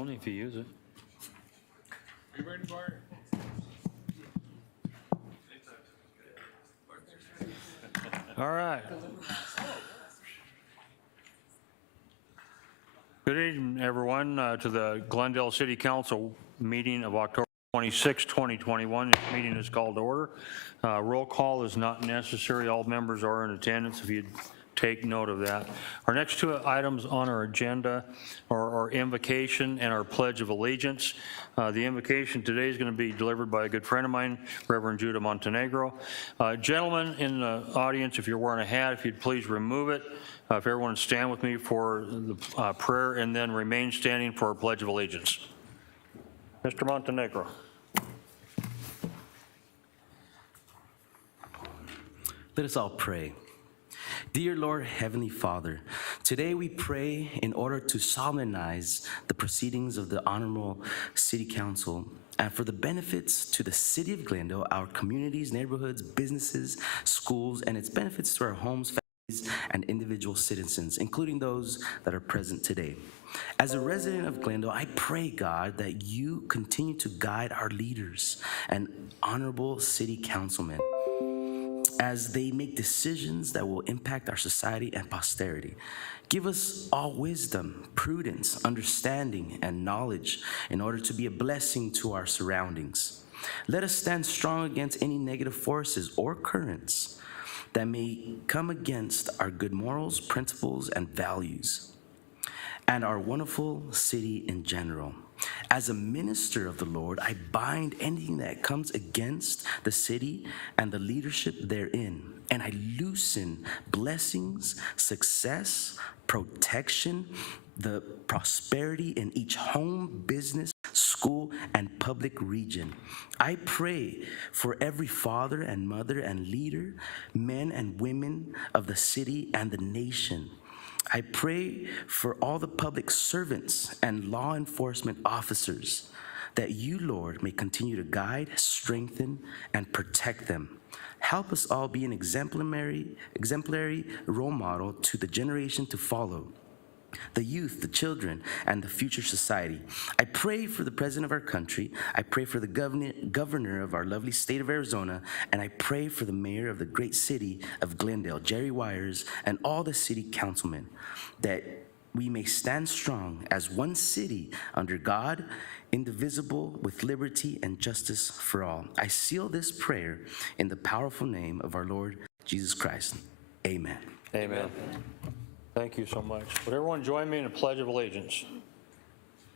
Only if you use it. You ready, Bart? All right. Good evening, everyone, to the Glendale City Council meeting of October 26, 2021. This meeting is called to order. Roll call is not necessary. All members are in attendance, if you'd take note of that. Our next two items on our agenda are our invocation and our Pledge of Allegiance. The invocation today is going to be delivered by a good friend of mine, Reverend Judah Montenegro. Gentlemen in the audience, if you're wearing a hat, if you'd please remove it. If everyone would stand with me for the prayer and then remain standing for our Pledge of Allegiance. Mr. Montenegro. Let us all pray. Dear Lord, Heavenly Father, today we pray in order to solemnize the proceedings of the Honorable City Council and for the benefits to the City of Glendale, our communities, neighborhoods, businesses, schools, and its benefits to our homes, families, and individual citizens, including those that are present today. As a resident of Glendale, I pray, God, that you continue to guide our leaders and honorable city councilmen as they make decisions that will impact our society and posterity. Give us all wisdom, prudence, understanding, and knowledge in order to be a blessing to our surroundings. Let us stand strong against any negative forces or currents that may come against our good morals, principles, and values, and our wonderful city in general. As a minister of the Lord, I bind anything that comes against the city and the leadership therein, and I loosen blessings, success, protection, the prosperity in each home, business, school, and public region. I pray for every father and mother and leader, men and women of the city and the nation. I pray for all the public servants and law enforcement officers that you, Lord, may continue to guide, strengthen, and protect them. Help us all be an exemplary role model to the generation to follow, the youth, the children, and the future society. I pray for the president of our country. I pray for the governor of our lovely state of Arizona, and I pray for the mayor of the great city of Glendale, Jerry Wires, and all the city councilmen, that we may stand strong as one city under God, indivisible, with liberty and justice for all. I seal this prayer in the powerful name of our Lord Jesus Christ. Amen. Amen. Thank you so much. Would everyone join me in a Pledge of Allegiance?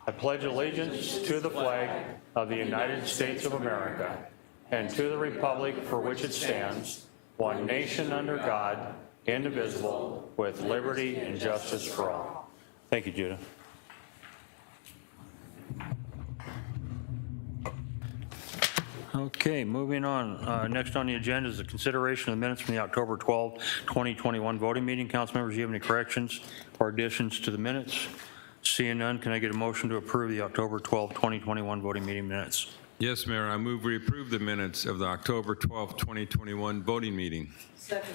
I pledge allegiance to the flag of the United States of America and to the republic for which it stands, one nation under God, indivisible, with liberty and justice for all. Thank you, Judah. Okay, moving on. Next on the agenda is the consideration of the minutes from the October 12, 2021 voting meeting. Council members, do you have any corrections or additions to the minutes? Seeing none, can I get a motion to approve the October 12, 2021 voting meeting minutes? Yes, Mayor, I move we approve the minutes of the October 12, 2021 voting meeting. Second.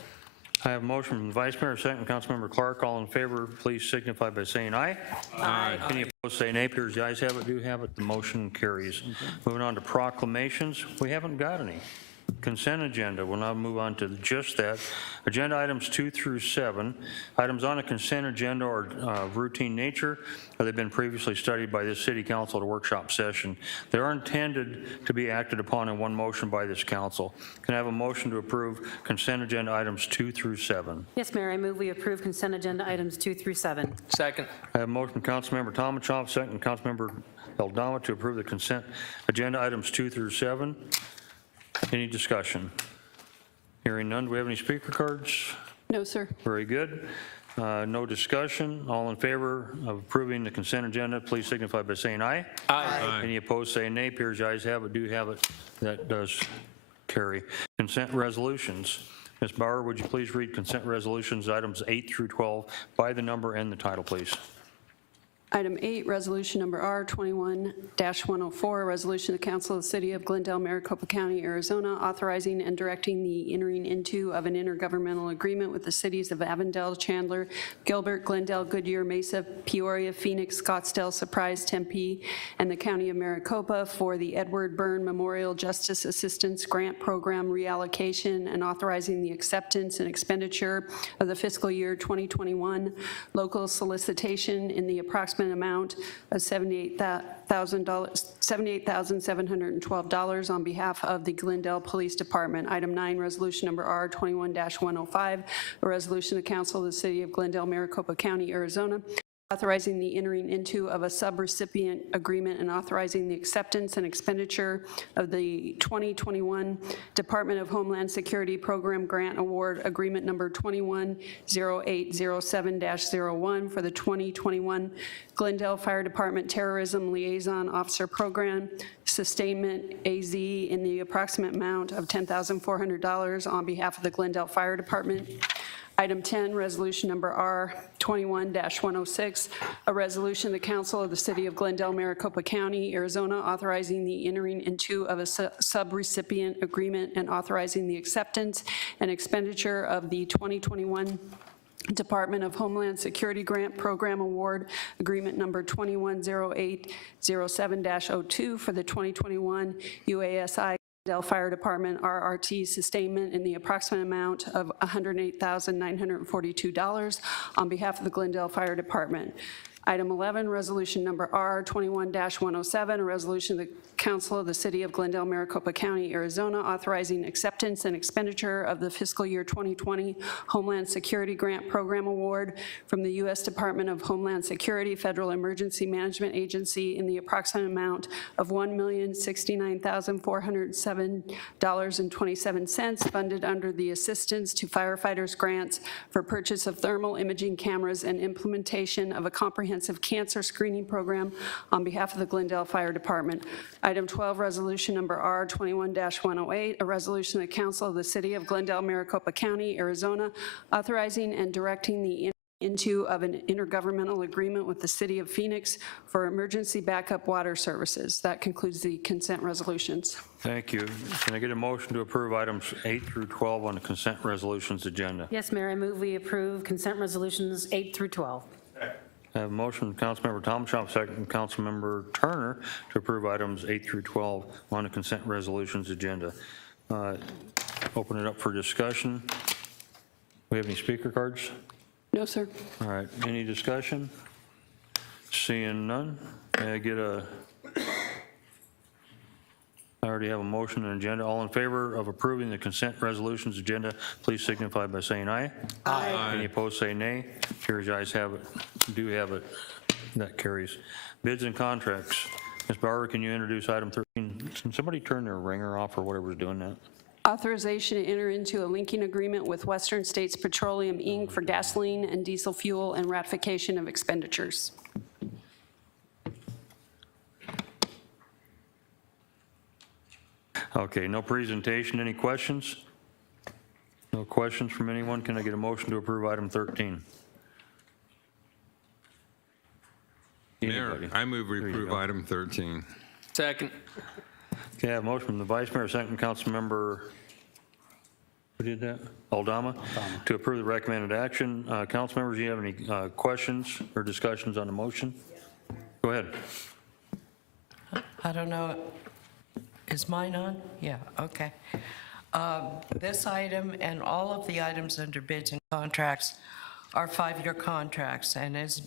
I have a motion from the Vice Mayor, second from Councilmember Clark. All in favor, please signify by saying aye. Aye. Any opposed, say nay. Appears the ayes have it, do have it. The motion carries. Moving on to proclamations. We haven't got any. Consent agenda. We'll now move on to just that. Agenda items 2 through 7. Items on the consent agenda are of routine nature, or they've been previously studied by this City Council at a workshop session. They are intended to be acted upon in one motion by this council. Can I have a motion to approve consent agenda items 2 through 7? Yes, Mayor, I move we approve consent agenda items 2 through 7. Second. I have a motion from Councilmember Tomachoff, second from Councilmember Eldama to approve the consent agenda items 2 through 7. Any discussion? Hearing none. Do we have any speaker cards? No, sir. Very good. No discussion. All in favor of approving the consent agenda, please signify by saying aye. Aye. Any opposed, say nay. Appears the ayes have it, do have it. That does carry. Consent resolutions. Ms. Bauer, would you please read consent resolutions items 8 through 12 by the number and the title, please? Item 8, resolution number R 21-104, a resolution of the Council of the City of Glendale, Maricopa County, Arizona, authorizing and directing the entering into of an intergovernmental agreement with the cities of Avondale, Chandler, Gilbert, Glendale, Goodyear, Mesa, Peoria, Phoenix, Scottsdale, Surprise, Tempe, and the County of Maricopa for the Edward Byrne Memorial Justice Assistance Grant Program reallocation and authorizing the acceptance and expenditure of the fiscal year 2021 local solicitation in the approximate amount of $78,712 on behalf of the Glendale Police Department. Item 9, resolution number R 21-105, a resolution of the Council of the City of Glendale, Maricopa County, Arizona, authorizing the entering into of a subrecipient agreement and authorizing the acceptance and expenditure of the 2021 Department of Homeland Security Program Grant Award Agreement number 210807-01 for the 2021 Glendale Fire Department Terrorism Liaison Officer Program Sustainment AZ in the approximate amount of $10,400 on behalf of the Glendale Fire Department. Item 10, resolution number R 21-106, a resolution of the Council of the City of Glendale, Maricopa County, Arizona, authorizing the entering into of a subrecipient agreement and authorizing the acceptance and expenditure of the 2021 Department of Homeland Security Grant Program Award Agreement number 210807-02 for the 2021 UASI Glendale Fire Department RRT sustainment in the approximate amount of $108,942 on behalf of the Glendale Fire Department. Item 11, resolution number R 21-107, a resolution of the Council of the City of Glendale, Maricopa County, Arizona, authorizing acceptance and expenditure of the fiscal year 2020 Homeland Security Grant Program Award from the U.S. Department of Homeland Security Federal Emergency Management Agency in the approximate amount of $1,069,407.27 funded under the Assistance to Firefighters Grants for purchase of thermal imaging cameras and implementation of a comprehensive cancer screening program on behalf of the Glendale Fire Department. Item 12, resolution number R 21-108, a resolution of the Council of the City of Glendale, Maricopa County, Arizona, authorizing and directing the into of an intergovernmental agreement with the City of Phoenix for emergency backup water services. That concludes the consent resolutions. Thank you. Can I get a motion to approve items 8 through 12 on the consent resolutions agenda? Yes, Mayor, I move we approve consent resolutions 8 through 12. I have a motion from Councilmember Tomachov, second from Councilmember Turner to approve items 8 through 12 on the consent resolutions agenda. Open it up for discussion. We have any speaker cards? No, sir. All right, any discussion? Seeing none, may I get a, I already have a motion and agenda. All in favor of approving the consent resolutions agenda, please signify by saying aye. Aye. Any opposed, say nay. Carries, ayes have it, do have it, that carries. Bids and contracts. Ms. Bauer, can you introduce item 13? Can somebody turn their ringer off or whatever's doing that? Authorization to enter into a linking agreement with Western States Petroleum, Inc. for gasoline and diesel fuel and ratification of expenditures. Okay, no presentation. Any questions? No questions from anyone? Can I get a motion to approve item 13? Mayor, Anybody? I move we There you approve go. item 13. Second. Okay, I have a motion from the Vice Mayor, second from Councilmember, who did that? Aldama, to approve the recommended action. Council members, do you have any questions or discussions on the motion? Go ahead. I don't know, is mine on? Yeah, okay. This item and all of the items under bids and contracts are 5-year contracts, and as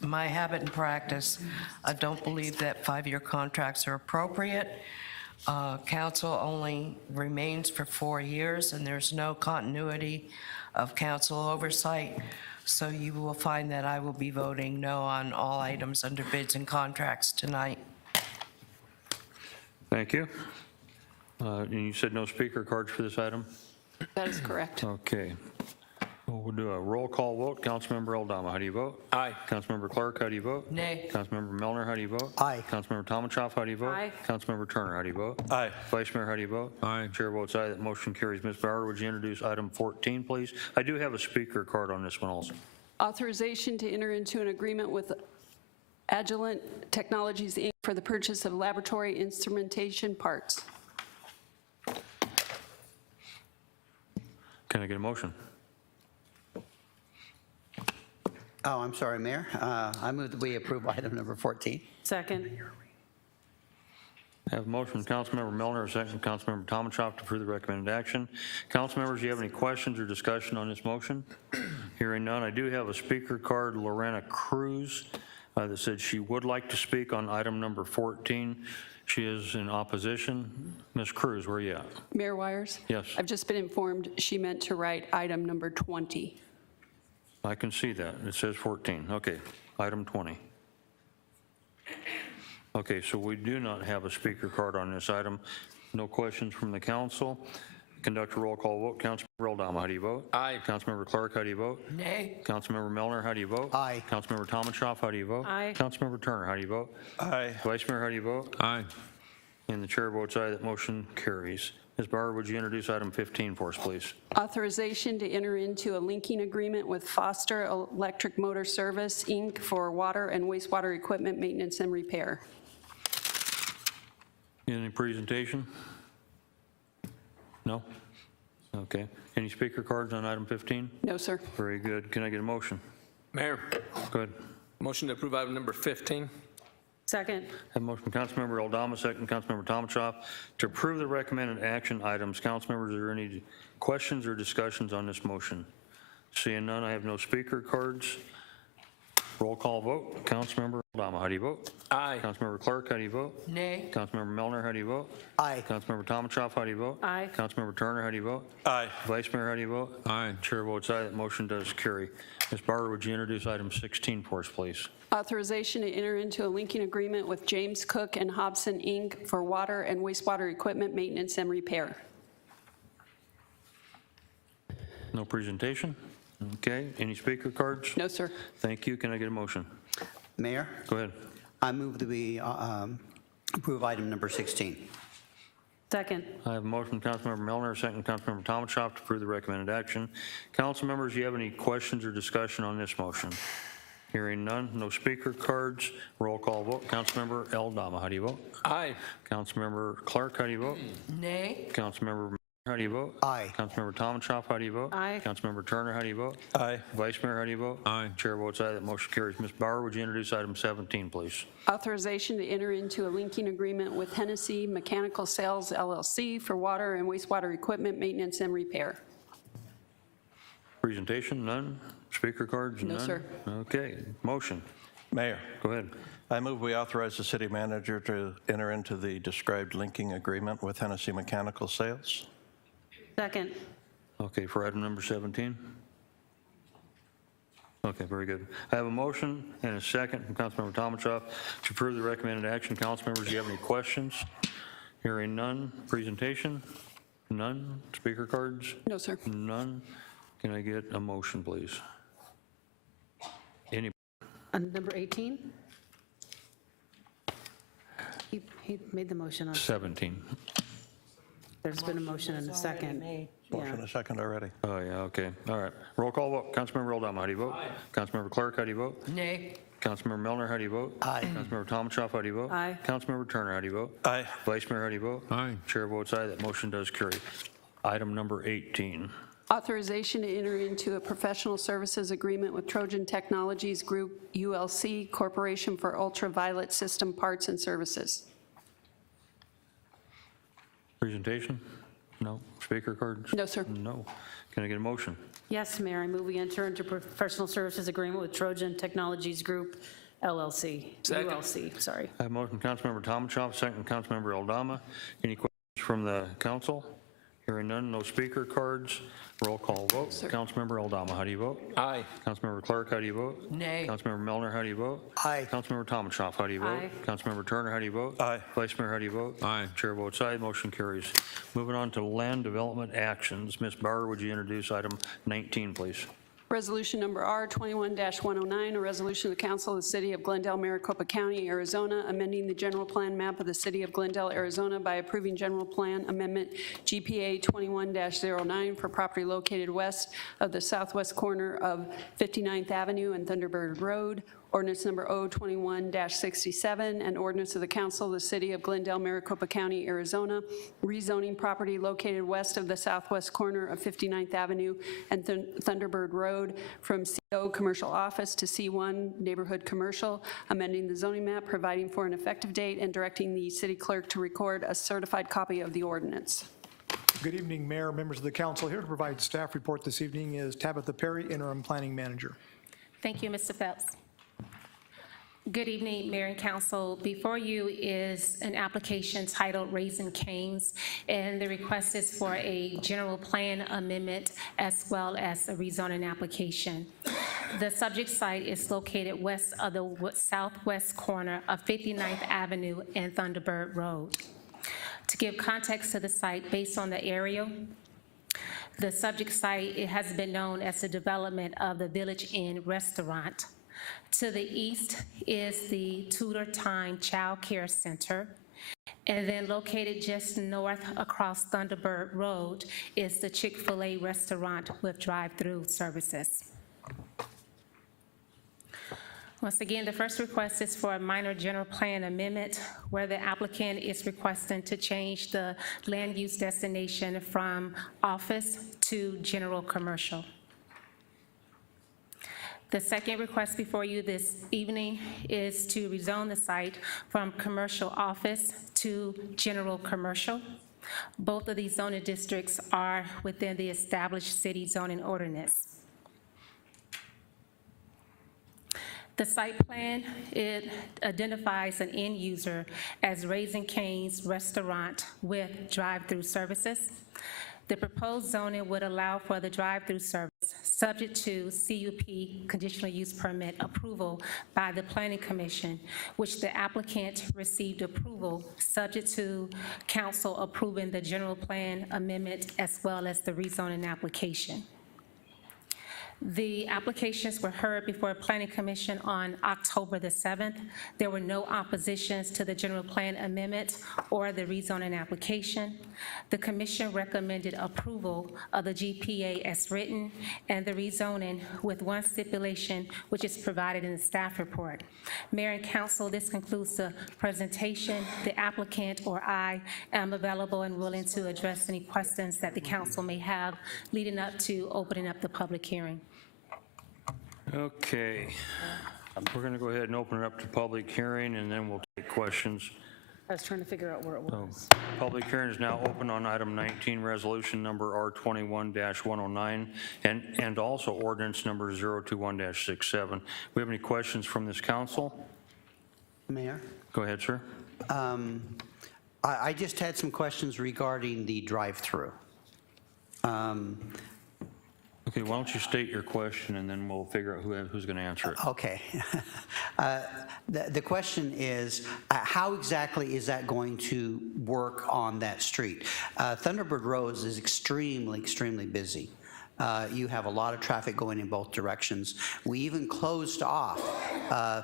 my habit and practice, I don't believe that 5-year contracts are appropriate. Council only remains for 4 years, and there's no continuity of council oversight, so you will find that I will be voting no on all items under bids and contracts tonight. Thank you. And you said no speaker cards for this item? That is correct. Okay. Well, we'll do a roll call vote. Councilmember Aldama, how do you vote? Aye. Councilmember Clark, how do you vote? Nay. Councilmember Milner, how do you vote? Aye. Councilmember Tomachov, how do you vote? Aye. Councilmember Turner, how do you vote? Aye. Vice Mayor, how do you vote? Aye. Chair votes aye. That motion carries. Ms. Bauer, would you introduce item 14, please? I do have a speaker card on this one also. Authorization to enter into an agreement with Agilent Technologies, Inc. for the purchase of laboratory instrumentation parts. Can I get a motion? Oh, I'm sorry, Mayor. I move that we approve item number 14. Second. I have a motion from Councilmember Milner, a second from Councilmember Tomachoff to approve the recommended action. Council members, do you have any questions or discussion on this motion? Hearing none, I do have a speaker card, Lorena Cruz, that said she would like to speak on item number 14. She is in opposition. Ms. Cruz, where are you at? Mayor Wires? Yes. I've just been informed she meant to write item number 20. I can see that. It says 14. Okay, item 20. Okay, so we do not have a speaker card on this item. No questions from the council. Conduct a roll call vote. Councilmember Aldama, how do you vote? Aye. Councilmember Clark, how do you vote? Nay. Councilmember Milner, how do you vote? Aye. Councilmember Tomachoff, how do you vote? Aye. Councilmember Turner, how do you vote? Aye. Vice Mayor, how do you vote? Aye. And the chair votes aye. That motion carries. Ms. Bauer, would you introduce item 15 for us, please? Authorization to enter into a linking agreement with Foster Electric Motor Service, Inc. for water and wastewater equipment maintenance and repair. Any presentation? No? Okay. Any speaker cards on item 15? No, sir. Very good. Can I get a motion? Mayor, Go ahead. motion to approve item number 15. Second. Have a motion from Councilmember Aldama, second Councilmember Tomachoff to approve the recommended action items. Council members, are there any questions or discussions on this motion? Seeing none, I have no speaker cards. Roll call vote. Councilmember Aldama, how do you vote? Aye. Councilmember Clark, how do you vote? Nay. Councilmember Milner, how do you vote? Aye. Councilmember Tomachoff, how do you vote? Aye. Councilmember Turner, how do you vote? Aye. Vice Mayor, how do you vote? Aye. Chair votes aye. That motion does carry. Ms. Barber, would you introduce item 16 for us, please? Authorization to enter into a linking agreement with James Cook and Hobson, Inc. for water and wastewater equipment maintenance and repair. No presentation? Okay. Any speaker cards? No, sir. Thank you. Can I get a motion? Mayor, Go ahead. I move that we approve item number 16. Second. I have a motion from Councilmember Milner, a second from Councilmember Tomachoff to approve the recommended action. Council members, do you have any questions or discussion on this motion? Hearing none, no speaker cards. Roll call vote. Councilmember Aldama, how do you vote? Aye. Councilmember Clark, how do you vote? Nay. Councilmember, how do you vote? Aye. Councilmember Tomachoff, how do you vote? Aye. Councilmember Turner, how do you vote? Aye. Vice Mayor, how do you vote? Aye. Chair votes aye. That motion carries. Ms. Bauer, would you introduce item 17, please? Authorization to enter into a linking agreement with Hennessy Mechanical Sales LLC for water and wastewater equipment maintenance and repair. Presentation, none. Speaker cards, No, none? sir. Okay. Motion. Mayor, Go ahead. I move we authorize the city manager to enter into the described linking agreement with Hennessy Mechanical Sales. Second. Okay, for item number 17? Okay, very good. I have a motion and a second from Councilmember Tomachoff to approve the recommended action. Council members, do you have any questions? Hearing none. Presentation? None. Speaker cards? No, sir. None. Can I get a motion, please? Any? On number 18? He made the motion on, 17. there's been a motion and a second. Motion a second already. Oh, yeah, okay. All right. Roll call vote. Councilmember Aldama, how do you vote? Councilmember Clark, how do you vote? Nay. Councilmember Milner, how do you vote? Aye. Councilmember Tomachoff, how do you vote? Aye. Councilmember Turner, how do you vote? Aye. Vice Mayor, how do you vote? Aye. Chair votes aye. That motion does carry. Item number 18. Authorization to enter into a professional services agreement with Trojan Technologies Group, ULC Corporation for ultraviolet system parts and services. Presentation? No. Speaker cards? No, sir. No. Can I get a motion? Yes, Mayor, I move we enter into professional services agreement with Trojan Technologies Group, LLC. Second. ULC, sorry. I have a motion from Councilmember Tomachoff, second from Councilmember Aldama. Any questions from the council? Hearing none, no speaker cards. Roll call vote. Councilmember Aldama, how do you vote? Aye. Councilmember Clark, how do you vote? Nay. Councilmember Milner, how do you vote? Aye. Councilmember Tomachoff, how do you vote? Aye. Councilmember Turner, how do you vote? Aye. Vice Mayor, how do you vote? Aye. Chair votes aye, motion carries. Moving on to land development actions. Ms. Bauer, would you introduce item 19, please? Resolution number R21-109, a resolution of the Council of the City of Glendale, Maricopa County, Arizona, amending the general plan map of the City of Glendale, Arizona by approving general plan amendment GPA 21-09 for property located west of the southwest corner of 59th Avenue and Thunderbird Road, Ordinance number O21-67, an ordinance of the Council of the City of Glendale, Maricopa County, Arizona, rezoning property located west of the southwest corner of 59th Avenue and Thunderbird Road from CO Commercial Office to C1 Neighborhood Commercial, amending the zoning map, providing for an effective date, and directing the city clerk to record a certified copy of the ordinance. Good evening, Mayor, members of the council. Here to provide staff report this evening is Tabitha Perry, Interim Planning Manager. Thank you, Mr. Phelps. Good evening, Mayor and Council. Before you is an application titled Raising Cane's, and the request is for a general plan amendment as well as a rezoning application. The subject site is located west of the southwest corner of 59th Avenue and Thunderbird Road. To give context to the site, based on the aerial, the subject site, it has been known as the development of the Village Inn restaurant. To the east is the Tudor Time Child Care Center, and then located just north across Thunderbird Road is the Chick-fil-A restaurant with drive-through services. Once again, the first request is for a minor general plan amendment where the applicant is requesting to change the land use destination from office to general commercial. The second request before you this evening is to rezone the site from commercial office to general commercial. Both of these zoning districts are within the established city zoning ordinance. The site plan, it identifies an end user as Raising Cane's restaurant with drive-through services. The proposed zoning would allow for the drive-through service subject to CUP conditional use permit approval by the Planning Commission, which the applicant received approval subject to council approving the general plan amendment as well as the rezoning application. The applications were heard before Planning Commission on October the 7th. There were no oppositions to the general plan amendment or the rezoning application. The commission recommended approval of the GPA as written and the rezoning with one stipulation, which is provided in the staff report. Mayor and council, this concludes the presentation. The applicant or I am available and willing to address any questions that the council may have leading up to opening up the public hearing. Okay. We're going to go ahead and open it up to public hearing, and then we'll take questions. I was trying to figure out where it was. Public hearing is now open on item 19, resolution number R21-109, and also ordinance number 021-67. We have any questions from this council? Mayor? Go ahead, sir. I just had some questions regarding the drive-through. Okay, why don't you state your question, and then we'll figure out who's going to answer it. Okay. The question is, how exactly is that going to work on that street? Thunderbird Road is extremely, extremely busy. You have a lot of traffic going in both directions. We even closed off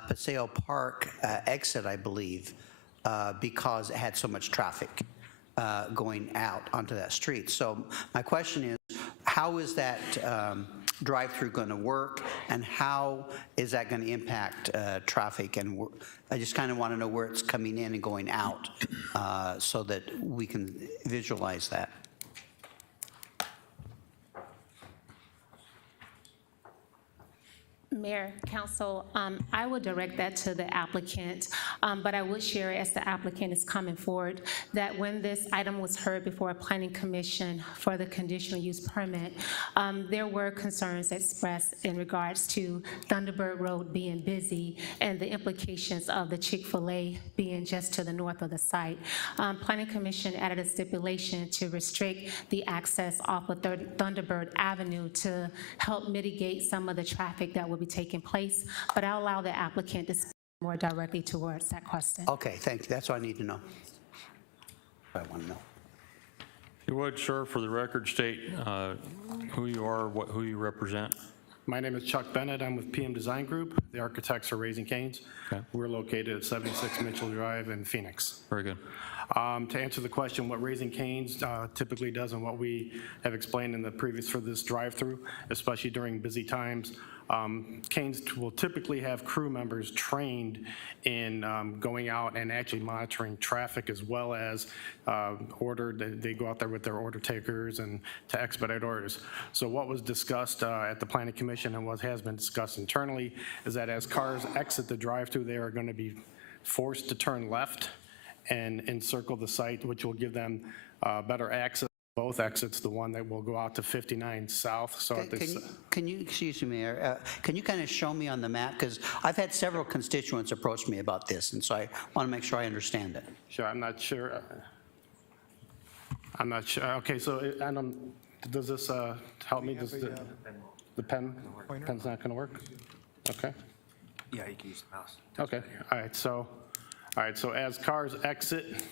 Paseo Park exit, I believe, because it had so much traffic going out onto that street. So my question is, how is that drive-through going to work, and how is that going to impact traffic? And I just kind of want to know where it's coming in and going out so that we can visualize that. Mayor, Council, I will direct that to the applicant, but I would share as the applicant is coming forward that when this item was heard before a Planning Commission for the conditional use permit, there were concerns expressed in regards to Thunderbird Road being busy and the implications of the Chick-fil-A being just to the north of the site. Planning Commission added a stipulation to restrict the access off of Thunderbird Avenue to help mitigate some of the traffic that would be taking place, but I'll allow the applicant to speak more directly towards that question. Okay, thank you. That's what I need to know. I want to know. If you would, sir, for the record, state who you are, who you represent. My name is Chuck Bennett. I'm with PM Design Group. The architects are Raising Cane's. Okay. We're located at 76 Mitchell Drive in Phoenix. Very good. To answer the question, what Raising Cane's typically does and what we have explained in the previous for this drive-through, especially during busy times, Canes will typically have crew members trained in going out and actually monitoring traffic, as well as they go out there with their order takers and to expedite orders. So what was discussed at the Planning Commission and what has been discussed internally is that as cars exit the drive-through, they are going to be forced to turn left and encircle the site, which will give them better access. Both exits, the one that will go out to 59 South. So at this, Can you, excuse me, Mayor, can you kind of show me on the map? Because I've had several constituents approach me about this, and so I want to make sure I understand it. sure, I'm not sure. I'm not sure. Okay, so does this help me? Does the pen's not going to work? Okay. Yeah, you can use the mouse. Okay. All right. So as cars exit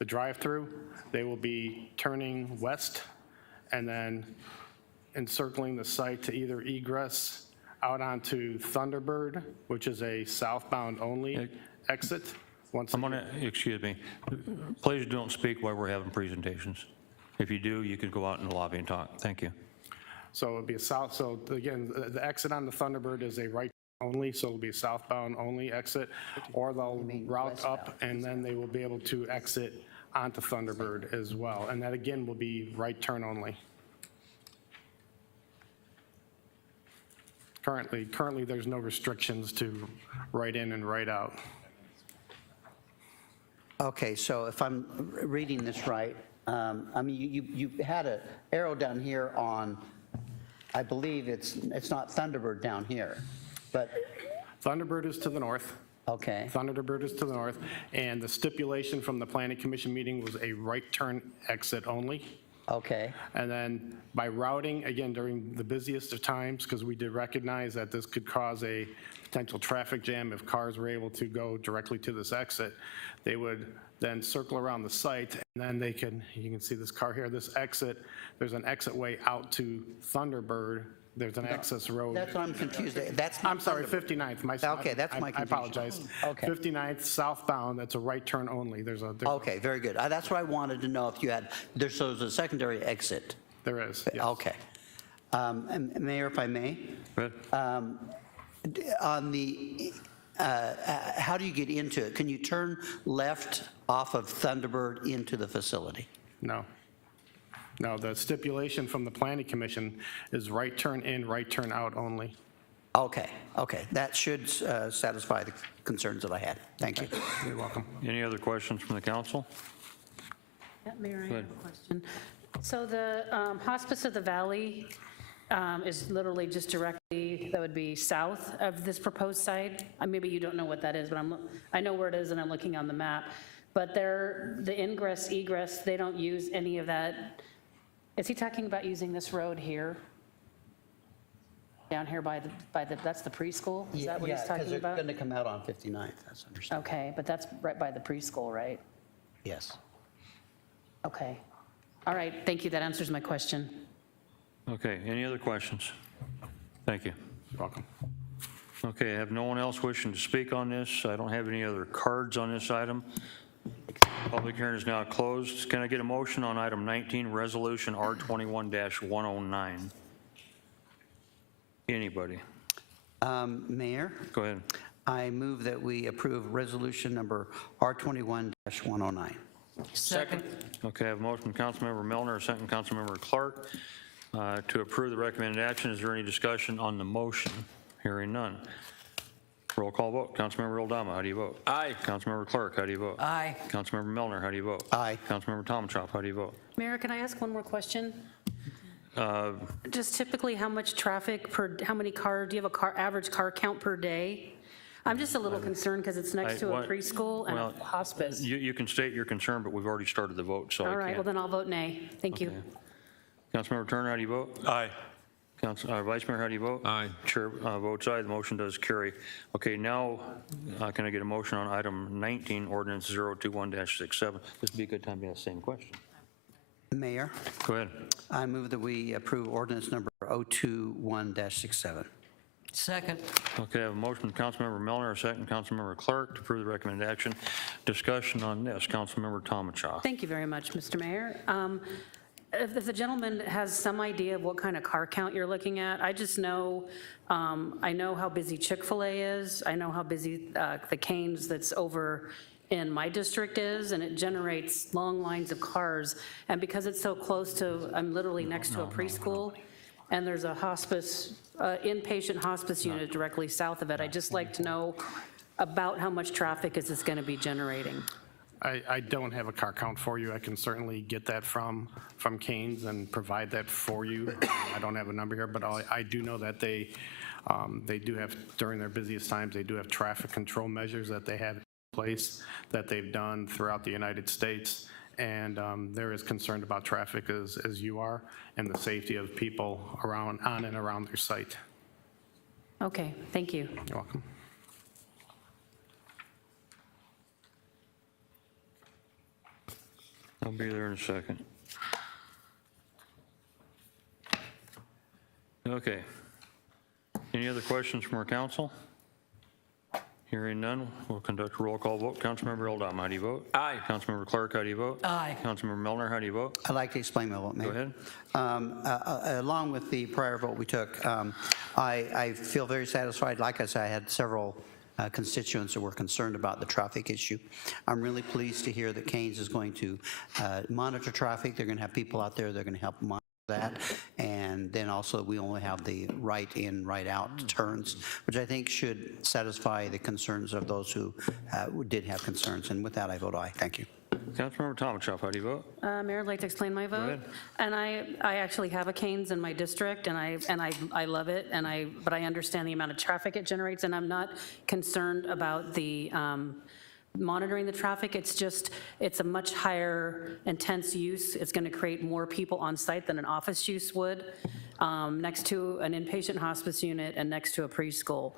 the drive-through, they will be turning west and then encircling the site to either egress out onto Thunderbird, which is a southbound only exit. I'm going to, excuse me, please don't speak while we're having presentations. If you do, you can go out in the lobby and talk. Thank you. So it'll be a south, so again, the exit on the Thunderbird is a right only, so it'll be a southbound only exit, or they'll route up and then they will be able to exit onto Thunderbird as well. And that again will be right turn only. Currently there's no restrictions to right in and right out. Okay, so if I'm reading this right, I mean, you had an arrow down here on, I believe it's not Thunderbird down here, but. Thunderbird is to the north. Okay. Thunderbird is to the north, and the stipulation from the Planning Commission meeting was a right turn exit only. Okay. And then by routing, again, during the busiest of times, because we did recognize that this could cause a potential traffic jam if cars were able to go directly to this exit, they would then circle around the site, and then they can, you can see this car here, this exit, there's an exit way out to Thunderbird. There's an access road. That's what I'm confused. That's not I'm sorry, Thunderbird. 59th. Okay, that's my I confusion. apologize. Okay. 59th southbound, that's a right turn only. Okay, very good. That's what I wanted to know, if you had, so there's a secondary exit. There is, yes. Okay. And Mayor, if I may? Go ahead. On the, how do you get into it? Can you turn left off of Thunderbird into the facility? No. No, the stipulation from the Planning Commission is right turn in, right turn out only. Okay, that should satisfy the concerns that I had. Thank you. You're welcome. Any other questions from the council? Yeah, Mayor, I Go have ahead. a question. So the Hospice of the Valley is literally just directly, that would be south of this proposed site? Maybe you don't know what that is, but I know where it is and I'm looking on the map. But the ingress, egress, they don't use any of that. Is he talking about using this road here? Down here by the that's the preschool? Is that what he's talking because they're about? going to come out on 59th, that's understandable. Okay, but that's right by the preschool, right? Yes. Okay. All right, thank you, that answers my question. Okay, any other questions? Thank you. You're welcome. Okay, I have no one else wishing to speak on this. I don't have any other cards on this item. Public hearing is now closed. Can I get a motion on item 19, resolution R21-109? Anybody? Mayor, Go ahead. I move that we approve resolution number R21-109. Second. Okay, I have a motion from Councilmember Milner, a second Councilmember Clark to approve the recommended action. Is there any discussion on the motion? Hearing none. Roll call vote. Councilmember Oldama, how do you vote? Aye. Councilmember Clark, how do you vote? Aye. Councilmember Milner, how do you vote? Aye. Councilmember Tomachoff, how do you vote? Mayor, can I ask one more question? Just typically, how much traffic how many do you have average car count per day? I'm just a little concerned because it's next to a preschool and a hospice. You can state your concern, but we've already started the vote, so I All can't. right, well then I'll vote nay. Thank you. Okay. Councilmember Turner, how do you vote? Aye. Vice Mayor, how do you vote? Aye. Chair votes aye. The motion does carry. Okay, now can I get a motion on item 19, ordinance 021-67? This would be a good time to ask the same question. Mayor, Go ahead. I move that we approve ordinance number 021-67. Second. Okay, I have a motion from Councilmember Milner, a second Councilmember Clark to approve the recommended action. Discussion on this, Councilmember Tomachoff. Thank you very much, Mr. Mayor. If the gentleman has some idea of what kind of car count you're looking at, I just know, I know how busy Chick-fil-A is. I know how busy the Cane's that's over in my district is, and it generates long lines of cars. And because it's so close to, I'm literally next to a preschool, and there's a hospice, inpatient hospice unit directly south of it. I'd just like to know about how much traffic is this going to be generating? I don't have a car count for you. I can certainly get that from Cane's and provide that for you. I don't have a number here, but I do know that they do have, during their busiest times, they do have traffic control measures that they have in place that they've done throughout the United States. And they're as concerned about traffic as you are and the safety of people around, on and around their site. Okay, thank you. You're welcome. I'll be there in a second. Okay. Any other questions from our council? Hearing none, we'll conduct a roll call vote. Councilmember Eldom, how do you vote? Aye. Councilmember Clark, how do you vote? Aye. Councilmember Milner, how do you vote? I'd like to explain my vote, Mayor. Go ahead. Along with the prior vote we took, I feel very satisfied. Like I said, I had several constituents that were concerned about the traffic issue. I'm really pleased to hear that Cane's is going to monitor traffic. They're going to have people out there that are going to help monitor that. And then also we only have the right in, right out turns, which I think should satisfy the concerns of those who did have concerns. And with that, I vote aye. Thank you. Councilmember Tomachoff, how do you vote? Mayor, I'd like to explain my vote. ahead. And I actually have a Cane's in my district, and I love it, but I understand the amount of traffic it generates, and I'm not concerned about the monitoring the traffic. It's just, it's a much higher intense use. It's going to create more people on site than an office use would, next to an inpatient hospice unit and next to a preschool.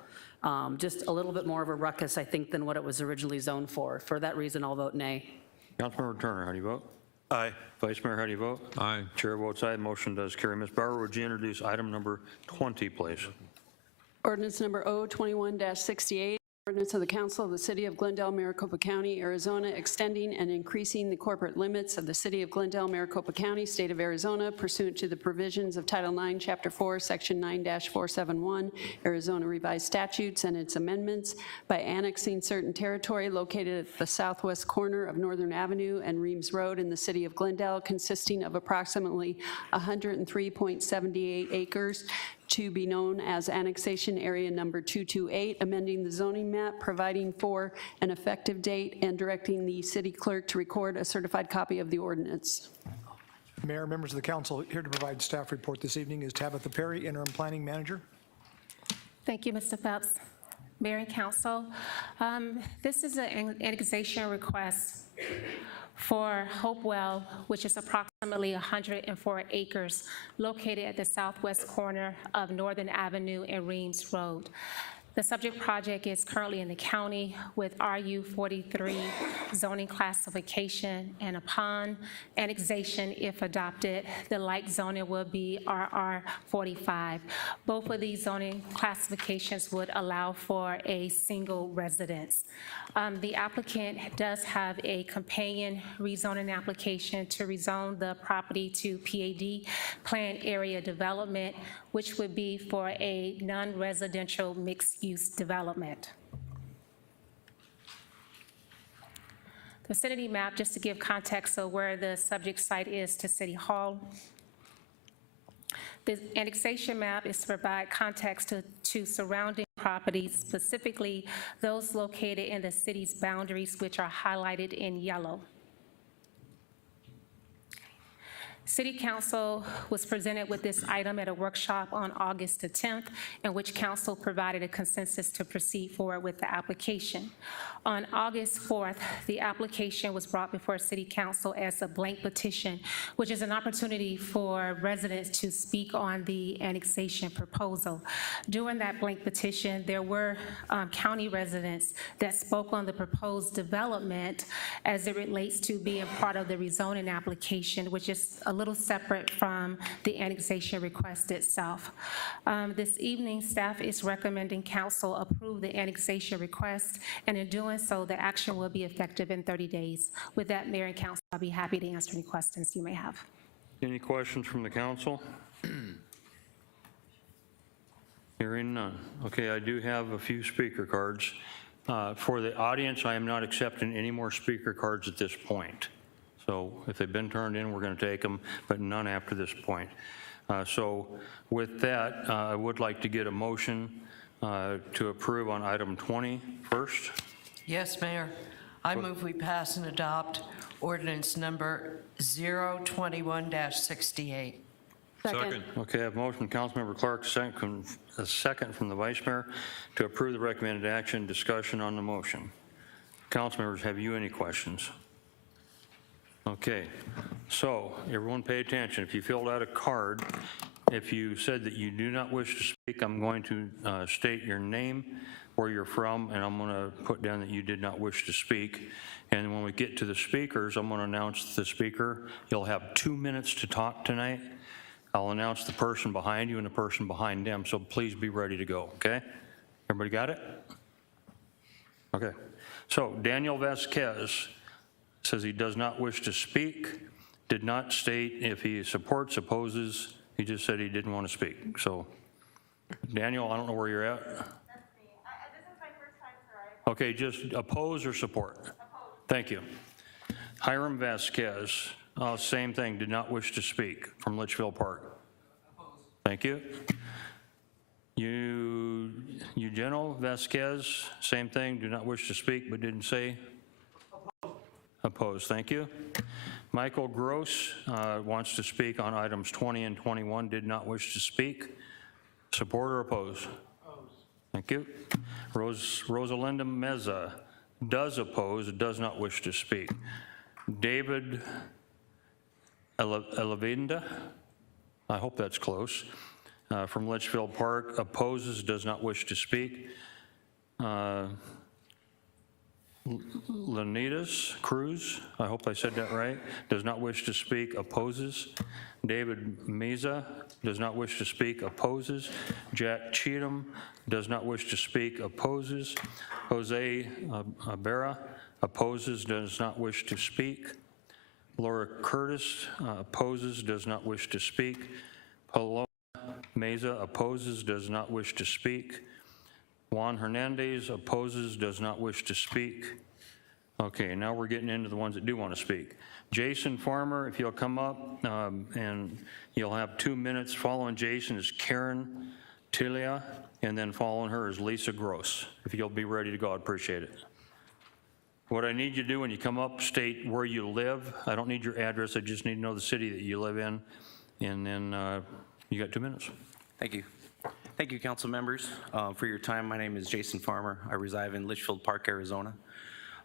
Just a little bit more of a ruckus, I think, than what it was originally zoned for. For that reason, I'll vote nay. Councilmember Turner, how do you vote? Aye. Vice Mayor, how do you vote? Aye. Chair votes aye. Motion does carry. Ms. Bauer, would you introduce item number 20, please? Ordinance number 021-68, ordinance of the Council of the City of Glendale, Maricopa County, Arizona, extending and increasing the corporate limits of the City of Glendale, Maricopa County, State of Arizona, pursuant to the provisions of Title IX, Chapter 4, Section 9-471, Arizona Revised Statutes and its amendments, by annexing certain territory located at the southwest corner of Northern Avenue and Reams Road in the City of Glendale, consisting of approximately 103.78 acres, to be known as Annexation Area Number 228, amending the zoning map, providing for an effective date, and directing the city clerk to record a certified copy of the ordinance. Mayor, members of the council, here to provide staff report this evening is Tabitha Perry, Interim Planning Manager. Thank you, Mr. Phelps. Mayor and council, this is an annexation request for Hopewell, which is approximately 104 acres located at the southwest corner of Northern Avenue and Reams Road. The subject project is currently in the county with RU 43 zoning classification, and upon annexation, if adopted, the like zoning will be RR 45. Both of these zoning classifications would allow for a single residence. The applicant does have a companion rezoning application to rezone the property to PAD, Planned Area Development, which would be for a non-residential mixed-use development. The vicinity map, just to give context of where the subject site is to City Hall. The annexation map is to provide context to surrounding properties, specifically those located in the city's boundaries, which are highlighted in yellow. City Council was presented with this item at a workshop on August the 10th, in which Council provided a consensus to proceed forward with the application. On August 4th, the application was brought before City Council as a blank petition, which is an opportunity for residents to speak on the annexation proposal. During that blank petition, there were county residents that spoke on the proposed development as it relates to being part of the rezoning application, which is a little separate from the annexation request itself. This evening, staff is recommending Council approve the annexation request, and in doing so, the action will be effective in 30 days. With that, Mayor and Council, I'll be happy to answer any questions you may have. Any questions from the council? Hearing none. Okay, I do have a few speaker cards. For the audience, I am not accepting any more speaker cards at this point. So if they've been turned in, we're going to take them, but none after this point. So with that, I would like to get a motion to approve on item 20 first. Yes, Mayor. I move we pass and adopt ordinance number 021-68. Second. Okay, I have a motion from Councilmember Clark, a second from the Vice Mayor to approve the recommended action. Discussion on the motion. Council members, have you any questions? Okay, so everyone pay attention. If you filled out a card, if you said that you do not wish to speak, I'm going to state your name, where you're from, and I'm going to put down that you did not wish to speak. And when we get to the speakers, I'm going to announce the speaker. You'll have 2 minutes to talk tonight. I'll announce the person behind you and the person behind them, so please be ready to go, okay? Everybody got it? Okay. So Daniel Vasquez says he does not wish to speak, did not state if he supports, opposes. He just said he didn't want to speak. So Daniel, I don't know where you're at. That's me. This is my first time, sir. Okay, just oppose or support? Oppose. Thank you. Hiram Vasquez, same thing, did not wish to speak, from Litchfield Park. Oppose. Thank you. Eugenio Vasquez, same thing, do not wish to speak, but didn't say? Oppose. Oppose, thank you. Michael Gross wants to speak on items 20 and 21, did not wish to speak. Support or oppose? Oppose. Thank you. Rosalinda Meza does oppose, does not wish to speak. David Elevinda, I hope that's close, from Litchfield Park, opposes, does not wish to speak. Lanitas Cruz, I hope I said that right, does not wish to speak, opposes. David Meza does not wish to speak, opposes. Jack Cheatham does not wish to speak, opposes. Jose Abera opposes, does not wish to speak. Laura Curtis opposes, does not wish to speak. Paloma Meza opposes, does not wish to speak. Juan Hernandez opposes, does not wish to speak. Okay, now we're getting into the ones that do want to speak. Jason Farmer, if you'll come up, and you'll have 2 minutes. Following Jason is Karen Tilia, and then following her is Lisa Gross. If you'll be ready to go, I'd appreciate it. What I need you to do when you come up, state where you live. I don't need your address, I just need to know the city that you live in, and then you got 2 minutes. Thank you. Thank you, council members, for your time. My name is Jason Farmer. I reside in Litchfield Park, Arizona.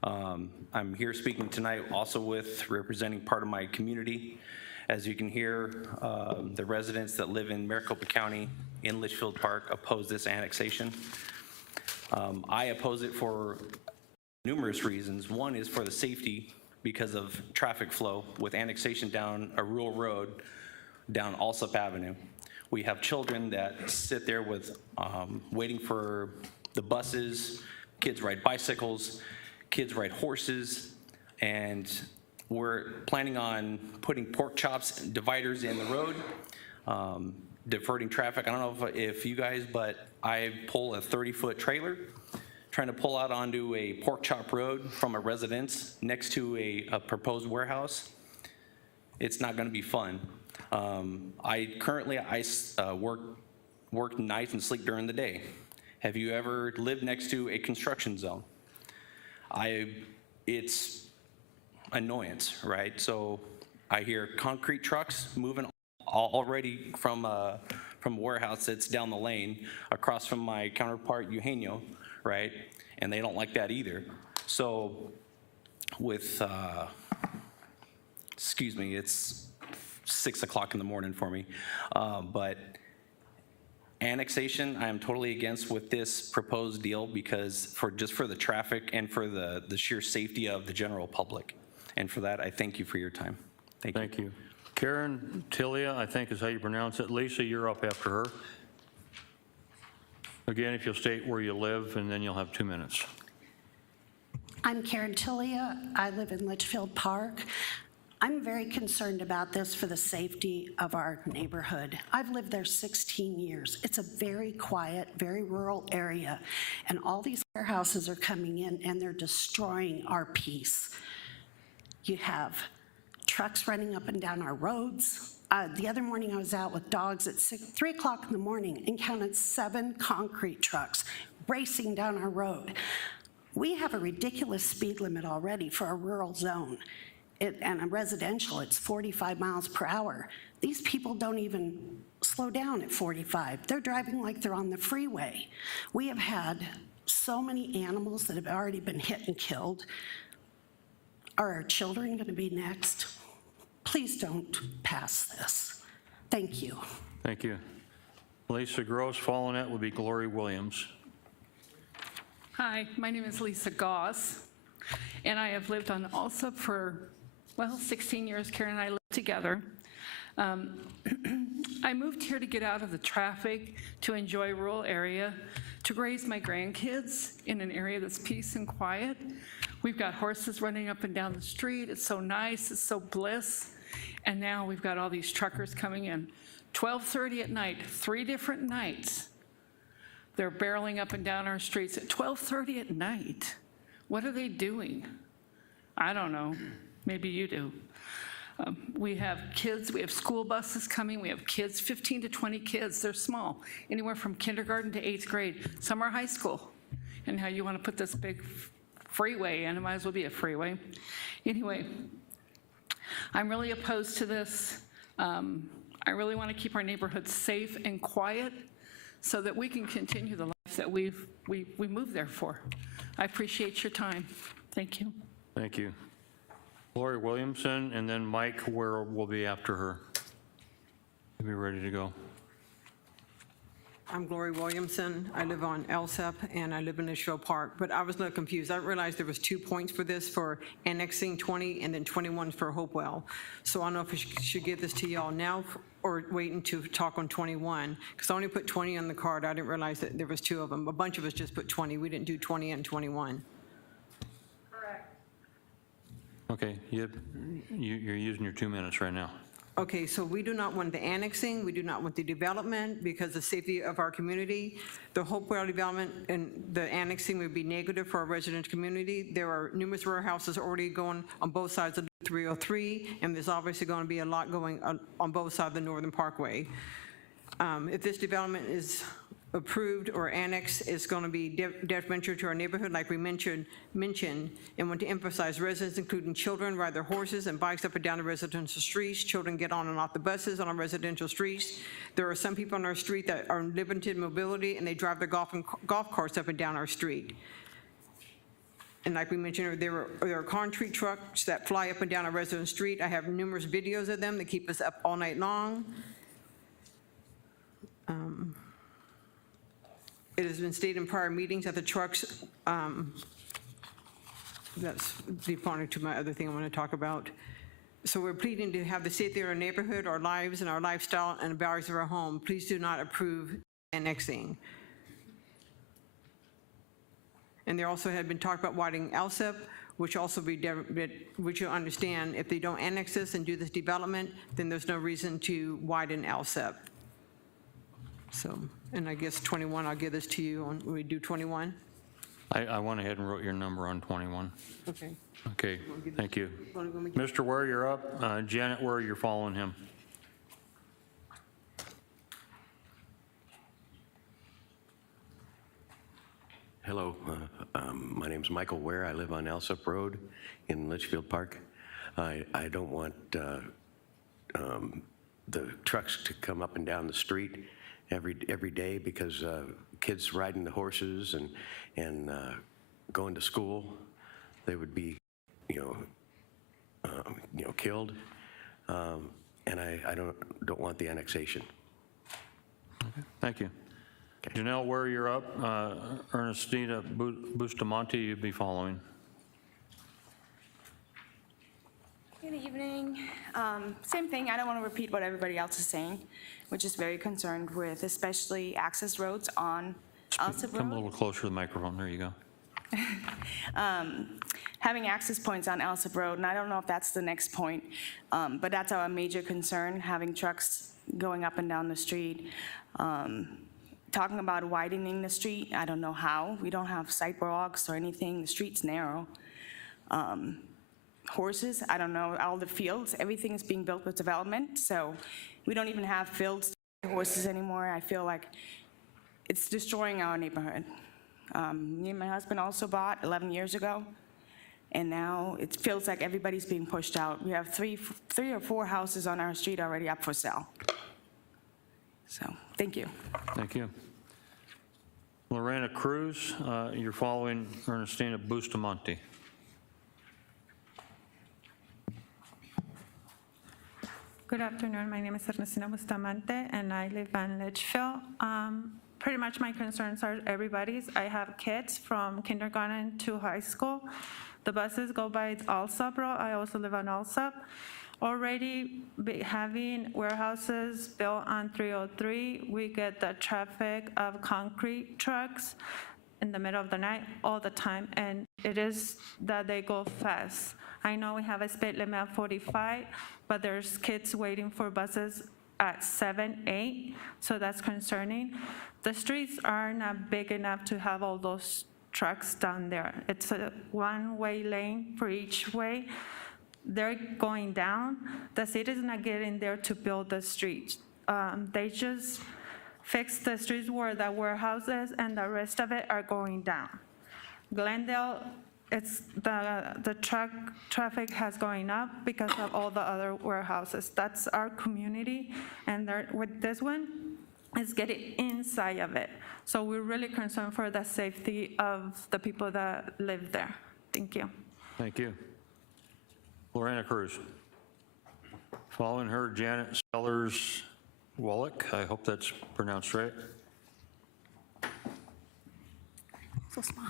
I'm here speaking tonight also representing part of my community. As you can hear, the residents that live in Maricopa County in Litchfield Park oppose this annexation. I oppose it for numerous reasons. One is for the safety because of traffic flow with annexation down a rural road down Alsop Avenue. We have children that sit there with waiting for the buses, kids ride bicycles, kids ride horses, and we're planning on putting pork chops and dividers in the road, diverting traffic. I don't know if you guys, but I pull a 30-foot trailer trying to pull out onto a pork chop road from a residence next to a proposed warehouse. It's not gonna be fun. I work nights and sleep during the day. Have you ever lived next to a construction zone? It's annoyance, right? So I hear concrete trucks moving already from a warehouse that's down the lane across from my counterpart Eugenio, right? And they don't like that either. So with, excuse me, it's 6 o'clock in the morning for me. But annexation, I am totally against with this proposed deal because just for the traffic and for the sheer safety of the general public. And for that, I thank you for your time. Thank you. Thank you. Karen Tilia, I think is how you pronounce it. Lisa, you're up after her. Again, if you'll state where you live, and then you'll have 2 minutes. I'm Karen Tilia. I live in Litchfield Park. I'm very concerned about this for the safety of our neighborhood. I've lived there 16 years. It's a very quiet, very rural area, and all these warehouses are coming in and they're destroying our peace. You have trucks running up and down our roads. The other morning I was out with dogs at 3 o'clock in the morning and counted 7 concrete trucks racing down our road. We have a ridiculous speed limit already for a rural zone. And a residential, it's 45 miles per hour. These people don't even slow down at 45. They're driving like they're on the freeway. We have had so many animals that have already been hit and killed. Are our children going to be next? Please don't pass this. Thank you. Thank you. Lisa Gross, following that would be Glory Williams. Hi, my name is Lisa Goss, and I have lived on Alsop for, well, 16 years. Karen and I lived together. I moved here to get out of the traffic, to enjoy a rural area, to raise my grandkids in an area that's peace and quiet. We've got horses running up and down the street. It's so nice, it's so bliss. And now we've got all these truckers coming in. 12:30 at night, 3 different nights. They're barreling up and down our streets at 12:30 at night. What are they doing? I don't know. Maybe you do. We have kids, we have school buses coming, we have kids, 15 to 20 kids. They're small, anywhere from kindergarten to 8th grade. Some are high school. And now you want to put this big freeway in, it might as well be a freeway. Anyway, I'm really opposed to this. I really want to keep our neighborhoods safe and quiet so that we can continue the life that we moved there for. I appreciate your time. Thank you. Thank you. Glory Williamson, and then Mike Ware will be after her. You'll be ready to go. I'm Glory Williamson. I live on Elsep, and I live in Litchfield Park, but I was a little confused. I realized there was 2 points for this, for annexing 20 and then 21 for Hopewell. So I don't know if we should give this to y'all now or waiting to talk on 21, because I only put 20 on the card. I didn't realize that there was 2 of them. A bunch of us just put 20. We didn't do 20 and 21. Okay, you're using your 2 minutes right now. Okay, so we do not want the annexing, we do not want the development because the safety of our community. The Hopewell development and the annexing would be negative for our resident community. There are numerous warehouses already going on both sides of 303, and there's obviously going to be a lot going on both sides of the Northern Parkway. If this development is approved or annexed, it's going to be detrimental to our neighborhood, like we mentioned, and want to emphasize residents, including children, ride their horses and bikes up and down the residential streets. Children get on and off the buses on our residential streets. There are some people on our street that are limited mobility, and they drive their golf carts up and down our street. And like we mentioned, there are concrete trucks that fly up and down our resident street. I have numerous videos of them that keep us up all night long. It has been stated in prior meetings that the trucks, that's the opponent to my other thing I want to talk about. So we're pleading to have the safety of our neighborhood, our lives, and our lifestyle, and the boundaries of our home. Please do not approve annexing. And there also had been talk about widening LSEP, which also which you'll understand, if they don't annex this and do this development, then there's no reason to widen LSEP. So, and I guess 21, I'll give this to you when we do 21. I went ahead and wrote your number on 21. Okay. Okay, thank you. Mr. Ware, you're up. Janet Ware, you're following him. Hello, my name's Michael Ware. I live on Alsop Road in Litchfield Park. I don't want the trucks to come up and down the street every day because kids riding the horses and going to school, they would be, killed. And I don't want the annexation. Okay, thank you. Janelle, where you're up, Ernestina Bustamante, you'd be following. Good evening. Same thing, I don't want to repeat what everybody else is saying. We're just very concerned with especially access roads on Alsop Road. Come a little closer to the microphone, there you go. Having access points on Alsop Road, and I don't know if that's the next point, but that's our major concern, having trucks going up and down the street. Talking about widening the street, I don't know how. We don't have sidewalks or anything. The street's narrow. Horses, I don't know, all the fields, everything is being built with development, so we don't even have fields for horses anymore. I feel like it's destroying our neighborhood. Me and my husband also bought 11 years ago, and now it feels like everybody's being pushed out. We have three or four houses on our street already up for sale. So, thank you. Thank you. Lorena Cruz, you're following Ernestina Bustamante. Good afternoon. My name is Ernestina Bustamante, and I live in Litchfield. Pretty much my concerns are everybody's. I have kids from kindergarten to high school. The buses go by Alsop Road. I also live on Alsop. Already having warehouses built on 303, we get the traffic of concrete trucks in the middle of the night all the time, and it is that they go fast. I know we have a speed limit of 45, but there's kids waiting for buses at 7, 8, so that's concerning. The streets are not big enough to have all those trucks down there. It's a one-way lane for each way. They're going down. The city is not getting there to build the streets. They just fix the streets where the warehouses and the rest of it are going down. Glendale, it's the traffic has going up because of all the other warehouses. That's our community, and with this one, it's getting inside of it. So we're really concerned for the safety of the people that live there. Thank you. Thank you. Lorena Cruz. Following her, Janet Sellers Wallach. I hope that's pronounced right. So small.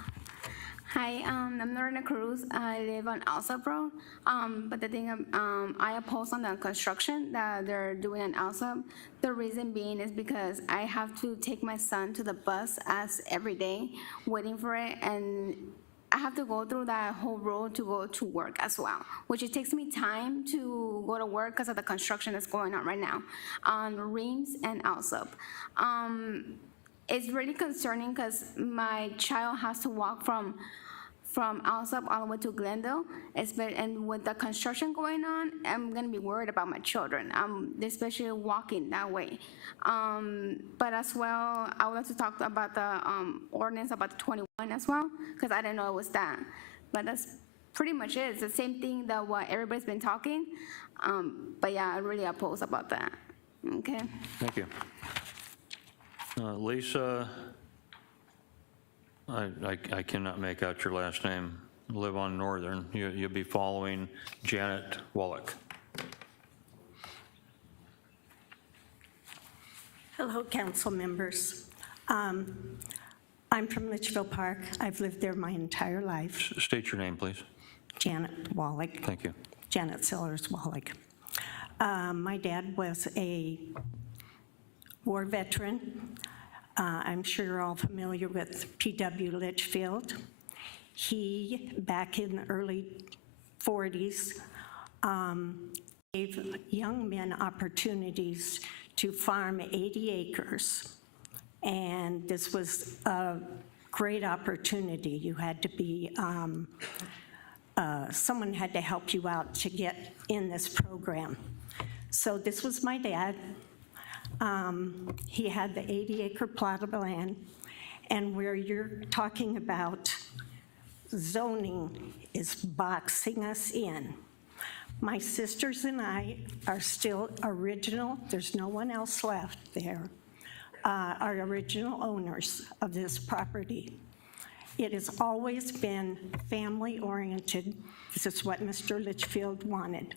Hi, I'm Lorena Cruz. I live on Alsop Road. But the thing, I oppose on the construction that they're doing in Alsop. The reason being is because I have to take my son to the bus as every day, waiting for it, and I have to go through that whole road to go to work as well, which it takes me time to go to work because of the construction that's going on right now on Reams and Alsop. It's really concerning because my child has to walk from Alsop all the way to Glendale, and with the construction going on, I'm gonna be worried about my children, especially walking that way. But as well, I would like to talk about the ordinance about the 21 as well, because I didn't know it was that. But that's pretty much it. It's the same thing that what everybody's been talking. But yeah, I really oppose about that. Okay. Thank you. Lisa, I cannot make out your last name. Live on Northern. You'll be following Janet Wallach. Hello, council members. I'm from Litchfield Park. I've lived there my entire life. State your name, please. Janet Wallach. Thank you. Janet Sellers Wallach. My dad was a war veteran. I'm sure you're all familiar with P.W. Litchfield. He, back in the early 40s, gave young men opportunities to farm 80 acres. And this was a great opportunity. You had to be, someone had to help you out to get in this program. So this was my dad. He had the 80-acre plot of land, and where you're talking about zoning is boxing us in. My sisters and I are still original, there's no one else left there, are original owners of this property. It has always been family-oriented. This is what Mr. Litchfield wanted.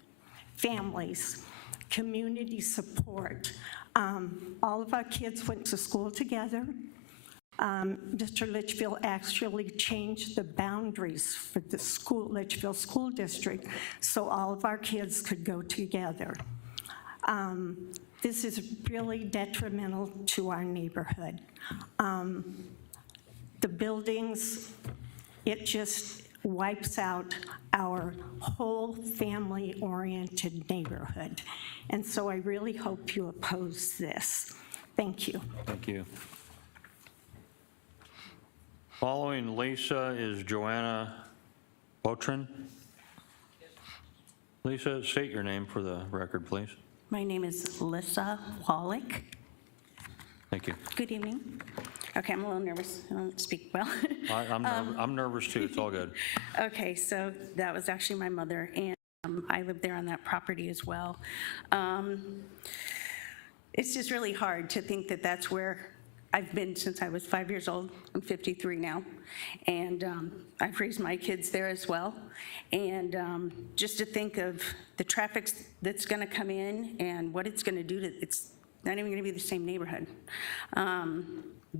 Families, community support. All of our kids went to school together. Mr. Litchfield actually changed the boundaries for the school, Litchfield School District, so all of our kids could go together. This is really detrimental to our neighborhood. The buildings it just wipes out our whole family-oriented neighborhood. And so I really hope you oppose this. Thank you. Thank you. Following Lisa is Joanna Botrin. Lisa, state your name for the record, please. My name is Lissa Wallach. Thank you. Good evening. Okay, I'm a little nervous. I don't speak well. I'm nervous too. It's all good. Okay, so that was actually my mother, and I lived there on that property as well. It's just really hard to think that that's where I've been since I was 5 years old. I'm 53 now, and I've raised my kids there as well. And just to think of the traffic that's going to come in and what it's going to do to it's not even going to be the same neighborhood.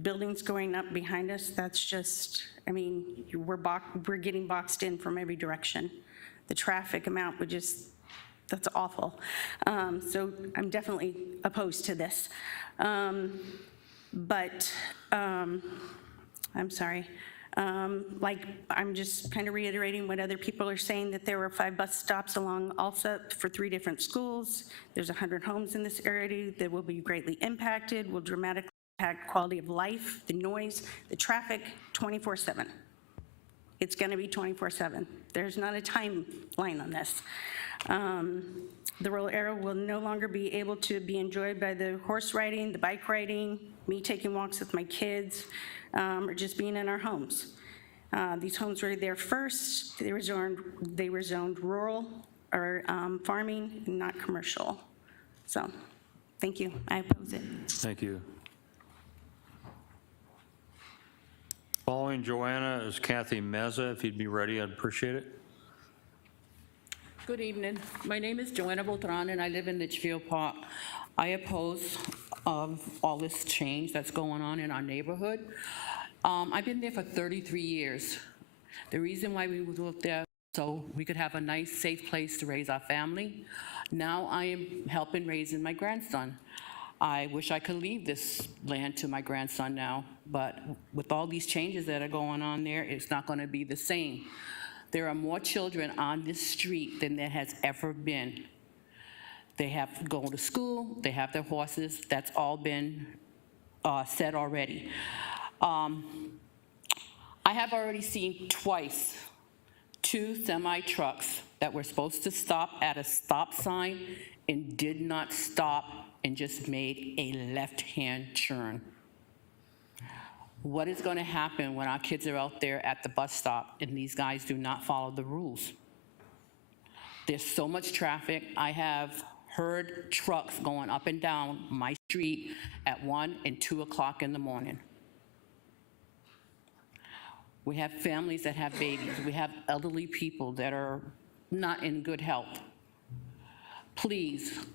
Buildings going up behind us, that's just, I mean, we're getting boxed in from every direction. The traffic amount would just, that's awful. So I'm definitely opposed to this. But I'm sorry. I'm just kind of reiterating what other people are saying, that there were 5 bus stops along Alsop for 3 different schools. There's 100 homes in this area that will be greatly impacted, will dramatically impact quality of life, the noise, the traffic, 24/7. It's going to be 24/7. There's not a timeline on this. The rural area will no longer be able to be enjoyed by the horse riding, the bike riding, me taking walks with my kids, or just being in our homes. These homes were there first. They were zoned rural or farming, not commercial. So, thank you. I oppose it. Thank you. Following Joanna is Kathy Meza. If you'd be ready, I'd appreciate it. Good evening. My name is Joanna Beltran, and I live in Litchfield Park. I oppose all this change that's going on in our neighborhood. I've been there for 33 years. The reason why we moved there so we could have a nice, safe place to raise our family. Now I am helping raising my grandson. I wish I could leave this land to my grandson now, but with all these changes that are going on there, it's not going to be the same. There are more children on this street than there has ever been. They have to go to school, they have their horses, that's all been said already. I have already seen twice 2 semi-trucks that were supposed to stop at a stop sign and did not stop and just made a left-hand turn. What is going to happen when our kids are out there at the bus stop and these guys do not follow the rules? There's so much traffic. I have heard trucks going up and down my street at 1 and 2 o'clock in the morning. We have families that have babies. We have elderly people that are not in good health. Please,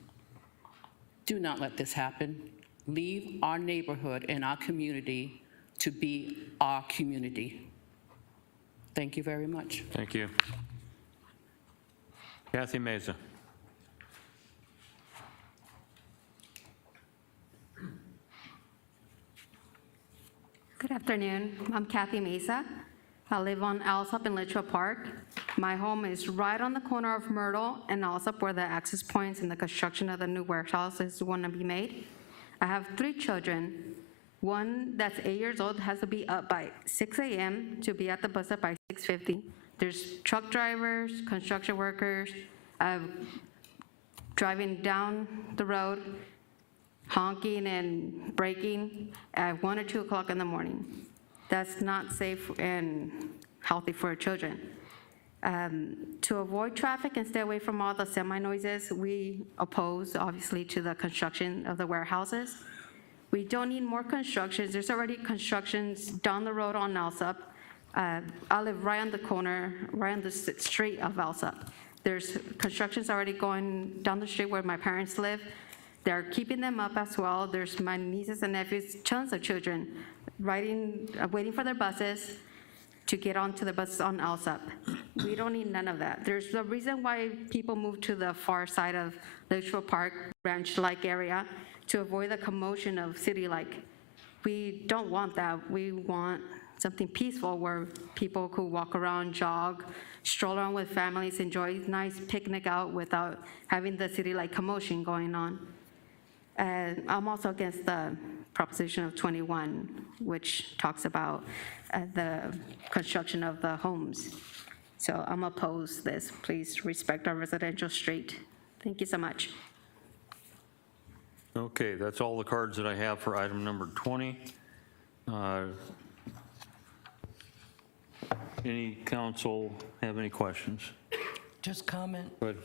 do not let this happen. Leave our neighborhood and our community to be our community. Thank you very much. Thank you. Kathy Meza. Good afternoon. I'm Kathy Mesa. I live on Alsop in Litchfield Park. My home is right on the corner of Myrtle and Alsop, where the access points and the construction of the new warehouse is going to be made. I have 3 children. One that's 8 years old has to be up by 6 a.m. to be at the bus stop by 6:50. There's truck drivers, construction workers, driving down the road, honking and braking at 1 or 2 o'clock in the morning. That's not safe and healthy for children. To avoid traffic and stay away from all the semi-noises, we oppose, obviously, to the construction of the warehouses. We don't need more constructions. There's already constructions down the road on Alsop. I live right on the corner, right on the street of Alsop. There's constructions already going down the street where my parents live. They're keeping them up as well. There's my nieces and nephews, tons of children, waiting for their buses to get onto the bus on Alsop. We don't need none of that. There's a reason why people move to the far side of Litchfield Park, ranch-like area, to avoid the commotion of city-like. We don't want that. We want something peaceful where people could walk around, jog, stroll around with families, enjoy a nice picnic out without having the city-like commotion going on. And I'm also against the Proposition of 21, which talks about the construction of the homes. So I'm opposed this. Please respect our residential street. Thank you so much. Okay, that's all the cards that I have for item number 20. Any council have any questions? Just comment. Go ahead.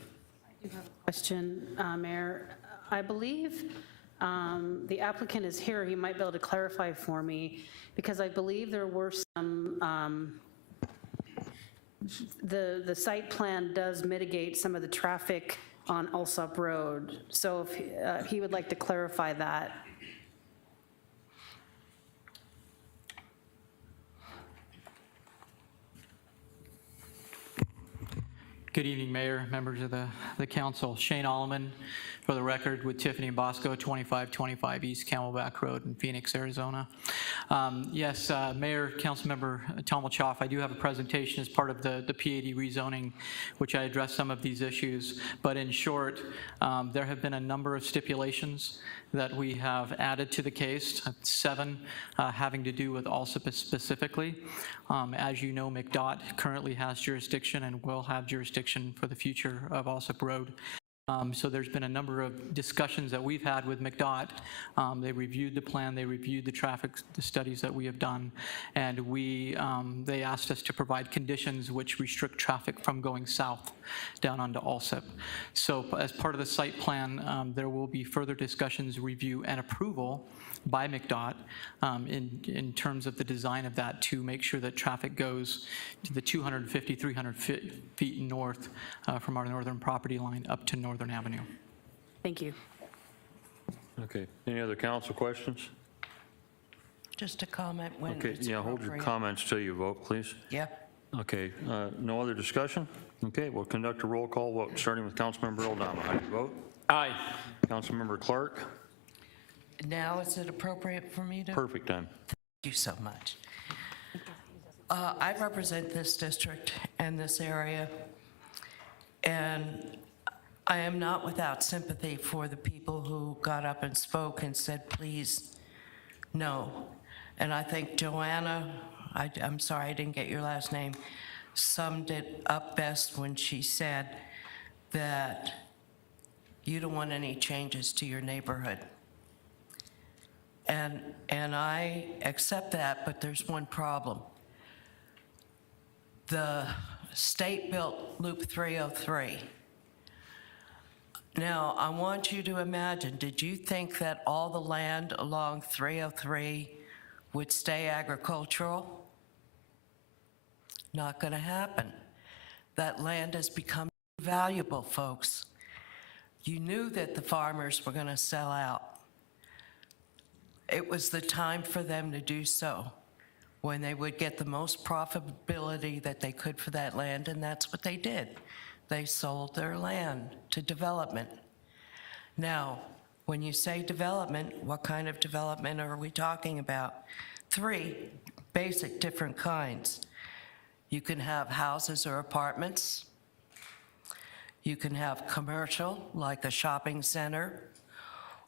Question, Mayor. I believe the applicant is here. He might be able to clarify for me, because I believe there were some, the site plan does mitigate some of the traffic on Alsop Road. So if he would like to clarify that. Good evening, Mayor, members of the council. Shane Alleman, for the record, with Tiffany and Bosco, 2525 East Camelback Road in Phoenix, Arizona. Yes, Mayor, Councilmember Tomalchoff, I do have a presentation as part of the PAD rezoning, which I addressed some of these issues. But in short, there have been a number of stipulations that we have added to the case, 7 having to do with Alsip specifically. As you know, McDOT currently has jurisdiction and will have jurisdiction for the future of Alsip Road. So there's been a number of discussions that we've had with McDOT. They reviewed the plan, they reviewed the studies that we have done, and they asked us to provide conditions which restrict traffic from going south down onto Alsip. So as part of the site plan, there will be further discussions, review, and approval by McDOT in terms of the design of that to make sure that traffic goes to the 250, 300 feet north from our northern property line up to Northern Avenue. Thank you. Okay, any other council questions? Just a comment when Okay, it's yeah, hold your appropriate. comments till you vote, please. Yeah. Okay, no other discussion? Okay, we'll conduct a roll call vote, starting with Councilmember Aldama. How do you vote? Aye. Councilmember Clark? Now is it appropriate for me to? Perfect time. Thank you so much. I represent this district and this area, and I am not without sympathy for the people who got up and spoke and said, please, no. And I think Joanna, I'm sorry I didn't get your last name, summed it up best when she said that you don't want any changes to your neighborhood. And I accept that, but there's one problem. The state built Loop 303. Now, I want you to imagine, did you think that all the land along 303 would stay agricultural? Not going to happen. That land has become valuable, folks. You knew that the farmers were going to sell out. It was the time for them to do so, when they would get the most profitability that they could for that land, and that's what they did. They sold their land to development. Now, when you say development, what kind of development are we talking about? 3 basic different kinds. You can have houses or apartments. You can have commercial, like a shopping center,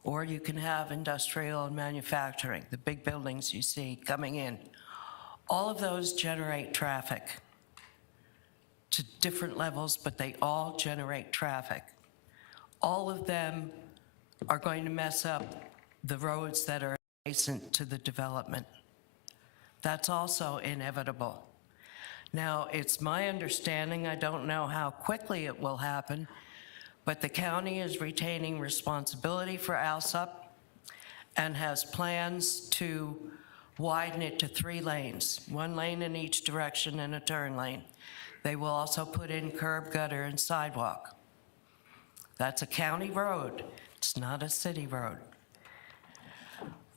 or you can have industrial and manufacturing, the big buildings you see coming in. All of those generate traffic to different levels, but they all generate traffic. All of them are going to mess up the roads that are adjacent to the development. That's also inevitable. Now, it's my understanding, I don't know how quickly it will happen, but the county is retaining responsibility for Alsop and has plans to widen it to 3 lanes, 1 lane in each direction and a turn lane. They will also put in curb, gutter, and sidewalk. That's a county road. It's not a city road.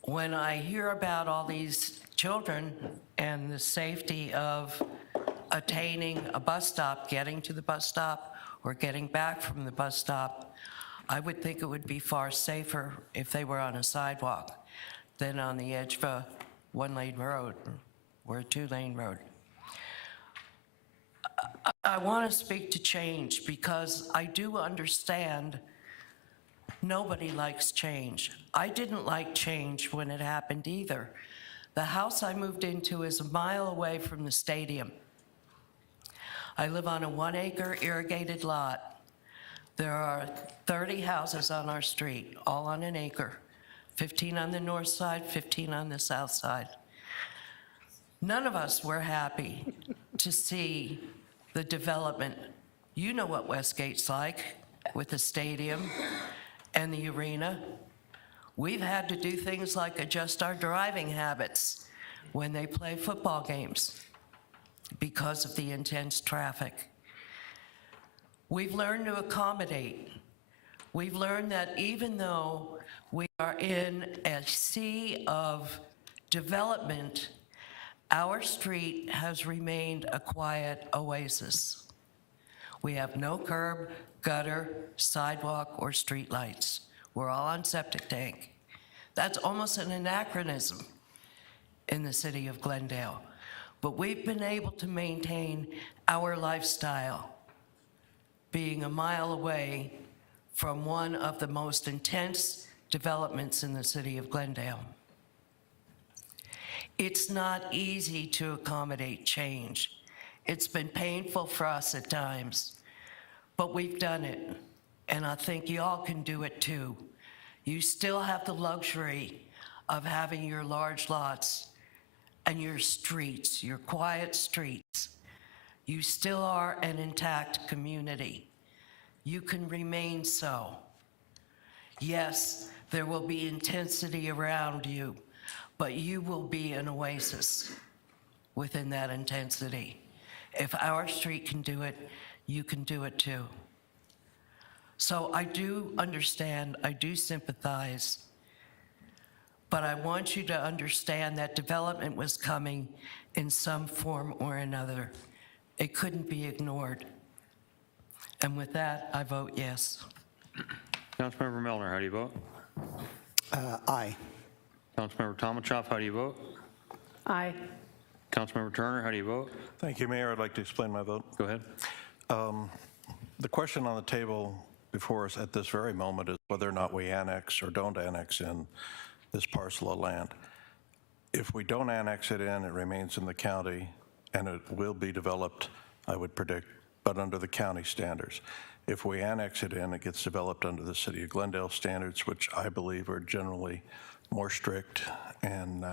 When I hear about all these children and the safety of attaining a bus stop, getting to the bus stop, or getting back from the bus stop, I would think it would be far safer if they were on a sidewalk than on the edge of a 1-lane road, We're a 2-lane road. I want to speak to change because I do understand nobody likes change. I didn't like change when it happened either. The house I moved into is a mile away from the stadium. I live on a 1-acre irrigated lot. There are 30 houses on our street, all on an acre, 15 on the north side, 15 on the south side. None of us were happy to see the development. You know what Westgate's like with the stadium and the arena. We've had to do things like adjust our driving habits when they play football games because of the intense traffic. We've learned to accommodate. We've learned that even though we are in a sea of development, our street has remained a quiet oasis. We have no curb, gutter, sidewalk, or street lights. We're all on septic tank. That's almost an anachronism in the city of Glendale. But we've been able to maintain our lifestyle, being a mile away from one of the most intense developments in the city of Glendale. It's not easy to accommodate change. It's been painful for us at times, but we've done it, and I think y'all can do it too. You still have the luxury of having your large lots and your streets, your quiet streets. You still are an intact community. You can remain so. Yes, there will be intensity around you, but you will be an oasis within that intensity. If our street can do it, you can do it too. So I do understand, I do sympathize, but I want you to understand that development was coming in some form or another. It couldn't be ignored. And with that, I vote yes. Councilmember Milner, how do you vote? Aye. Councilmember Tomachoff, how do you vote? Aye. Councilmember Turner, how do you vote? Thank you, Mayor. I'd like to explain my vote. Go ahead. The question on the table before us at this very moment is whether or not we annex or don't annex in this parcel of land. If we don't annex it in, it remains in the county, and it will be developed, I would predict, but under the county standards. If we annex it in, it gets developed under the City of Glendale standards, which I believe are generally more strict and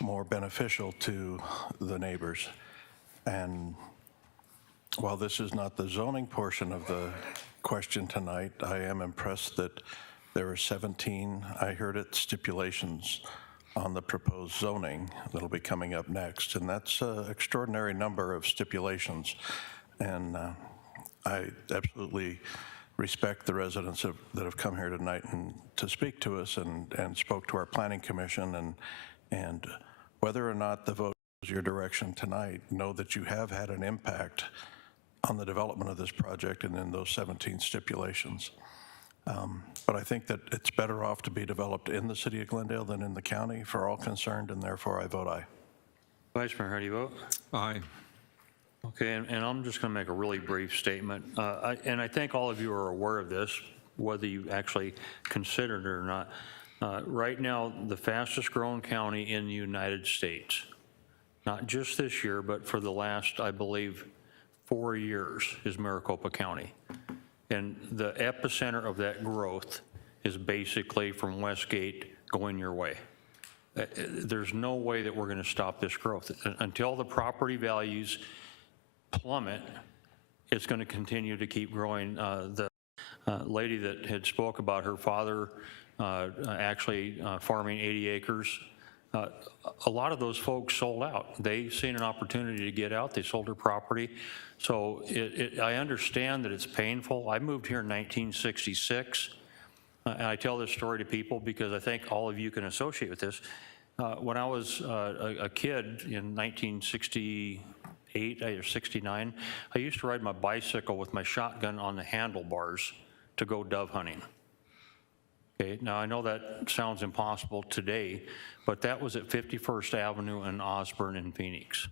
more beneficial to the neighbors. And while this is not the zoning portion of the question tonight, I am impressed that there are 17, I heard it, stipulations on the proposed zoning that'll be coming up next. And that's an extraordinary number of stipulations. And I absolutely respect the residents that have come here tonight and to speak to us and spoke to our planning commission. And whether or not the vote is your direction tonight, know that you have had an impact on the development of this project and in those 17 stipulations. But I think that it's better off to be developed in the City of Glendale than in the county for all concerned, and therefore I vote aye. Vice Mayor, how do you vote? Aye. Okay, and I'm just going to make a really brief statement. And I think all of you are aware of this, whether you actually considered it or not. Right now, the fastest growing county in the United States, not just this year, but for the last, I believe, 4 years, is Maricopa County. And the epicenter of that growth is basically from Westgate going your way. There's no way that we're going to stop this growth. Until the property values plummet, it's going to continue to keep growing. The lady that had spoke about her father actually farming 80 acres, a lot of those folks sold out. They seen an opportunity to get out. They sold their property. So I understand that it's painful. I moved here in 1966, and I tell this story to people because I think all of you can associate with this. When I was a kid in 1968 or 69, I used to ride my bicycle with my shotgun on the handlebars to go dove hunting. Okay, now I know that sounds impossible today, but that was at 51st Avenue in Osborne in Phoenix.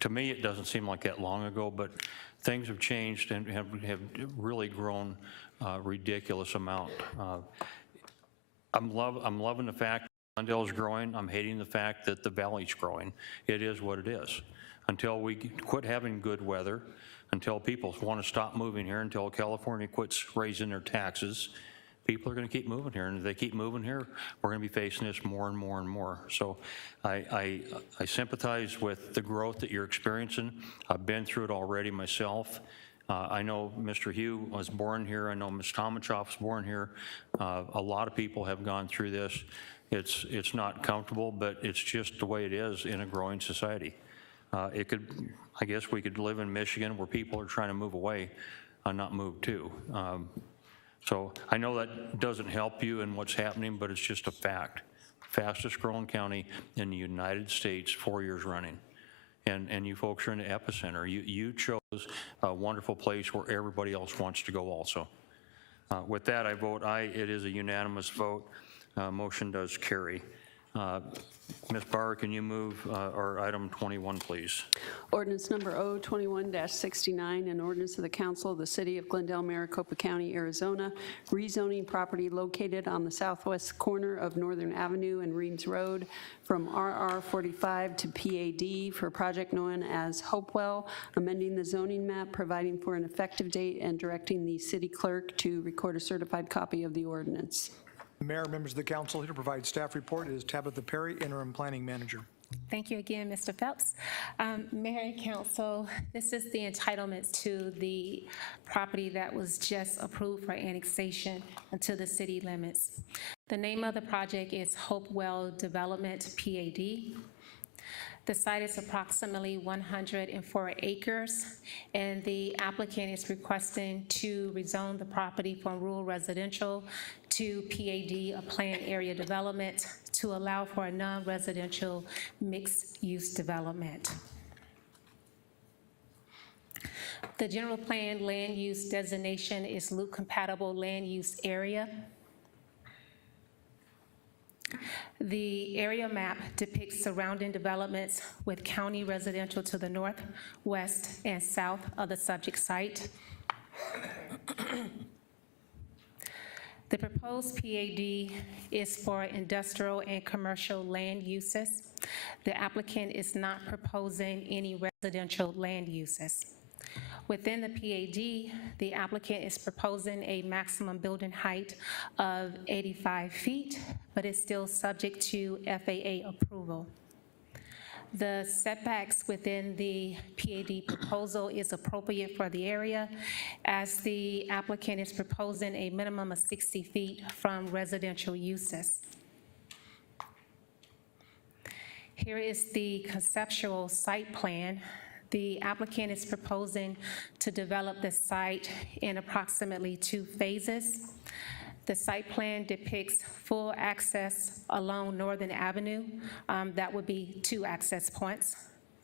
To me, it doesn't seem like that long ago, but things have changed and have really grown a ridiculous amount. I'm loving the fact Glendale is growing. I'm hating the fact that the valley's growing. It is what it is. Until we quit having good weather, until people want to stop moving here, until California quits raising their taxes, people are going to keep moving here. And if they keep moving here, we're going to be facing this more and more and more. So I sympathize with the growth that you're experiencing. I've been through it already myself. I know Mr. Hugh was born here. I know Ms. Tomachoff was born here. A lot of people have gone through this. It's not comfortable, but it's just the way it is in a growing society. I guess we could live in Michigan where people are trying to move away and not move to. So I know that doesn't help you in what's happening, but it's just a fact. Fastest growing county in the United States 4 years running. And you folks are in the epicenter. You chose a wonderful place where everybody else wants to go also. With that, I vote aye. It is a unanimous vote. Motion does carry. Ms. Barr, can you move our item 21, please? Ordinance number O21-69, an ordinance of the Council of the City of Glendale, Maricopa County, Arizona, rezoning property located on the southwest corner of Northern Avenue and Reams Road from RR45 to PAD for a project known as Hopewell, amending the zoning map, providing for an effective date, and directing the city clerk to record a certified copy of the ordinance. Mayor, members of the council, here to provide staff report is Tabitha Perry, interim planning manager. Thank you again, Mr. Phelps. Mayor and council, this is the entitlements to the property that was just approved for annexation into the city limits. The name of the project is Hopewell Development, PAD. The site is approximately 104 acres, and the applicant is requesting to rezone the property from rural residential to PAD, a planned area development, to allow for a non-residential mixed-use development. The general plan land use designation is loop-compatible land use area. The area map depicts surrounding developments with county residential to the north, west, and south of the subject site. The proposed PAD is for industrial and commercial land uses. The applicant is not proposing any residential land uses. Within the PAD, the applicant is proposing a maximum building height of 85 feet, but is still subject to FAA approval. The setbacks within the PAD proposal is appropriate for the area, as the applicant is proposing a minimum of 60 feet from residential uses. Here is the conceptual site plan. The applicant is proposing to develop the site in approximately 2 phases. The site plan depicts full access along Northern Avenue. That would be 2 access points,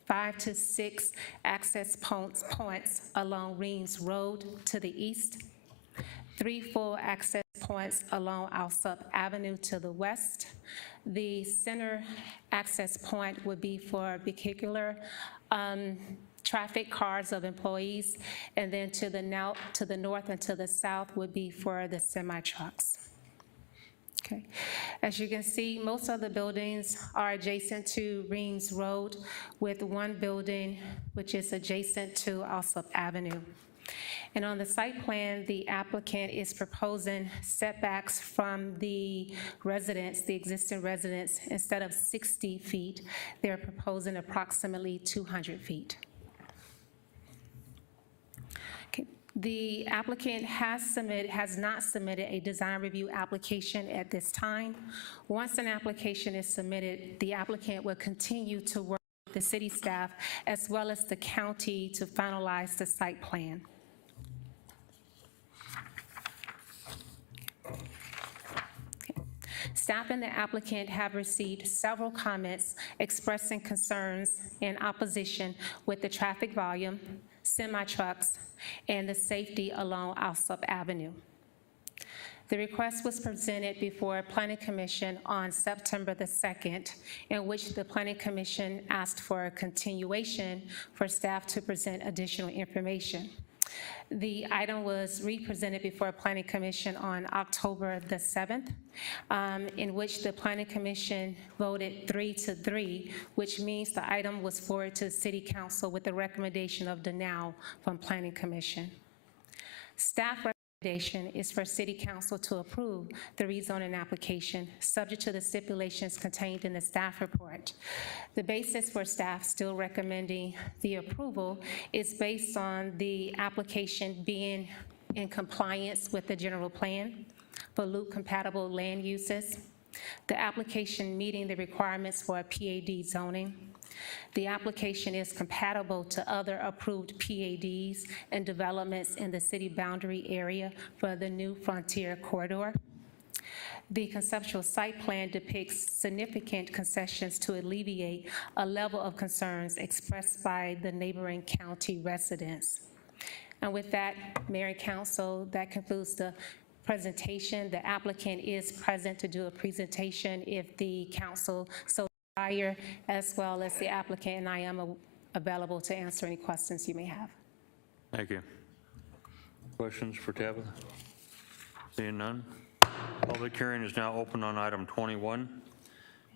5 to 6 access points along Reams Road to the east, 3 full access points along Alsop Avenue to the west. The center access point would be for vehicular traffic, cars of employees, and then to the north and to the south would be for the semi-trucks. Okay. As you can see, most of the buildings are adjacent to Reams Road, with one building which is adjacent to Alsop Avenue. And on the site plan, the applicant is proposing setbacks from the residents, the existing residents. Instead of 60 feet, they're proposing approximately 200 feet. Okay. The applicant has not submitted a design review application at this time. Once an application is submitted, the applicant will continue to work with the city staff as well as the county to finalize the site plan. Staff and the applicant have received several comments expressing concerns in opposition with the traffic volume, semi-trucks, and the safety along Alsop Avenue. The request was presented before Planning Commission on September the 2nd, in which the Planning Commission asked for a continuation for staff to present additional information. The item was represented before Planning Commission on October the 7th, in which the Planning Commission voted 3-3, which means the item was forwarded to City Council with the recommendation of denial from Planning Commission. Staff recommendation is for City Council to approve the rezoning application, subject to the stipulations contained in the staff report. The basis for staff still recommending the approval is based on the application being in compliance with the general plan for loop-compatible land uses, the application meeting the requirements for a PAD zoning, the application is compatible to other approved PADs and developments in the city boundary area for the new Frontier Corridor. The conceptual site plan depicts significant concessions to alleviate a level of concerns expressed by the neighboring county residents. And with that, Mayor and Council, that concludes the presentation. The applicant is present to do a presentation if the council so desire, as well as the applicant, and I am available to answer any questions you may have. Thank you. Questions for Tabitha? Seeing none. Public hearing is now open on item 21,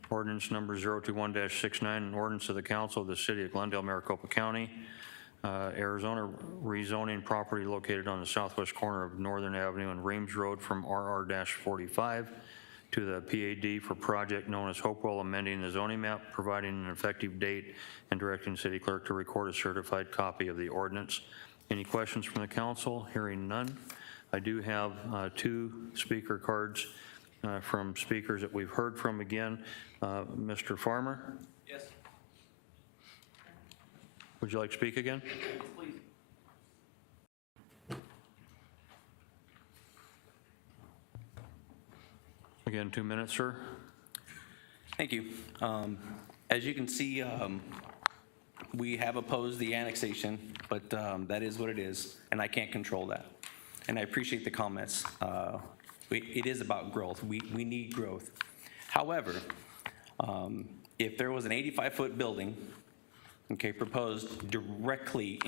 ordinance number 021-69, an ordinance of the council of the city of Glendale, Maricopa County, Arizona, rezoning property located on the southwest corner of Northern Avenue and Reams Road from RR-45 to the PAD for project known as Hopewell, amending the zoning map, providing an effective date, and directing city clerk to record a certified copy of the ordinance. Any questions from the council? Hearing none. I do have 2 speaker cards from speakers that we've heard from again. Mr. Farmer? Yes. Would you like to speak again? Please. Again, 2 minutes, sir. Thank you. As you can see, we have opposed the annexation, but that is what it is, and I can't control that. And I appreciate the comments. It is about growth. We need growth. However, if there was an 85-foot building, okay, proposed directly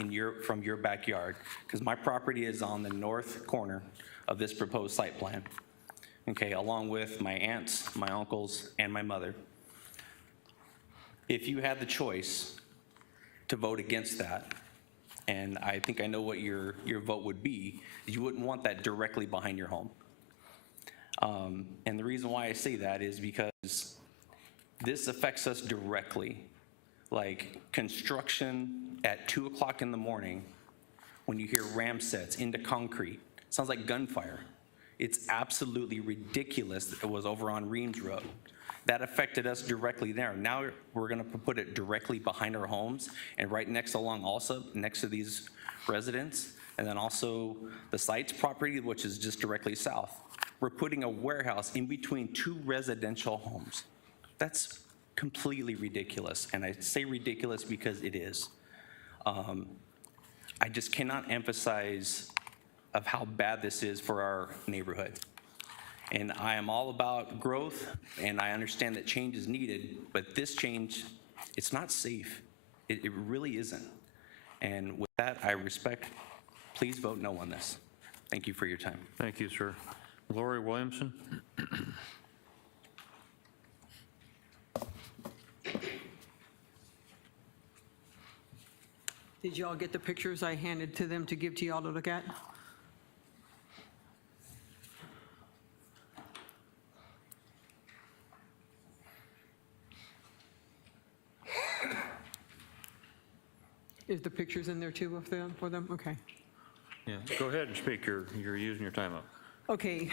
from your backyard, because my property is on the north corner of this proposed site plan, okay, along with my aunts, my uncles, and my mother. If you had the choice to vote against that, and I think I know what your vote would be, you wouldn't want that directly behind your home. And the reason why I say that is because this affects us directly. Like construction at 2 o'clock in the morning, when you hear ram sets into concrete, sounds like gunfire. It's absolutely ridiculous that it was over on Reams Road. That affected us directly there. Now we're gonna put it directly behind our homes and right next along also, next to these residents, and then also the site's property, which is just directly south. We're putting a warehouse in between 2 residential homes. That's completely ridiculous, and I say ridiculous because it is. I just cannot emphasize of how bad this is for our neighborhood. And I am all about growth, and I understand that change is needed, but this change, it's not safe. It really isn't. And with that, I respect, please vote no on this. Thank you for your time. Thank you, sir. Lori Williamson? Did y'all get the pictures I handed to them to give to y'all to look at? Is the pictures in there too for them? Okay. Yeah, go ahead and speak. You're using your time up. Okay,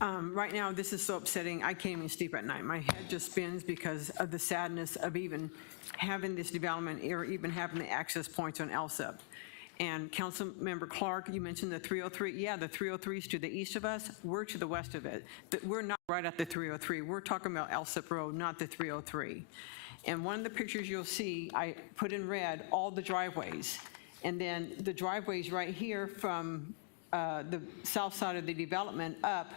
right now, this is so upsetting, I can't even sleep at night. My head just spins because of the sadness of even having this development or even having the access points on LSUP. And Councilmember Clark, you mentioned the 303. Yeah, the 303 is to the east of us. We're to the west of it. We're not right at the 303. We're talking about LSUP Road, not the 303. And one of the pictures you'll see, I put in red all the driveways. And then the driveways right here from the south side of the development up,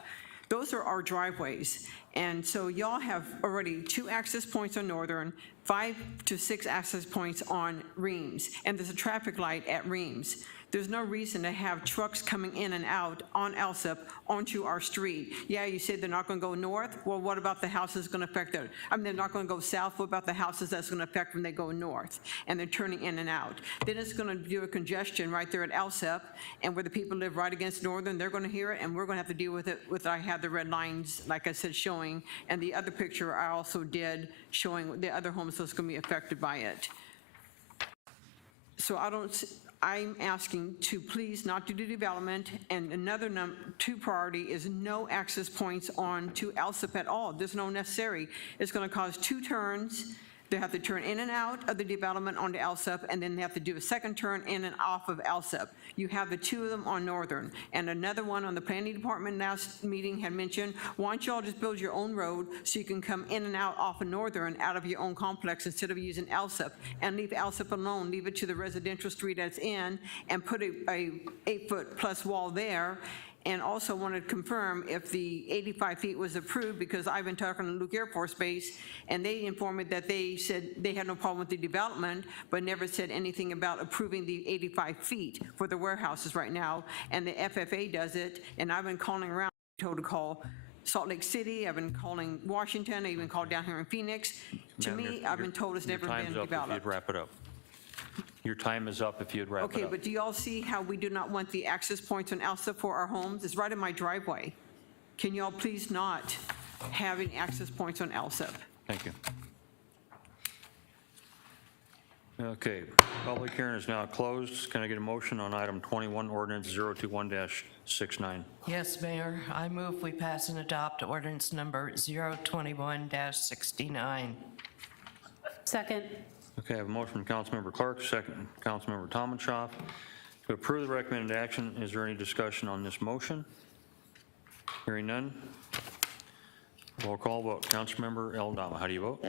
Those are our driveways. And so y'all have already 2 access points on Northern, 5 to 6 access points on Reams, and there's a traffic light at Reams. There's no reason to have trucks coming in and out on Alsop onto our street. Yeah, you said they're not going to go north. Well, what about the houses going to affect that? I mean, they're not going to go south. What about the houses that's going to affect when they go north and they're turning in and out? Then it's going to do a congestion right there at Alsop, and where the people live right against Northern, they're going to hear it, and we're going to have to deal with it. I have the red lines, like I said, showing, and the other picture I also did showing the other homes that's going to be affected by it. So I'm asking to please not do the development, and another 2 priority is no access points on to Alsop at all. There's no necessary. It's going to cause 2 turns. They have to turn in and out of the development onto Alsop, and then they have to do a second turn in and off of Alsop. You have the 2 of them on Northern. And another one on the planning department last meeting had mentioned, why don't y'all just build your own road so you can come in and out off of Northern out of your own complex instead of using Alsop, and leave Alsop alone, leave it to the residential street that's in, and put a 8-foot plus wall there. And also wanted to confirm if the 85 feet was approved, because I've been talking to Luke Air Force Base, and they informed me that they said they had no problem with the development, but never said anything about approving the 85 feet for the warehouses right now. And the FFA does it, and I've been calling around, told to call Salt Lake City, I've been calling Washington, I even called down here in Phoenix. To me, I've been told it's never been developed. Your time's up if you'd wrap it up. Your time is up if you'd wrap it up. Okay, but do y'all see how we do not want the access points on Alsop for our homes? It's right in my driveway. Can y'all please not have any access points on Alsop? Thank you. Okay, public hearing is now closed. Can I get a motion on item 21, ordinance 021-69? Yes, Mayor, I move we pass and adopt ordinance number 021-69. Second. Okay, I have a motion from Councilmember Clark, second Councilmember Tomanshoff. To approve the recommended action, is there any discussion on this motion? Hearing none. Roll call vote. Councilmember Aldama, how do you vote?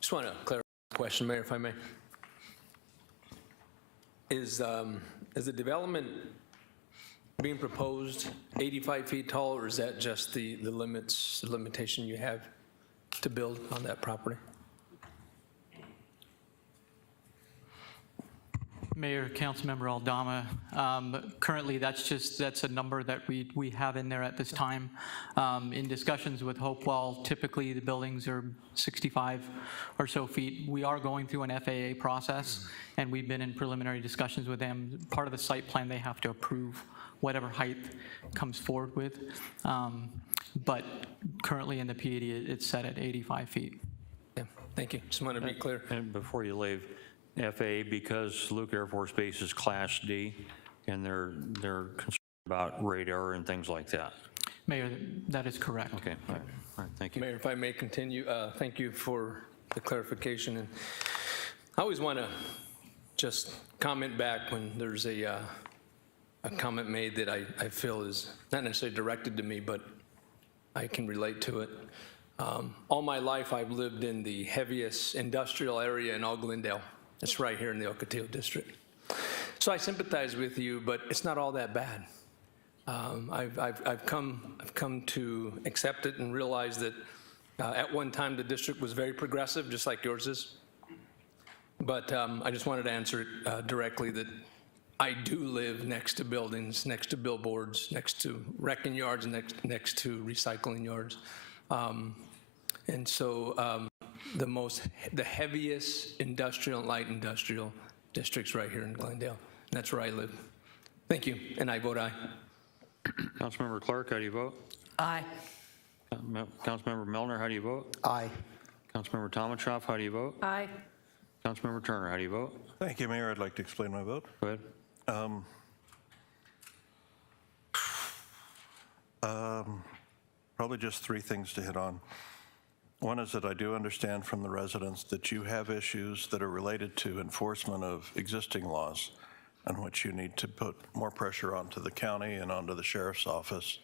Just want to clarify the question, Mayor, if I may. Is the development being proposed 85 feet tall, or is that just the limitation you have to build on that property? Mayor, Councilmember Aldama, currently that's a number that we have in there at this time. In discussions with Hopewell, typically the buildings are 65 or so feet. We are going through an FAA process, and we've been in preliminary discussions with them. Part of the site plan, they have to approve whatever height comes forward with. But currently in the PAD, it's set at 85 feet. Yeah, thank you. Just want to be clear. And before you leave, FAA, because Luke Air Force Base is Class D, and they're concerned about radar and things like that. Mayor, that is correct. Okay, all right, thank you. Mayor, if I may continue, thank you for the clarification. And I always want to just comment back when there's a comment made that I feel is not necessarily directed to me, but I can relate to it. All my life, I've lived in the heaviest industrial area in all Glendale. It's right here in the Ocotillo district. So I sympathize with you, but it's not all that bad. I've come to accept it and realize that at one time the district was very progressive, just like yours is. But I just wanted to answer it directly that I do live next to buildings, next to billboards, next to wrecking yards, next to recycling yards. And so the heaviest industrial and light industrial districts right here in Glendale. And that's where I live. Thank you, and I vote aye. Councilmember Clark, how do you vote? Aye. Councilmember Melner, how do you vote? Aye. Councilmember Tomanshoff, how do you vote? Aye. Councilmember Turner, how do you vote? Thank you, Mayor. I'd like to explain my vote. Go ahead. Probably just 3 things to hit on. One is that I do understand from the residents that you have issues that are related to enforcement of existing laws, on which you need to put more pressure onto the county and onto the sheriff's office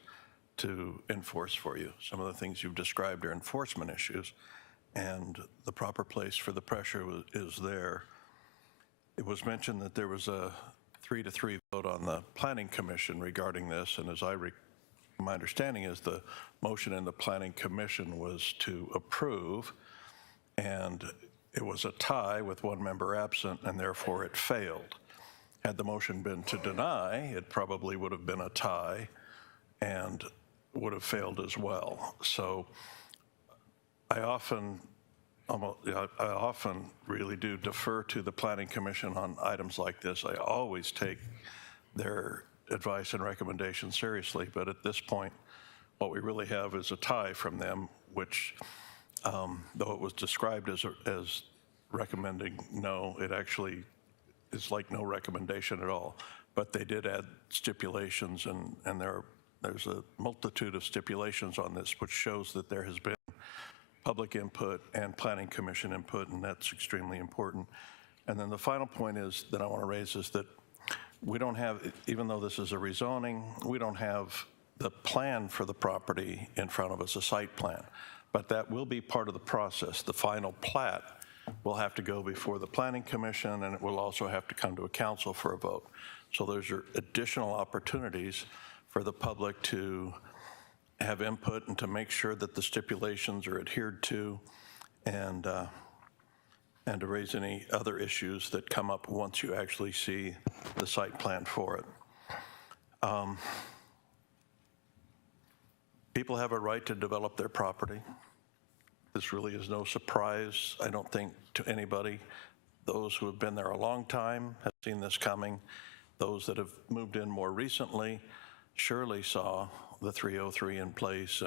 to enforce for you. Some of the things you've described are enforcement issues, and the proper place for the pressure is there. It was mentioned that there was a 3-3 vote on the Planning Commission regarding this, and as I my understanding is the motion in the Planning Commission was to approve, and it was a tie with one member absent, and therefore it failed. Had the motion been to deny, it probably would have been a tie and would have failed as well. So I often really do defer to the Planning Commission on items like this. I always take their advice and recommendations seriously, but at this point, what we really have is a tie from them, which, though it was described as recommending no, it actually is like no recommendation at all. But they did add stipulations, and there's a multitude of stipulations on this, which shows that there has been public input and Planning Commission input, and that's extremely important. And then the final point is that I want to raise is that we don't have, even though this is a rezoning, we don't have the plan for the property in front of us, a site plan. But that will be part of the process. The final plat will have to go before the Planning Commission, and it will also have to come to a council for a vote. So there's additional opportunities for the public to have input and to make sure that the stipulations are adhered to, and to raise any other issues that come up once you actually see the site plan for it. People have a right to develop their property. This really is no surprise, I don't think, to anybody. Those who have been there a long time have seen this coming. Those that have moved in more recently surely saw the 303 in place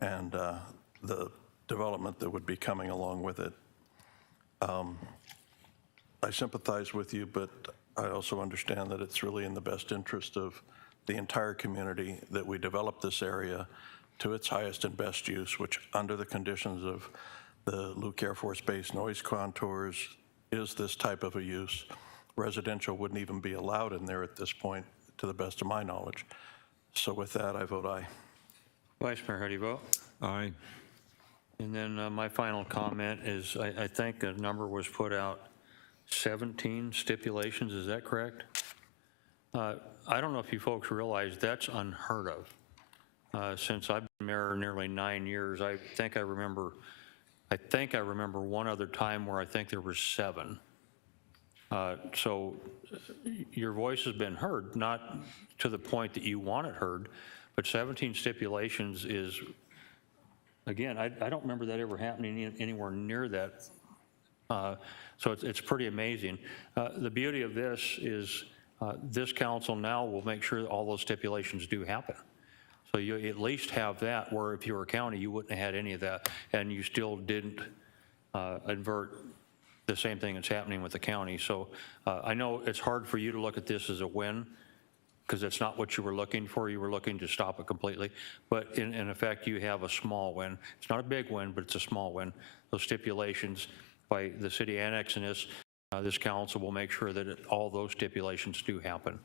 and the development that would be coming along with it. I sympathize with you, but I also understand that it's really in the best interest of the entire community that we develop this area to its highest and best use, which under the conditions of the Luke Air Force Base noise contours is this type of a use. Residential wouldn't even be allowed in there at this point, to the best of my knowledge. So with that, I vote aye. Vice Mayor, how do you vote? Aye. And then my final comment is I think a number was put out, 17 stipulations, is that correct? I don't know if you folks realize that's unheard of. Since I've been mayor nearly 9 years, I think I remember one other time where I think there were 7. So your voice has been heard, not to the point that you want it heard, but 17 stipulations is, again, I don't remember that ever happening anywhere near that. So it's pretty amazing. The beauty of this is this council now will make sure that all those stipulations do happen. So you at least have that, where if you were a county, you wouldn't have had any of that, and you still didn't invert the same thing that's happening with the county. So I know it's hard for you to look at this as a win, because it's not what you were looking for. You were looking to stop it completely. But in effect, you have a small win. It's not a big win, but it's a small win. Those stipulations, by the city annexing this council will make sure that all those stipulations do happen.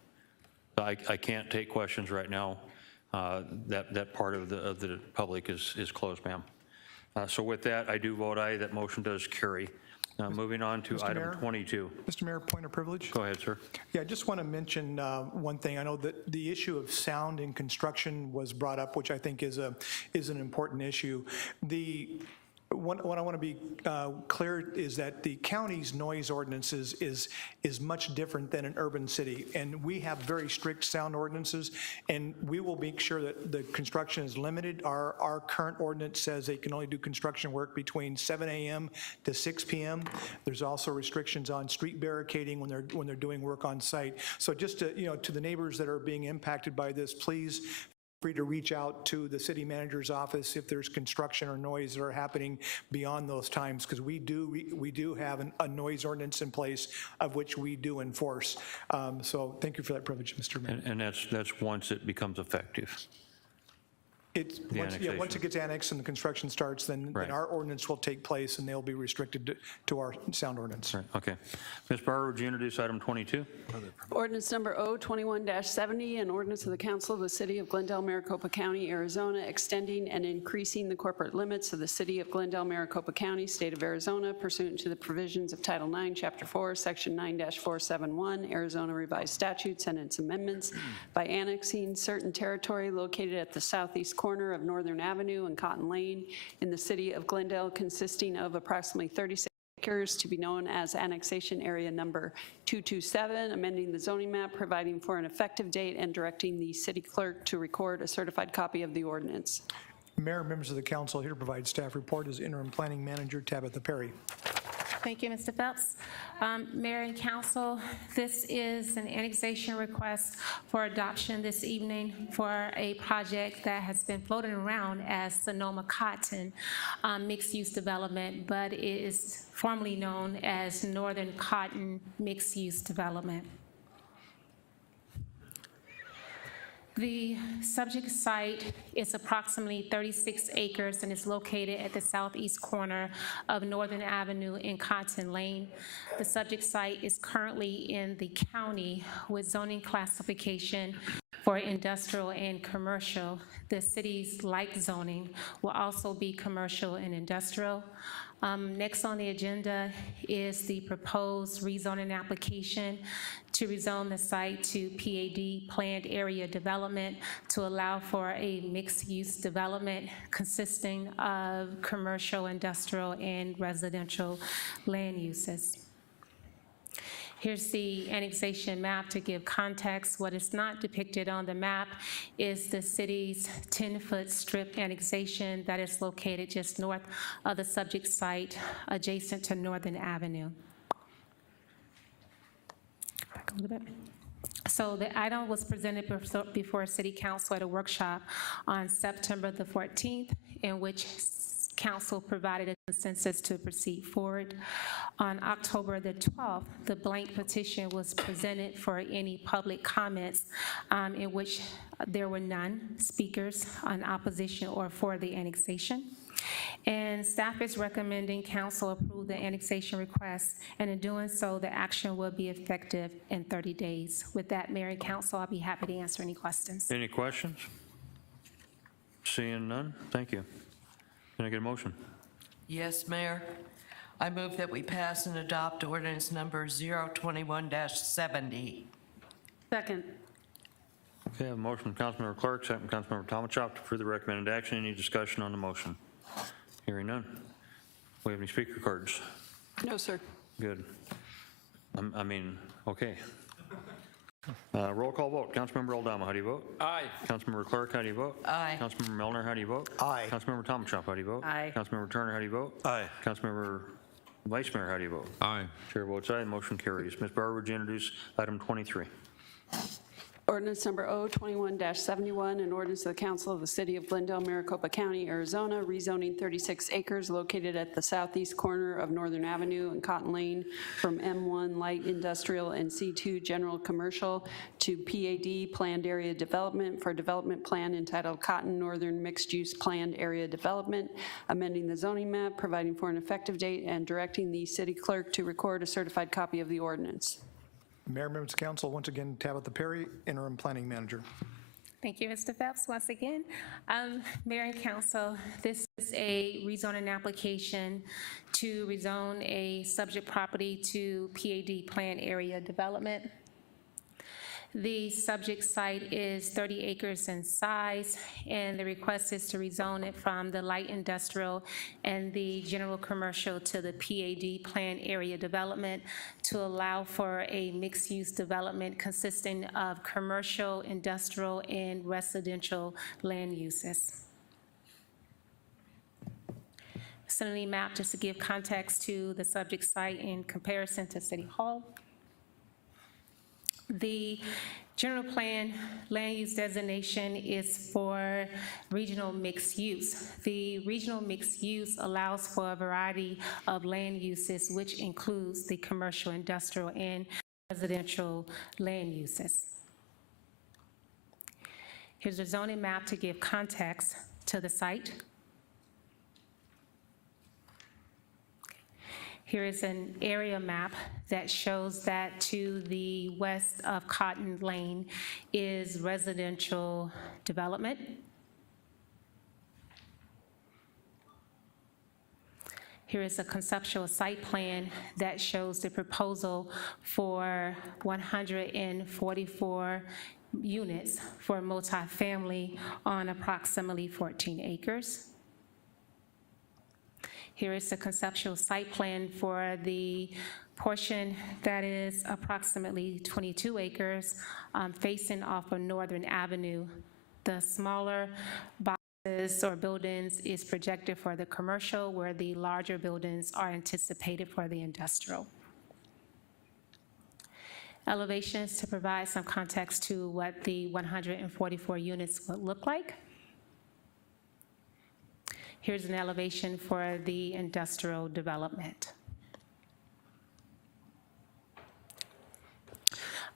I can't take questions right now. That part of the public is closed, ma'am. So with that, I do vote aye. That motion does carry. Now, moving on to Mr. item Mayor? 22. Mr. Mayor, point of privilege. Go ahead, sir. Yeah, I just want to mention one thing. I know that the issue of sound in construction was brought up, which I think is an important issue. What I want to be clear is that the county's noise ordinances is much different than an urban city, and we have very strict sound ordinances, and we will make sure that the construction is limited. Our current ordinance says they can only do construction work between 7 a.m. to 6 p.m. There's also restrictions on street barricading when they're doing work on site. So just to the neighbors that are being impacted by this, please free to reach out to the city manager's office if there's construction or noise that are happening beyond those times, because we do have a noise ordinance in place of which we do enforce. So thank you for that privilege, Mr. Mayor. And that's once it becomes effective. Once it gets annexed and the construction starts, then our ordinance will take place and they'll be restricted to our sound ordinance. Right, okay. Ms. Barber, would you introduce item 22? Ordinance number O21-70, an ordinance of the Council of the City of Glendale, Maricopa County, Arizona, extending and increasing the corporate limits of the City of Glendale, Maricopa County, State of Arizona, pursuant to the provisions of Title IX, Chapter 4, Section 9-471, Arizona Revised Statutes and its amendments, by annexing certain territory located at the southeast corner of Northern Avenue and Cotton Lane in the City of Glendale, consisting of approximately 36 acres to be known as Annexation Area Number 227, amending the zoning map, providing for an effective date, and directing the city clerk to record a certified copy of the ordinance. Mayor, members of the council, here to provide staff report is Interim Planning Manager Tabitha Perry. Thank you, Mr. Phelps. Mayor and council, this is an annexation request for adoption this evening for a project that has been floating around as Sonoma Cotton mixed-use development, but it is formerly known as Northern Cotton Mixed-Use Development. The subject site is approximately 36 acres and is located at the southeast corner of Northern Avenue and Cotton Lane. The subject site is currently in the county with zoning classification for industrial and commercial. The city's light zoning will also be commercial and industrial. Next on the agenda is the proposed rezoning application to rezone the site to PAD, Planned Area Development, to allow for a mixed-use development consisting of commercial, industrial, and residential land uses. Here's the annexation map to give context. What is not depicted on the map is the city's 10-foot strip annexation that is located just north of the subject site, adjacent to Northern Avenue. Back a little bit. So the item was presented before City Council at a workshop on September the 14th, in which Council provided a consensus to proceed forward. On October the 12th, the blank petition was presented for any public comments, in which there were none speakers on opposition or for the annexation. And staff is recommending council approve the annexation request, and in doing so, the action will be effective in 30 days. With that, Mayor and Council, I'll be happy to answer any questions. Any questions? Seeing none, thank you. Can I get a motion? Yes, Mayor. I move that we pass and adopt ordinance number 021-70. Second. Okay, I have a motion from Councilmember Clark, second from Councilmember Tomachop to approve the recommended action. Any discussion on the motion? Hearing none. We have any speaker cards? No, sir. Good. Okay. Roll call vote. Councilmember Aldama, how do you vote? Aye. Councilmember Clark, how do you vote? Aye. Councilmember Milner, how do you vote? Aye. Councilmember Tomachop, how do you vote? Aye. Councilmember Turner, how do you vote? Aye. Councilmember Vice Mayor, how do you vote? Aye. Chair votes aye, the motion carries. Ms. Barber, would you introduce item 23? Ordinance number O21-71, an ordinance of the Council of the City of Glendale, Maricopa County, Arizona, rezoning 36 acres located at the southeast corner of Northern Avenue and Cotton Lane from M1 Light Industrial and C2 General Commercial to PAD, Planned Area Development, for a development plan entitled Cotton Northern Mixed Use Planned Area Development, amending the zoning map, providing for an effective date, and directing the city clerk to record a certified copy of the ordinance. Mayor, members of council, once again, Tabitha Perry, Interim Planning Manager. Thank you, Mr. Phelps, once again. Mayor and council, this is a rezoning application to rezone a subject property to PAD, Planned Area Development. The subject site is 30 acres in size, and the request is to rezone it from the light industrial and the general commercial to the PAD, Planned Area Development, to allow for a mixed-use development consisting of commercial, industrial, and residential land uses. Vicinity map, just to give context to the subject site in comparison to City Hall. The general plan land use designation is for regional mixed use. The regional mixed use allows for a variety of land uses, which includes the commercial, industrial, and residential land uses. Here's a zoning map to give context to the site. Here is an area map that shows that to the west of Cotton Lane is residential development. Here is a conceptual site plan that shows the proposal for 144 units for multifamily on approximately 14 acres. Here is the conceptual site plan for the portion that is approximately 22 acres facing off of Northern Avenue. The smaller boxes or buildings is projected for the commercial, where the larger buildings are anticipated for the industrial. Elevations to provide some context to what the 144 units would look like. Here's an elevation for the industrial development.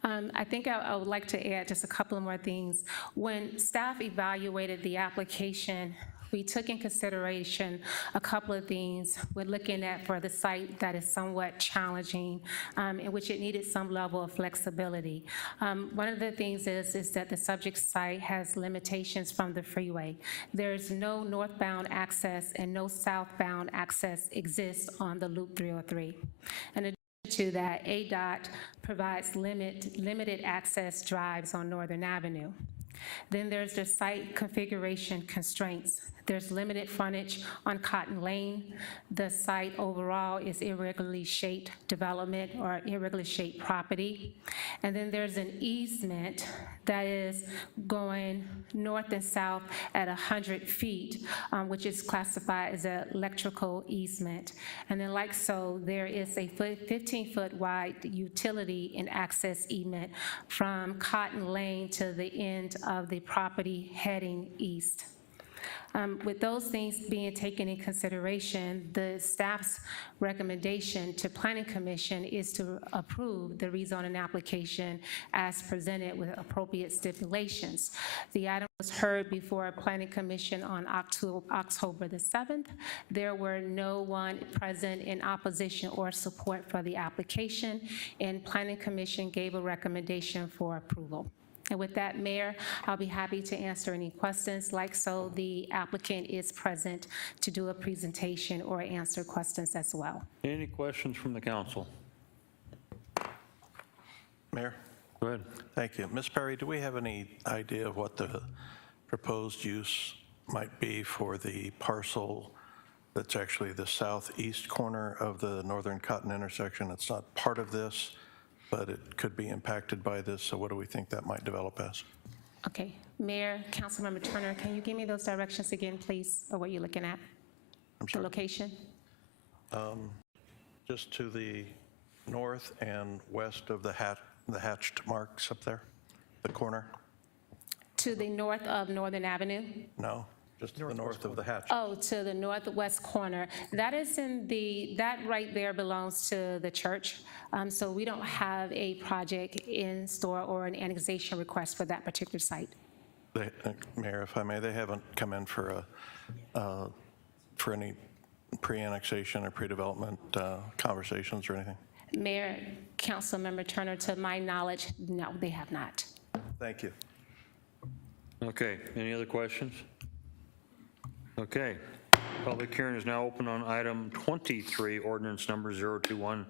I think I would like to add just a couple of more things. When staff evaluated the application, we took in consideration a couple of things when looking at for the site that is somewhat challenging, in which it needed some level of flexibility. One of the things is that the subject site has limitations from the freeway. There's no northbound access and no southbound access exists on the Loop 303. And to that, ADOT provides limited access drives on Northern Avenue. Then there's the site configuration constraints. There's limited frontage on Cotton Lane. The site overall is irregularly shaped development or irregularly shaped property. And then there's an easement that is going north and south at 100 feet, which is classified as an electrical easement. And then like so, there is a 15-foot wide utility and access easement from Cotton Lane to the end of the property heading east. With those things being taken in consideration, the staff's recommendation to Planning Commission is to approve the rezoning application as presented with appropriate stipulations. The item was heard before Planning Commission on October the 7th. There were no one present in opposition or support for the application, and Planning Commission gave a recommendation for approval. And with that, Mayor, I'll be happy to answer any questions. Like so, the applicant is present to do a presentation or answer questions as well. Any questions from the council? Mayor? Go ahead. Thank you. Ms. Perry, do we have any idea of what the proposed use might be for the parcel that's actually the southeast corner of the Northern Cotton intersection? It's not part of this, but it could be impacted by this, so what do we think that might develop as? Okay, Mayor, Councilmember Turner, can you give me those directions again, please, or what you're looking at? I'm sorry. The location? Just to the north and west of the hatched marks up there, the corner? To the north of Northern Avenue? No, just to the north of the hatch. Oh, to the northwest corner. That is that right there belongs to the church. So we don't have a project in store or an annexation request for that particular site. Mayor, if I may, they haven't come in for any pre-annexation or pre-development conversations or anything? Mayor, Councilmember Turner, to my knowledge, no, they have not. Thank you. Okay, any other questions? Okay, public hearing is now open on item 23, ordinance number 021-71,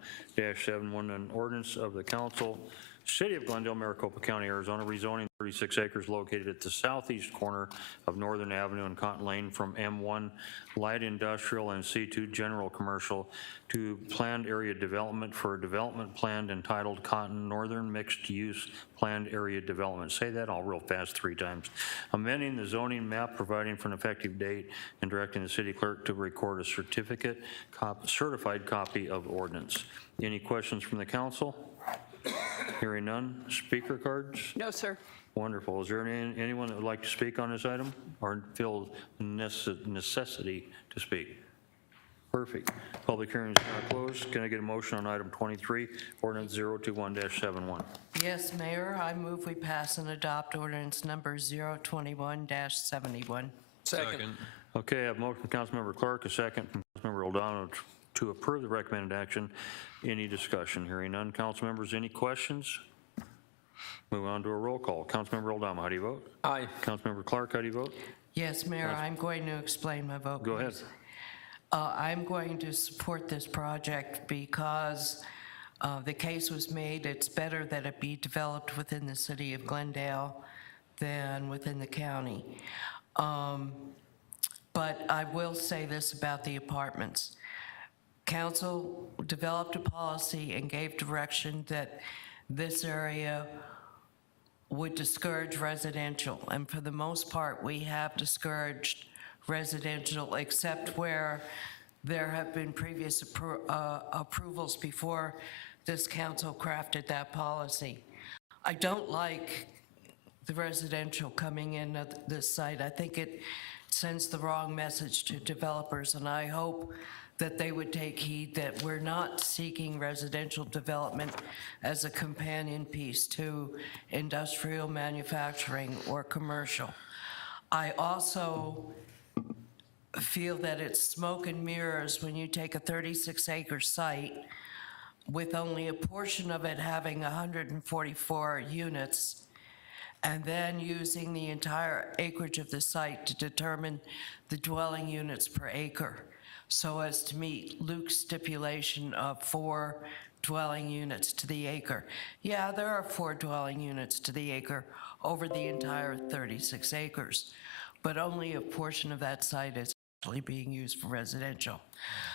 an ordinance of the council, City of Glendale, Maricopa County, Arizona, rezoning 36 acres located at the southeast corner of Northern Avenue and Cotton Lane from M1 light industrial and C2 general commercial to planned area development for a development plan entitled Cotton Northern Mixed Use Planned Area Development. Say that all real fast 3 times. Amending the zoning map, providing for an effective date, and directing the city clerk to record a certified copy of ordinance. Any questions from the council? Hearing none. Speaker cards? No, sir. Wonderful. Is there anyone that would like to speak on this item or feel necessity to speak? Perfect. Public hearing is now closed. Can I get a motion on item 23, ordinance 021-71? Yes, Mayor, I move we pass and adopt ordinance number 021-71. Second. Okay, I have a motion from Councilmember Clark, a second from Councilmember O'Donnell to approve the recommended action. Any discussion? Hearing none. Council members, any questions? Move on to a roll call. Councilmember O'Donnell, how do you vote? Aye. Councilmember Clark, how do you vote? Yes, Mayor, I'm going to explain my vote. Go ahead. please. I'm going to support this project because the case was made, it's better that it be developed within the city of Glendale than within the county. But I will say this about the apartments. Council developed a policy and gave direction that this area would discourage residential, and for the most part, we have discouraged residential, except where there have been previous approvals before this council crafted that policy. I don't like the residential coming in at this site. I think it sends the wrong message to developers, and I hope that they would take heed that we're not seeking residential development as a companion piece to industrial manufacturing or commercial. I also feel that it's smoke and mirrors when you take a 36-acre site with only a portion of it having 144 units and then using the entire acreage of the site to determine the dwelling units per acre so as to meet Luke's stipulation of 4 dwelling units to the acre. Yeah, there are 4 dwelling units to the acre over the entire 36 acres, but only a portion of that site is actually being used for residential.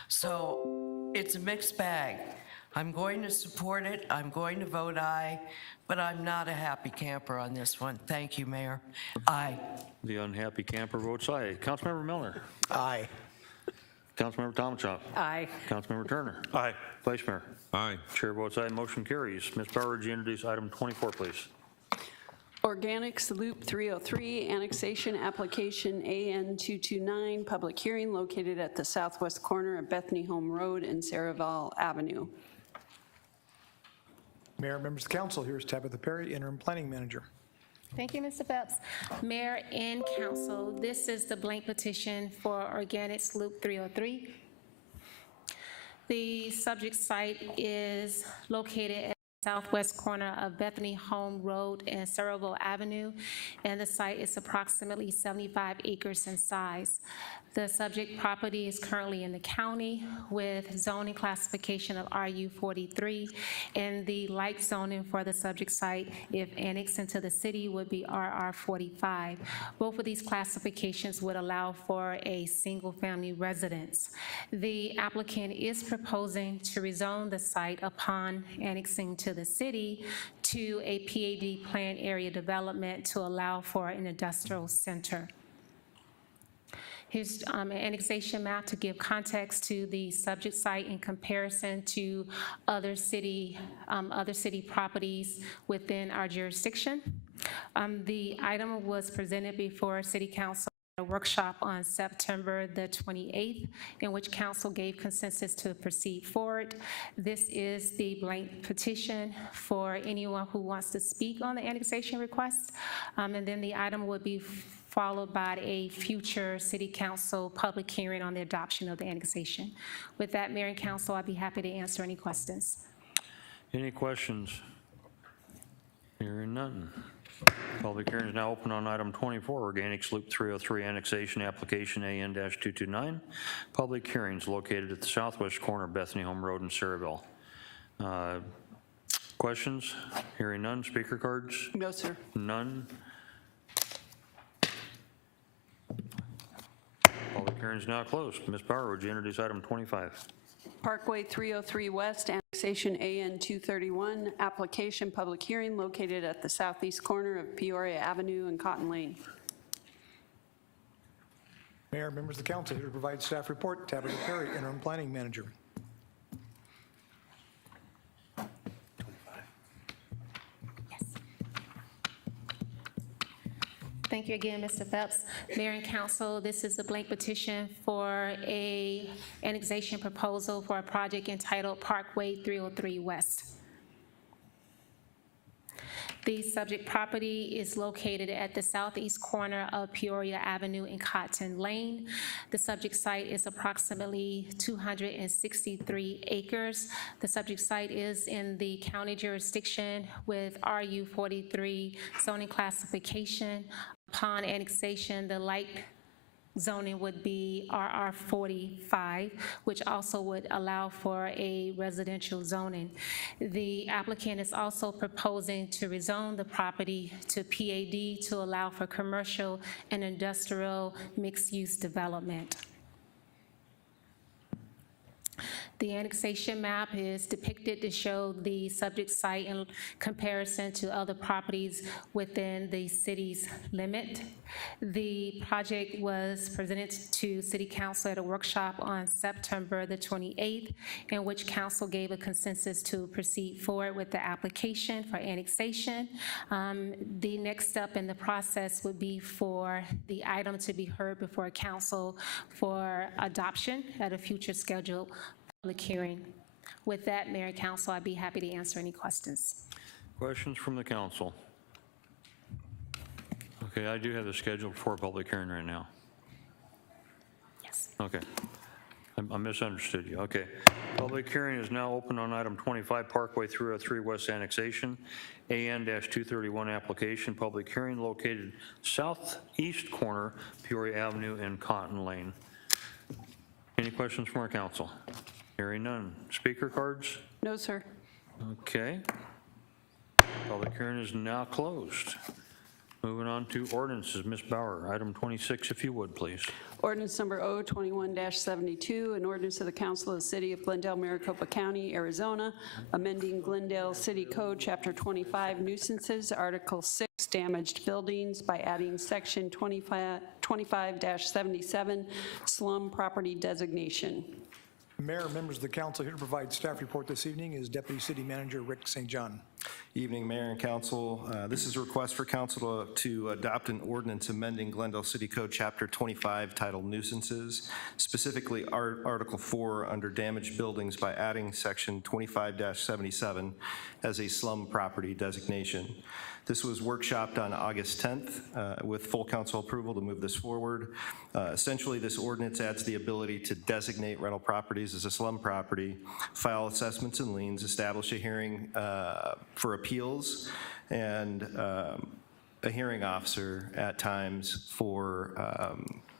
So it's a mixed bag. I'm going to support it. I'm going to vote aye, but I'm not a happy camper on this one. Thank you, Mayor. Aye. The unhappy camper votes aye. Councilmember Miller. Aye. Councilmember Tomachov. Aye. Councilmember Turner. Aye. Vice Mayor. Aye. Chair votes aye, motion carries. Ms. Bauer, would you introduce item 24, please? Organics Loop 303, annexation application AN 229, public hearing located at the southwest corner of Bethany Home Road and Saraval Avenue. Mayor, members of the council, here's Tabitha Perry, interim planning manager. Thank you, Mr. Phelps. Mayor and council, this is the blank petition for Organics Loop 303. The subject site is located at the southwest corner of Bethany Home Road and Saraval Avenue, and the site is approximately 75 acres in size. The subject property is currently in the county with zoning classification of RU 43, and the light zoning for the subject site, if annexed into the city, would be RR 45. Both of these classifications would allow for a single-family residence. The applicant is proposing to rezone the site upon annexing to the city to a PAD planned area development to allow for an industrial center. Here's an annexation map to give context to the subject site in comparison to other city properties within our jurisdiction. The item was presented before City Council at a workshop on September the 28th, in which council gave consensus to proceed forward. This is the blank petition for anyone who wants to speak on the annexation request, and then the item would be followed by a future City Council public hearing on the adoption of the annexation. With that, Mayor and Council, I'd be happy to answer any questions. Any questions? Hearing none. Public hearing is now open on item 24, Organics Loop 303 annexation application AN-229. Public hearings located at the southwest corner of Bethany Home Road in Saraval. Questions? Hearing none. Speaker cards? No, sir. None. Public hearing is now closed. Ms. Bauer, would you introduce item 25? Parkway 303 West, annexation AN 231, application public hearing located at the southeast corner of Peoria Avenue and Cotton Lane. Mayor, members of the council, here to provide staff report, Tabitha Perry, interim planning manager. Thank you again, Mr. Phelps. Mayor and council, this is a blank petition for a annexation proposal for a project entitled Parkway 303 West. The subject property is located at the southeast corner of Peoria Avenue and Cotton Lane. The subject site is approximately 263 acres. The subject site is in the county jurisdiction with RU 43 zoning classification. Upon annexation, the light zoning would be RR 45, which also would allow for a residential zoning. The applicant is also proposing to rezone the property to PAD to allow for commercial and industrial mixed-use development. The annexation map is depicted to show the subject site in comparison to other properties within the city's limit. The project was presented to City Council at a workshop on September the 28th, in which council gave a consensus to proceed forward with the application for annexation. The next step in the process would be for the item to be heard before council for adoption at a future scheduled public hearing. With that, Mayor and Council, I'd be happy to answer any questions. Questions from the council? Okay, I do have the schedule for a public hearing right now. Yes. Okay. I misunderstood you. Okay. Public hearing is now open on item 25, Parkway 303 West Annexation, AN-231 application. Public hearing located southeast corner, Peoria Avenue and Cotton Lane. Any questions from our council? Hearing none. Speaker cards? No, sir. Okay. Public hearing is now closed. Moving on to ordinances. Ms. Bauer, item 26, if you would, please. Ordinance number O21-72, an ordinance of the Council of the City of Glendale, Maricopa County, Arizona, amending Glendale City Code, Chapter 25, nuisances, Article 6, damaged buildings, by adding Section 25-77, slum property designation. Mayor, members of the council, here to provide staff report this evening is Deputy City Manager Rick St. John. Evening, Mayor and Council. This is a request for Council to adopt an ordinance amending Glendale City Code Chapter 25 titled Nuisances, specifically Article 4 under damaged buildings by adding Section 25-77 as a slum property designation. This was workshopped on August 10th with full council approval to move this forward. Essentially, this ordinance adds the ability to designate rental properties as a slum property, file assessments and liens, establish a hearing for appeals, and a hearing officer at times for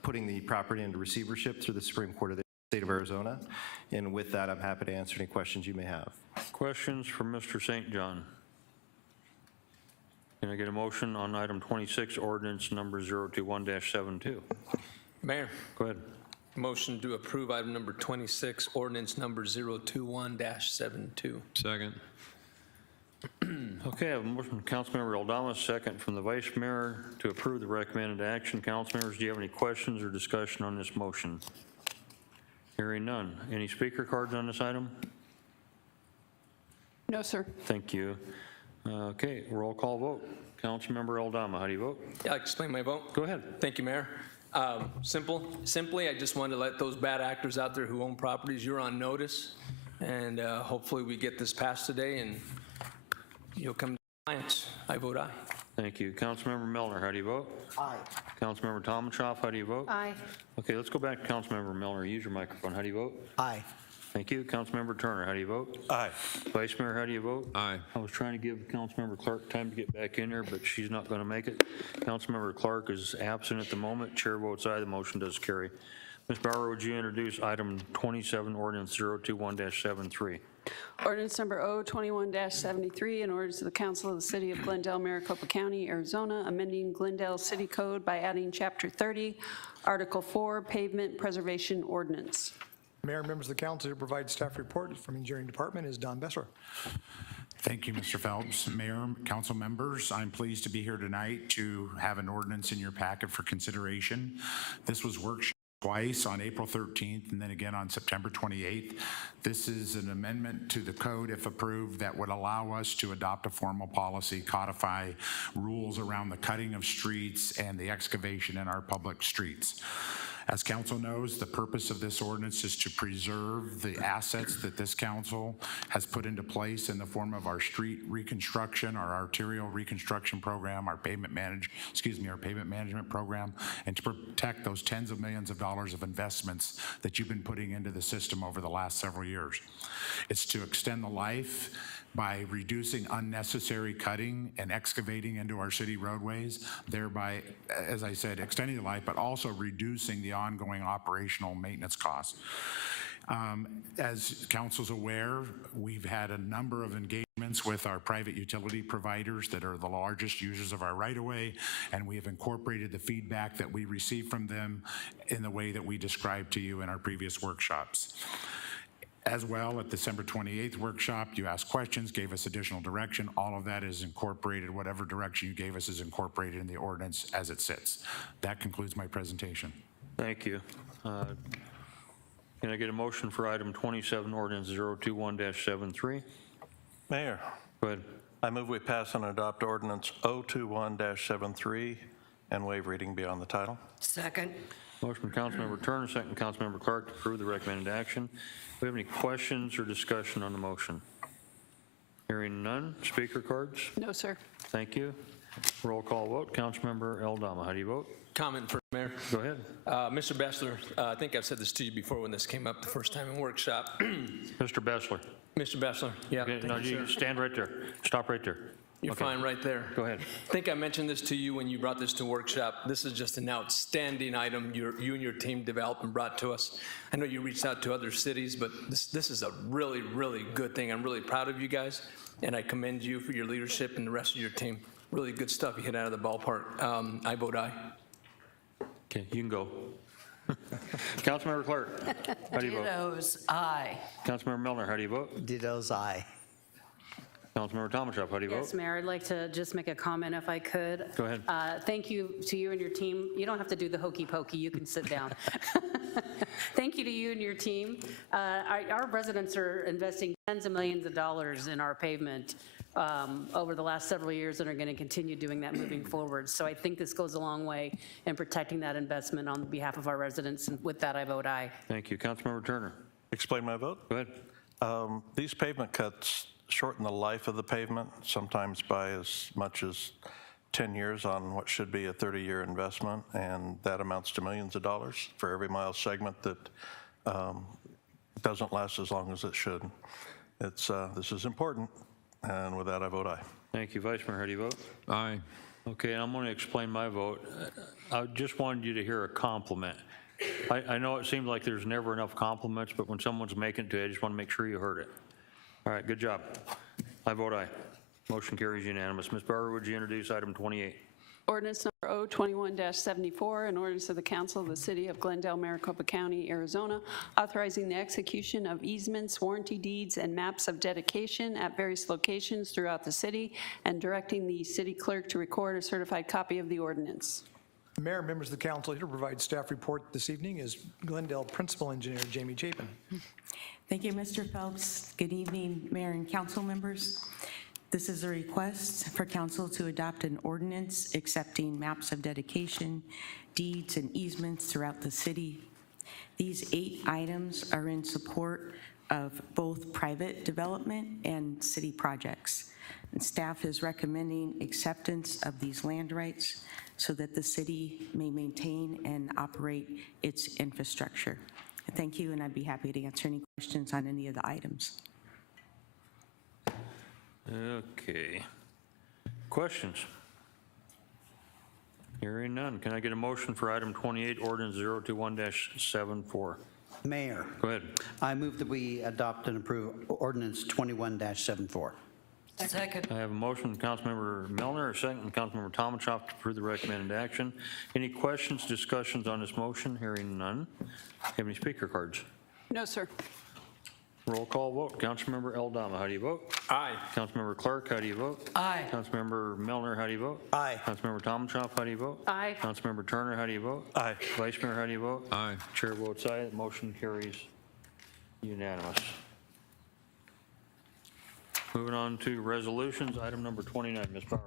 putting the property into receivership through the Supreme Court of the State of Arizona. And with that, I'm happy to answer any questions you may have. Questions from Mr. St. John? Can I get a motion on item 26, ordinance number 021-72? Mayor. Go ahead. Motion to approve item number 26, ordinance number 021-72. Second. Okay, I have a motion from Councilmember Aldama, second from the Vice Mayor to approve the recommended action. Council members, do you have any questions or discussion on this motion? Hearing none. Any speaker cards on this item? No, sir. Thank you. Okay, roll call vote. Councilmember Aldama, how do you vote? Yeah, I'll explain my vote. Go ahead. Thank you, Mayor. Simply, I just wanted to let those bad actors out there who own properties, you're on notice, and hopefully we get this passed today and you'll come to compliance. I vote aye. Thank you. Councilmember Milner, how do you vote? Aye. Councilmember Tomachoff, how do you vote? Aye. Okay, let's go back to Councilmember Milner. Use your microphone. How do you vote? Aye. Thank you. Councilmember Turner, how do you vote? Aye. Vice Mayor, how do you vote? Aye. I was trying to give Councilmember Clark time to get back in there, but she's not going to make it. Councilmember Clark is absent at the moment. Chair votes aye. The motion does carry. Ms. Bauer, would you introduce item 27, ordinance 021-73? Ordinance number O21-73, an ordinance of the Council of the City of Glendale, Maricopa County, Arizona, amending Glendale City Code by adding Chapter 30, Article 4, pavement preservation ordinance. Mayor, members of the council, here to provide staff report from Engineering Department is Don Besser. Thank you, Mr. Phelps. Mayor, council members, I'm pleased to be here tonight to have an ordinance in your packet for consideration. This was workshopped twice, on April 13th and then again on September 28th. This is an amendment to the code, if approved, that would allow us to adopt a formal policy, codify rules around the cutting of streets and the excavation in our public streets. As council knows, the purpose of this ordinance is to preserve the assets that this council has put into place in the form of our street reconstruction, our arterial reconstruction program, our pavement management program, and to protect those tens of millions of dollars of investments that you've been putting into the system over the last several years. It's to extend the life by reducing unnecessary cutting and excavating into our city roadways, thereby, as I said, extending the life, but also reducing the ongoing operational maintenance costs. As council's aware, we've had a number of engagements with our private utility providers that are the largest users of our right-of-way, and we have incorporated the feedback that we received from them in the way that we described to you in our previous workshops. As well, at December 28th workshop, you asked questions, gave us additional direction. All of that is incorporated. Whatever direction you gave us is incorporated in the ordinance as it sits. That concludes my presentation. Thank you. Can I get a motion for item 27, ordinance 021-73? Mayor. Go ahead. I move we pass and adopt ordinance 021-73 and waive reading beyond the title. Second. Motion from Councilmember Turner, second Councilmember Clark to approve the recommended action. Do we have any questions or discussion on the motion? Hearing none. Speaker cards? No, sir. Thank you. Roll call vote. Councilmember Eldama, how do you vote? Comment for Mayor. Go ahead. Mr. Bessler, I think I've said this to you before when this came up the first time in workshop. Mr. Bessler. Mr. Bessler, yeah. Okay, thank no, you, you sir. stand right there. Stop right there. You're Okay. fine right there. Go ahead. I think I mentioned this to you when you brought this to workshop. This is just an outstanding item you and your team developed and brought to us. I know you reached out to other cities, but this is a really, really good thing. I'm really proud of you guys, and I commend you for your leadership and the rest of your team. Really good stuff you hit out of the ballpark. I vote aye. Okay, you can go. Councilmember Clark, how do you vote? Dittos, aye. Councilmember Milner, how do you vote? Dittos, aye. Councilmember Tomachoff, how do you vote? Yes, Mayor, I'd like to just make a comment if I could. Go ahead. Thank you to you and your team. You don't have to do the hokey pokey, you can sit down. Thank you to you and your team. Our residents are investing tens of millions of dollars in our pavement over the last several years and are going to continue doing that moving forward. So I think this goes a long way in protecting that investment on behalf of our residents. And with that, I vote aye. Thank you. Councilmember Turner. Explain my vote. Go ahead. These pavement cuts shorten the life of the pavement, sometimes by as much as 10 years on what should be a 30-year investment, and that amounts to millions of dollars for every mile segment that doesn't last as long as it should. This is important, and with that, I vote aye. Thank you. Vice Mayor, how do you vote? Aye. Okay, and I'm going to explain my vote. I just wanted you to hear a compliment. I know it seems like there's never enough compliments, but when someone's making it to you, I just want to make sure you heard it. All right, good job. I vote aye. Motion carries unanimous. Ms. Barber, would you introduce item 28? Ordinance number 021-74, an ordinance of the Council of the City of Glendale, Maricopa County, Arizona, authorizing the execution of easements, warranty deeds, and maps of dedication at various locations throughout the city, and directing the city clerk to record a certified copy of the ordinance. Mayor, members of the council, here to provide staff report this evening is Glendale Principal Engineer Jamie Chapin. Thank you, Mr. Phelps. Good evening, Mayor and council members. This is a request for council to adopt an ordinance accepting maps of dedication, deeds, and easements throughout the city. These 8 items are in support of both private development and city projects. And staff is recommending acceptance of these land rights so that the city may maintain and operate its infrastructure. Thank you, and I'd be happy to answer any questions on any of the items. Okay. Questions? Hearing none. Can I get a motion for item 28, ordinance 021-74? Mayor. Go ahead. I move that we adopt and approve ordinance 21-74. Second. I have a motion from Councilmember Milner, a second from Councilmember Tomachoff to approve the recommended action. Any questions, discussions on this motion? Hearing none. Have any speaker cards? No, sir. Roll call vote. Councilmember Eldama, how do you vote? Aye. Councilmember Clark, how do you vote? Aye. Councilmember Milner, how do you vote? Aye. Councilmember Tomasoff, how do you vote? Aye. Councilmember Turner, how do you vote? Aye. Vice Mayor, how do you vote? Aye. Chair votes aye. The motion carries unanimous. Moving on to resolutions, item number 29, Ms. Power.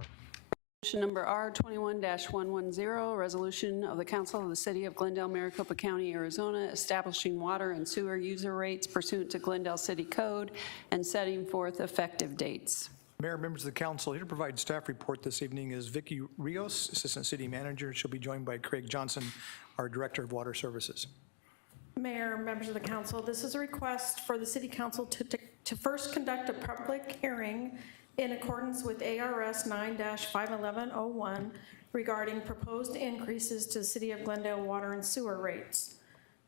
Resolution number R21-110, resolution of the Council of the City of Glendale, Maricopa County, Arizona, establishing water and sewer user rates pursuant to Glendale City Code and setting forth effective dates. Mayor, members of the council, here to provide staff report this evening is Vicky Rios, Assistant City Manager. She'll be joined by Craig Johnson, our Director of Water Services. Mayor, members of the council, this is a request for the City Council to first conduct a public hearing in accordance with ARS 9-51101 regarding proposed increases to the City of Glendale water and sewer rates.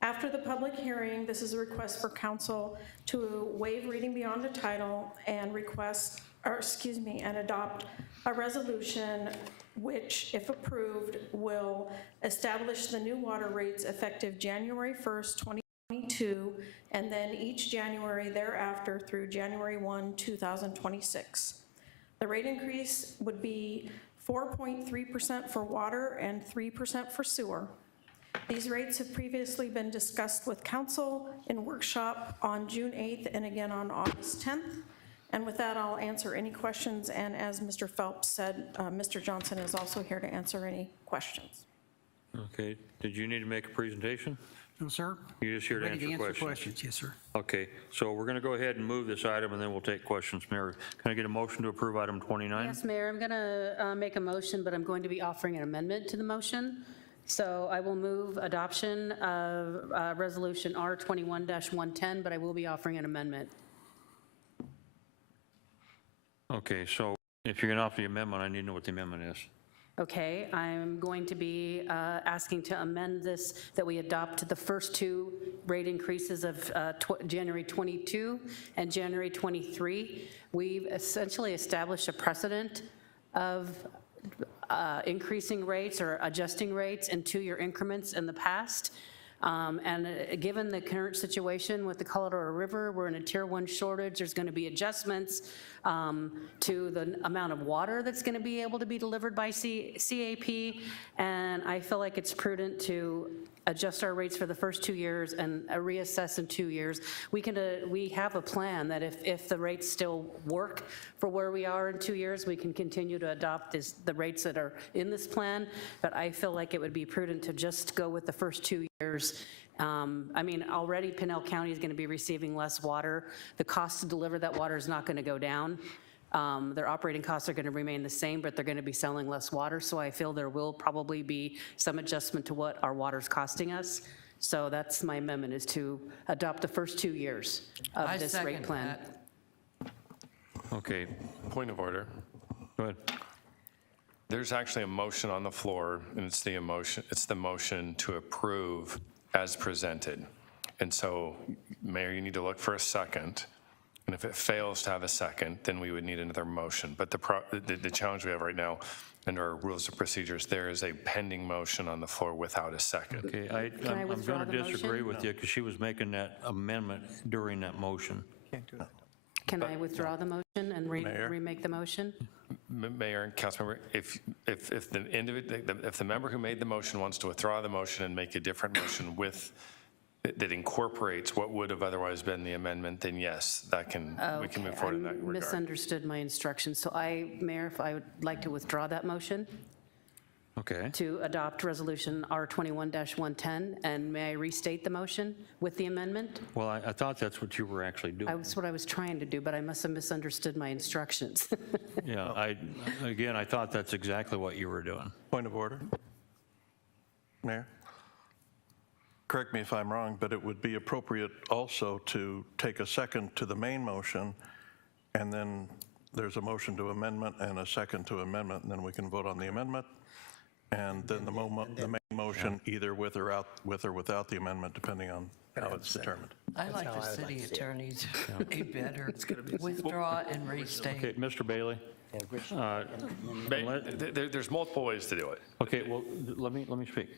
After the public hearing, this is a request for council to waive reading beyond the title and and adopt a resolution which, if approved, will establish the new water rates effective January 1st, 2022, and then each January thereafter through January 1, 2026. The rate increase would be 4.3% for water and 3% for sewer. These rates have previously been discussed with council in workshop on June 8th and again on August 10th. And with that, I'll answer any questions. And as Mr. Phelps said, Mr. Johnson is also here to answer any questions. Okay, did you need to make a presentation? No, sir. You're just here to Ready answer questions? Yes, sir. Okay, so we're going to go ahead and move this item, and then we'll take questions. Mayor, can I get a motion to approve item 29? Yes, Mayor, I'm going to make a motion, but I'm going to be offering an amendment to the motion. So I will move adoption of Resolution R21-110, but I will be offering an amendment. Okay, so if you're going to offer the amendment, I need to know what the amendment is. Okay, I'm going to be asking to amend this, that we adopt the first two rate increases of January 22 and January 23. We've essentially established a precedent of increasing rates or adjusting rates in two-year increments in the past. And given the current situation with the Colorado River, we're in a Tier 1 shortage. There's going to be adjustments to the amount of water that's going to be able to be delivered by CAP, and I feel like it's prudent to adjust our rates for the first 2 years and reassess in 2 years. We have a plan that if the rates still work for where we are in 2 years, we can continue to adopt the rates that are in this plan, but I feel like it would be prudent to just go with the first 2 years. I mean, already Pinell County is going to be receiving less water. The cost to deliver that water is not going to go down. Their operating costs are going to remain the same, but they're going to be selling less water, so I feel there will probably be some adjustment to what our water's costing us. So that's my amendment, is to adopt the first 2 years of this rate plan. Okay. Point of order. Go ahead. There's actually a motion on the floor, and it's the motion to approve as presented. And so, Mayor, you need to look for a second. And if it fails to have a second, then we would need another motion. But the challenge we have right now, under our rules of procedures, there is a pending motion on the floor without a second. Okay, I'm going to disagree with you because she was making that amendment during that motion. Can't do that. Can I withdraw the motion and remake the motion? Mayor and Councilmember, if the member who made the motion wants to withdraw the motion and make a different motion that incorporates what would have otherwise been the amendment, then yes, we can move forward in that regard. Misunderstood my instructions. So Mayor, if I would like to withdraw that motion. Okay. To adopt Resolution R21-110, and may I restate the motion with the amendment? Well, I thought that's what you were actually doing. That's what I was trying to do, but I must have misunderstood my instructions. Yeah, I thought that's exactly what you were doing. Point of order. Mayor? Correct me if I'm wrong, but it would be appropriate also to take a second to the main motion, and then there's a motion to amendment and a second to amendment, and then we can vote on the amendment. And then the main motion, either with or without the amendment, depending on how it's determined. I like the city attorneys be better. Withdraw and restate. Okay, Mr. Bailey. There's multiple ways to do it. Okay, well, let me speak.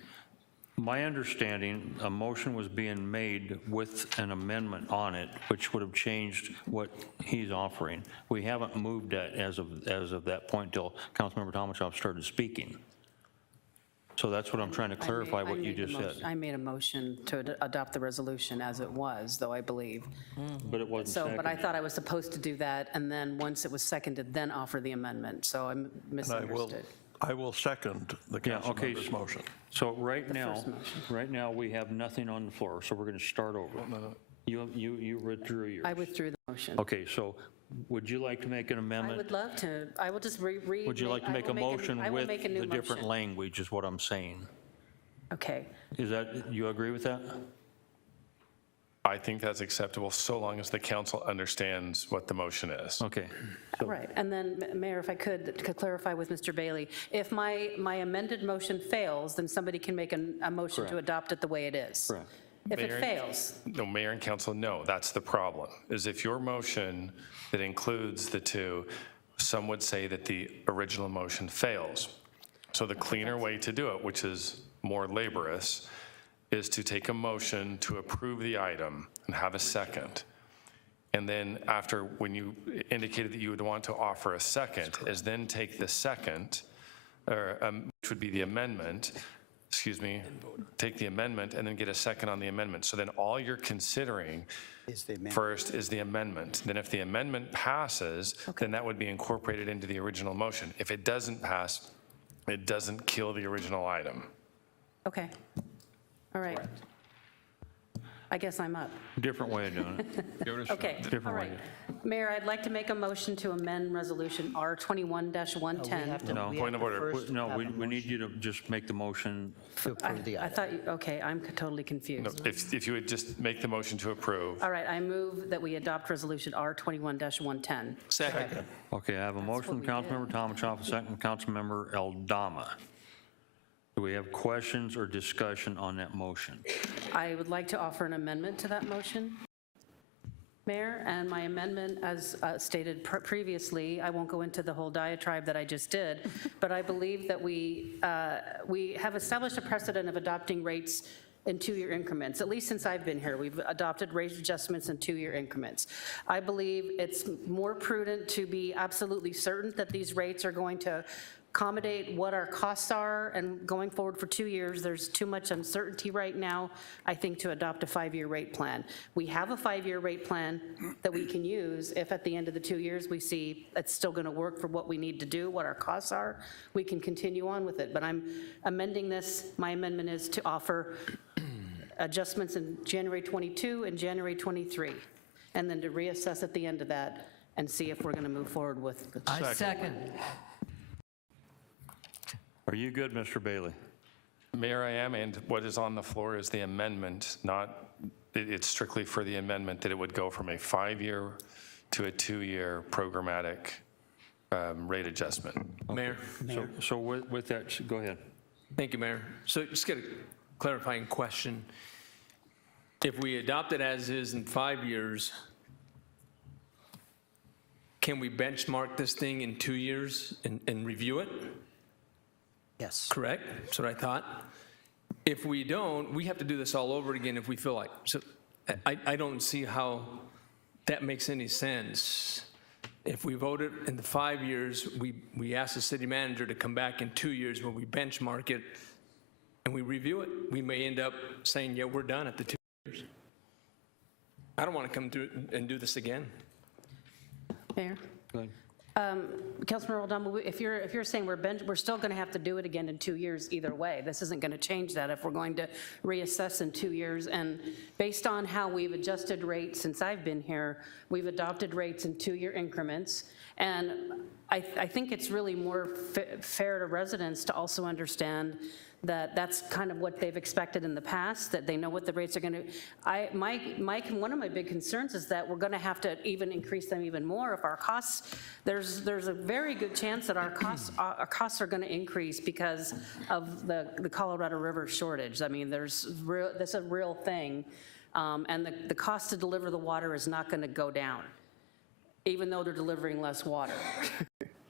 My understanding, a motion was being made with an amendment on it, which would have changed what he's offering. We haven't moved that as of that point till Councilmember Tomachoff started speaking. So that's what I'm trying to clarify what you just said. I made a motion to adopt the resolution as it was, though, I believe. But it wasn't So, but I seconded. thought I was supposed to do that, and then once it was seconded, then offer the amendment. So I misunderstood. I will second the Yeah, okay. council member's motion. So right now, we have nothing on the floor, so we're going to start over. You withdrew yours. I withdrew the motion. Okay, so would you like to make an I amendment? would love to. I will just read. Would you like to make a motion I will with make a new the different motion. language, is what I'm saying? Okay. Is that, you agree with that? I think that's acceptable so long as the council understands what the motion is. Okay. Right, and then, Mayor, if I could clarify with Mr. Bailey, if my amended motion fails, then somebody can make a motion to Correct. adopt it the way it is. Correct. If it Mayor- fails, No, Mayor and council, no, that's the problem, is if your motion that includes the two, some would say that the original motion fails. So the cleaner way to do it, which is more laborious, is to take a motion to approve the item and have a second. And then after, when you indicated that you would want to offer a second, is then take the second, or which would be the amendment, take the amendment and then get a second on the amendment. So then all you're considering first is the amendment. Then if the amendment passes, then that would be incorporated into the original motion. If it doesn't pass, it doesn't kill the original item. okay. All right. I guess I'm up. Different way of doing it. Okay, Different all way. right. Mayor, I'd like to make a motion to amend Resolution R21-110. No, point of order. No, we need you to just make the motion. I thought, okay, I'm totally No, confused. if you would just make the motion to approve. All right, I move that we adopt Resolution R21-110. Second. Okay, I have a motion from Councilmember Tomachoff, a second from Councilmember Eldama. Do we have questions or discussion on that motion? I would like to offer an amendment to that motion, Mayor, and my amendment, as stated previously, I won't go into the whole diatribe that I just did, but I believe that we have established a precedent of adopting rates in 2-year increments. At least since I've been here, we've adopted rate adjustments in 2-year increments. I believe it's more prudent to be absolutely certain that these rates are going to accommodate what our costs are, and going forward for 2 years, there's too much uncertainty right now, I think, to adopt a 5-year rate plan. We have a 5-year rate plan that we can use if at the end of the 2 years we see it's still going to work for what we need to do, what our costs are, we can continue on with it. But I'm amending this, my amendment is to offer adjustments in January 22 and January 23, and then to reassess at the end of that and see if we're going to move forward with the I second. Are you good, Mr. Bailey? Mayor, I am, and what is on the floor is the amendment, not, it's strictly for the amendment that it would go from a 5-year to a 2-year programmatic rate adjustment. Mayor. So with that, go ahead. Thank you, Mayor. So just get a clarifying question. If we adopt it as is in 5 years, can we benchmark this thing in 2 years and review it? Yes. Correct? That's what I thought. If we don't, we have to do this all over again if we feel like. So I don't see how that makes any sense. If we vote it in the 5 years, we ask the city manager to come back in 2 years where we benchmark it and we review it. We may end up saying, yeah, we're done at the 2 years. I don't want to come through and do this again. Mayor? Go ahead. Councilmember O'Donnell, if you're saying we're still going to have to do it again in 2 years either way, this isn't going to change that if we're going to reassess in 2 years. And based on how we've adjusted rates since I've been here, we've adopted rates in 2-year increments. And I think it's really more fair to residents to also understand that that's kind of what they've expected in the past, that they know what the rates are going to. One of my big concerns is that we're going to have to even increase them even more if our costs. There's a very good chance that our costs are going to increase because of the Colorado River shortage. I mean, that's a real thing, and the cost to deliver the water is not going to go down, even though they're delivering less water.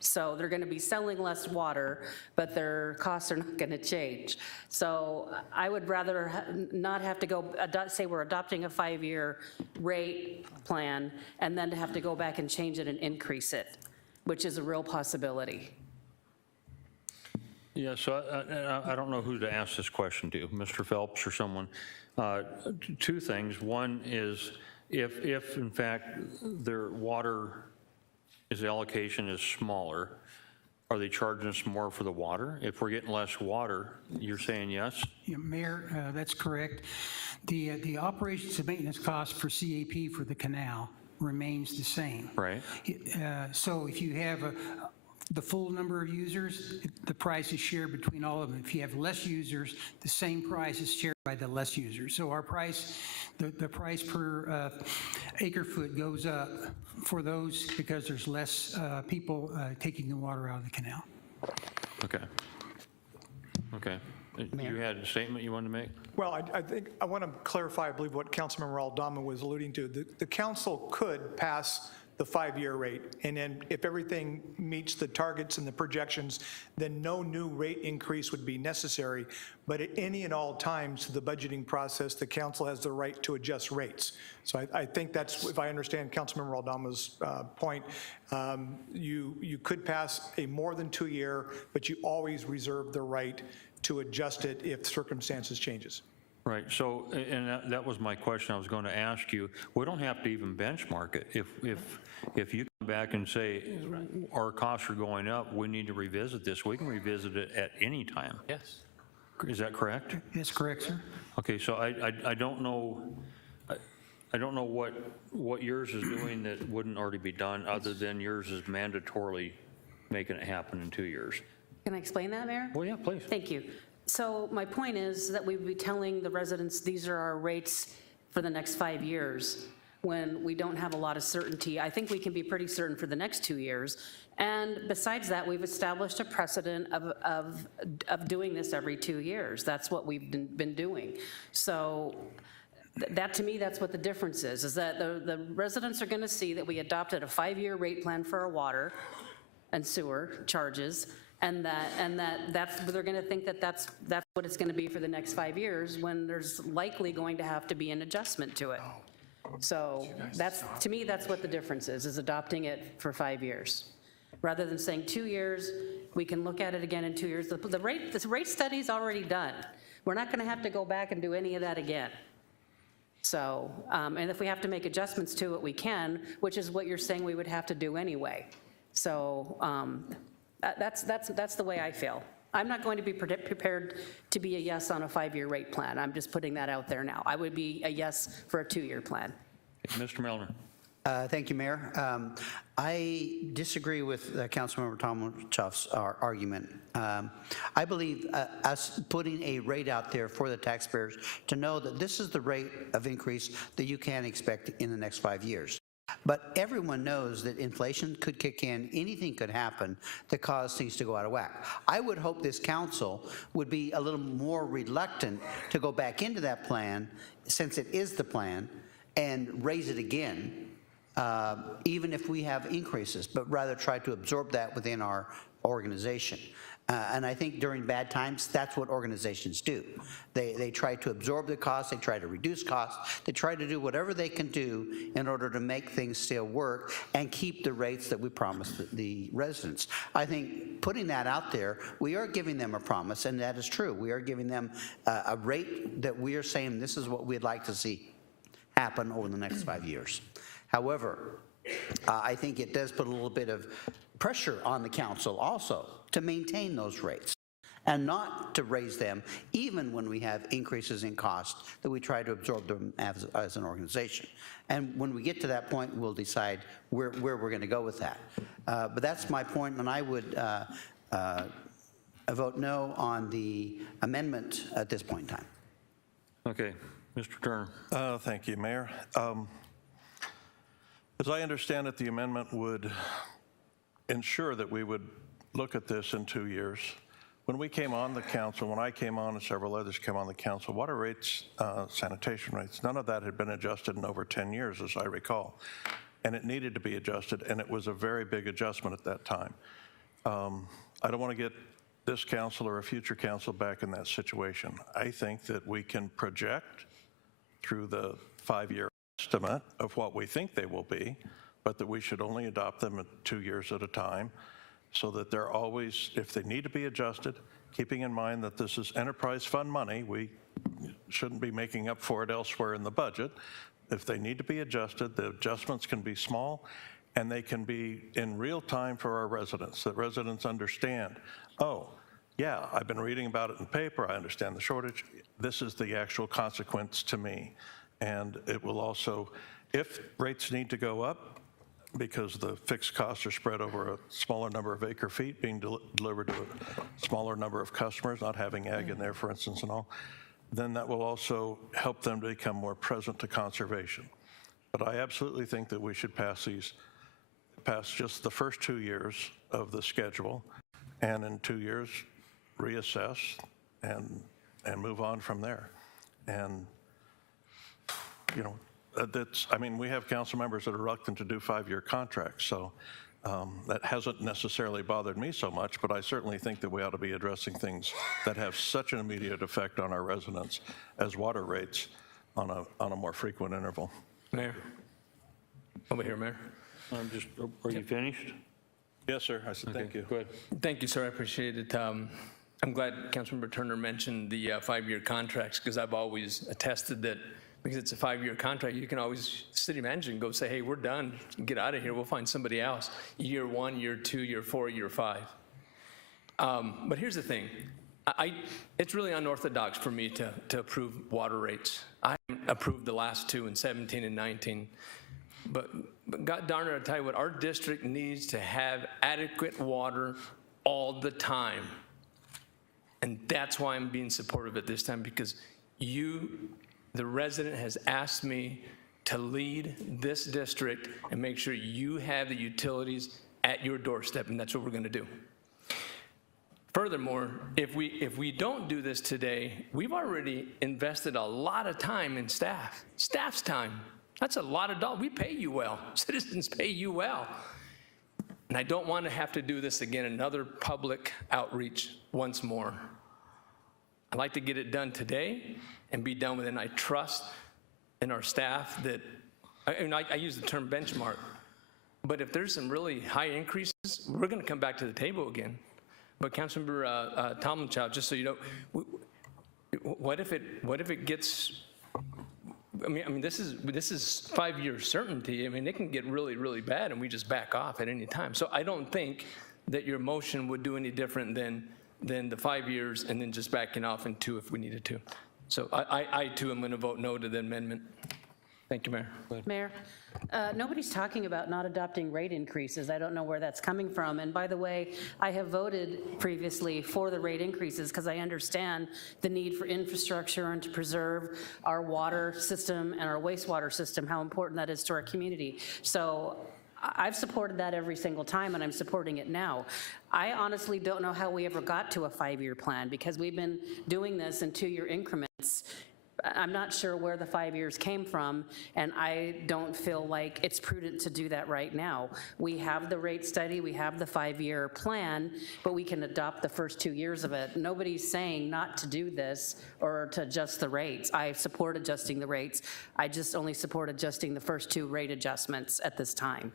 So they're going to be selling less water, but their costs are not going to change. So I would rather not have to go, say we're adopting a 5-year rate plan, and then to have to go back and change it and increase it, which is a real possibility. Yeah, so I don't know who to ask this question to, Mr. Phelps or someone. Two things. One is if in fact their water allocation is smaller, are they charging us more for the water? If we're getting less water, you're saying yes? Yeah, Mayor, that's correct. The operations and maintenance cost for CAP for the canal remains the same. Right. So if you have the full number of users, the price is shared between all of them. If you have less users, the same price is shared by the less users. So our price, the price per acre foot goes up for those because there's less people taking the water out of the canal. Okay. Okay. You had a statement you wanted to make? Well, I think I want to clarify, I believe, what Councilmember Aldama was alluding to. The council could pass the 5-year rate, and then if everything meets the targets and the projections, then no new rate increase would be necessary. But at any and all times through the budgeting process, the council has the right to adjust rates. So I think that's, if I understand Councilmember Aldama's point, you could pass a more than 2-year, but you always reserve the right to adjust it if circumstances changes. Right, so, and that was my question I was going to ask you. We don't have to even benchmark it. If you come back and say, our costs are going up, we need to revisit this, we can revisit it at any time. Yes. Is that correct? That's correct, sir. Okay, so I don't know, I don't know what yours is doing that wouldn't already be done, other than yours is mandatorily making it happen in 2 years. Can I explain that, Mayor? Well, yeah, please. Thank you. So my point is that we would be telling the residents these are our rates for the next 5 years when we don't have a lot of certainty. I think we can be pretty certain for the next 2 years. And besides that, we've established a precedent of doing this every 2 years. That's what we've been doing. So that, to me, that's what the difference is that the residents are going to see that we adopted a 5-year rate plan for our water and sewer charges, and that's they're going to think that that's what it's going to be for the next 5 years, when there's likely going to have to be an adjustment to it. So that's, to me, that's what the difference is adopting it for 5 years. Rather than saying 2 years, we can look at it again in 2 years. The rate study's already done. We're not going to have to go back and do any of that again. So, and if we have to make adjustments to it, we can, which is what you're saying we would have to do anyway. So that's the way I feel. I'm not going to be prepared to be a yes on a 5-year rate plan. I'm just putting that out there now. I would be a yes for a 2-year plan. Mr. Melner. Thank you, Mayor. I disagree with Councilmember Tomachoff's argument. I believe us putting a rate out there for the taxpayers to know that this is the rate of increase that you can expect in the next 5 years. But everyone knows that inflation could kick in, anything could happen that cause things to go out of whack. I would hope this council would be a little more reluctant to go back into that plan, since it is the plan, and raise it again, even if we have increases, but rather try to absorb that within our organization. And I think during bad times, that's what organizations do. They try to absorb the costs, they try to reduce costs, they try to do whatever they can do in order to make things still work and keep the rates that we promised the residents. I think putting that out there, we are giving them a promise, and that is true. We are giving them a rate that we are saying this is what we'd like to see happen over the next 5 years. However, I think it does put a little bit of pressure on the council also to maintain those rates and not to raise them even when we have increases in cost, that we try to absorb them as an organization. And when we get to that point, we'll decide where we're going to go with that. But that's my point, and I would vote no on the amendment at this point in time. Okay, Mr. Turner. Thank you, Mayor. As I understand it, the amendment would ensure that we would look at this in 2 years. When we came on the council, when I came on and several others came on the council, water rates, sanitation rates, none of that had been adjusted in over 10 years, as I recall. And it needed to be adjusted, and it was a very big adjustment at that time. I don't want to get this council or a future council back in that situation. I think that we can project through the 5-year estimate of what we think they will be, but that we should only adopt them at 2 years at a time, so that they're always, if they need to be adjusted, keeping in mind that this is enterprise fund money, we shouldn't be making up for it elsewhere in the budget. If they need to be adjusted, the adjustments can be small, and they can be in real time for our residents, that residents understand, oh, yeah, I've been reading about it in the paper, I understand the shortage, this is the actual consequence to me. And it will also, if rates need to go up, because the fixed costs are spread over a smaller number of acre feet being delivered to a smaller number of customers, not having ag in there, for instance, and all, then that will also help them to become more present to conservation. But I absolutely think that we should pass just the first 2 years of the schedule, and in 2 years, reassess and move on from there. And, you know, I mean, we have council members that are reluctant to do 5-year contracts, so that hasn't necessarily bothered me so much, but I certainly think that we ought to be addressing things that have such an immediate effect on our residents as water rates on a more frequent interval. Mayor. Over here, Mayor. Are you finished? Yes, sir. I said thank you. Go ahead. Thank you, sir. I appreciate it. I'm glad Councilmember Turner mentioned the 5-year contracts, because I've always attested that because it's a 5-year contract, you can always, city manager can go say, hey, we're done, get out of here, we'll find somebody else. Year 1, year 2, year 4, year 5. But here's the thing. It's really unorthodox for me to approve water rates. I approved the last 2 in 17 and 19. But God darn it, I tell you what, our district needs to have adequate water all the time. And that's why I'm being supportive at this time, because you, the resident, has asked me to lead this district and make sure you have the utilities at your doorstep, and that's what we're going to do. Furthermore, if we don't do this today, we've already invested a lot of time in staff's time. That's a lot of dollars. We pay you well. Citizens pay you well. And I don't want to have to do this again, another public outreach once more. I'd like to get it done today and be done with it. And I trust in our staff that, I use the term benchmark, but if there's some really high increases, we're going to come back to the table again. But Councilmember Tomlinchow, just so you know, what if it gets, I mean, this is 5-year certainty. I mean, it can get really, really bad, and we just back off at any time. So I don't think that your motion would do any different than the 5 years and then just backing off in 2 if we needed to. So I too am going to vote no to the amendment. Thank you, Mayor. Mayor, nobody's talking about not adopting rate increases. I don't know where that's coming from. And by the way, I have voted previously for the rate increases because I understand the need for infrastructure and to preserve our water system and our wastewater system, how important that is to our community. So I've supported that every single time, and I'm supporting it now. I honestly don't know how we ever got to a 5-year plan, because we've been doing this in 2-year increments. I'm not sure where the 5 years came from, and I don't feel like it's prudent to do that right now. We have the rate study, we have the 5-year plan, but we can adopt the first 2 years of it. Nobody's saying not to do this or to adjust the rates. I support adjusting the rates. I just only support adjusting the first 2 rate adjustments at this time.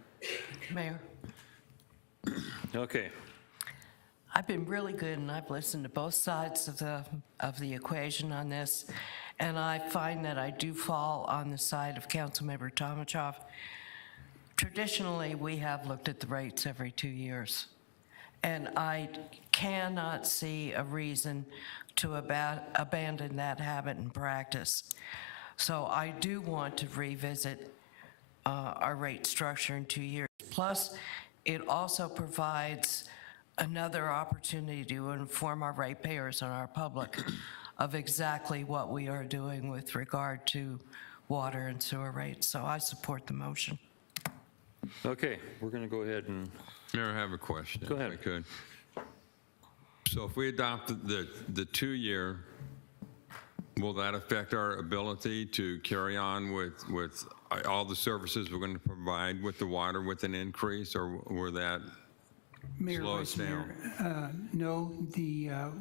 Mayor. Okay. I've been really good, and I've listened to both sides of the equation on this, and I find that I do fall on the side of Councilmember Tomlinchow. Traditionally, we have looked at the rates every 2 years, and I cannot see a reason to abandon that habit and practice. So I do want to revisit our rate structure in 2 years. Plus, it also provides another opportunity to inform our ratepayers and our public of exactly what we are doing with regard to water and sewer rates. So I support the motion. Okay, we're going to go ahead and... Mayor, I have a question. Go ahead. If I could. So if we adopt the 2-year, will that affect our ability to carry on with all the services we're going to provide with the water with an increase, or will that Mayor, slow Vice us down? Mayor, no,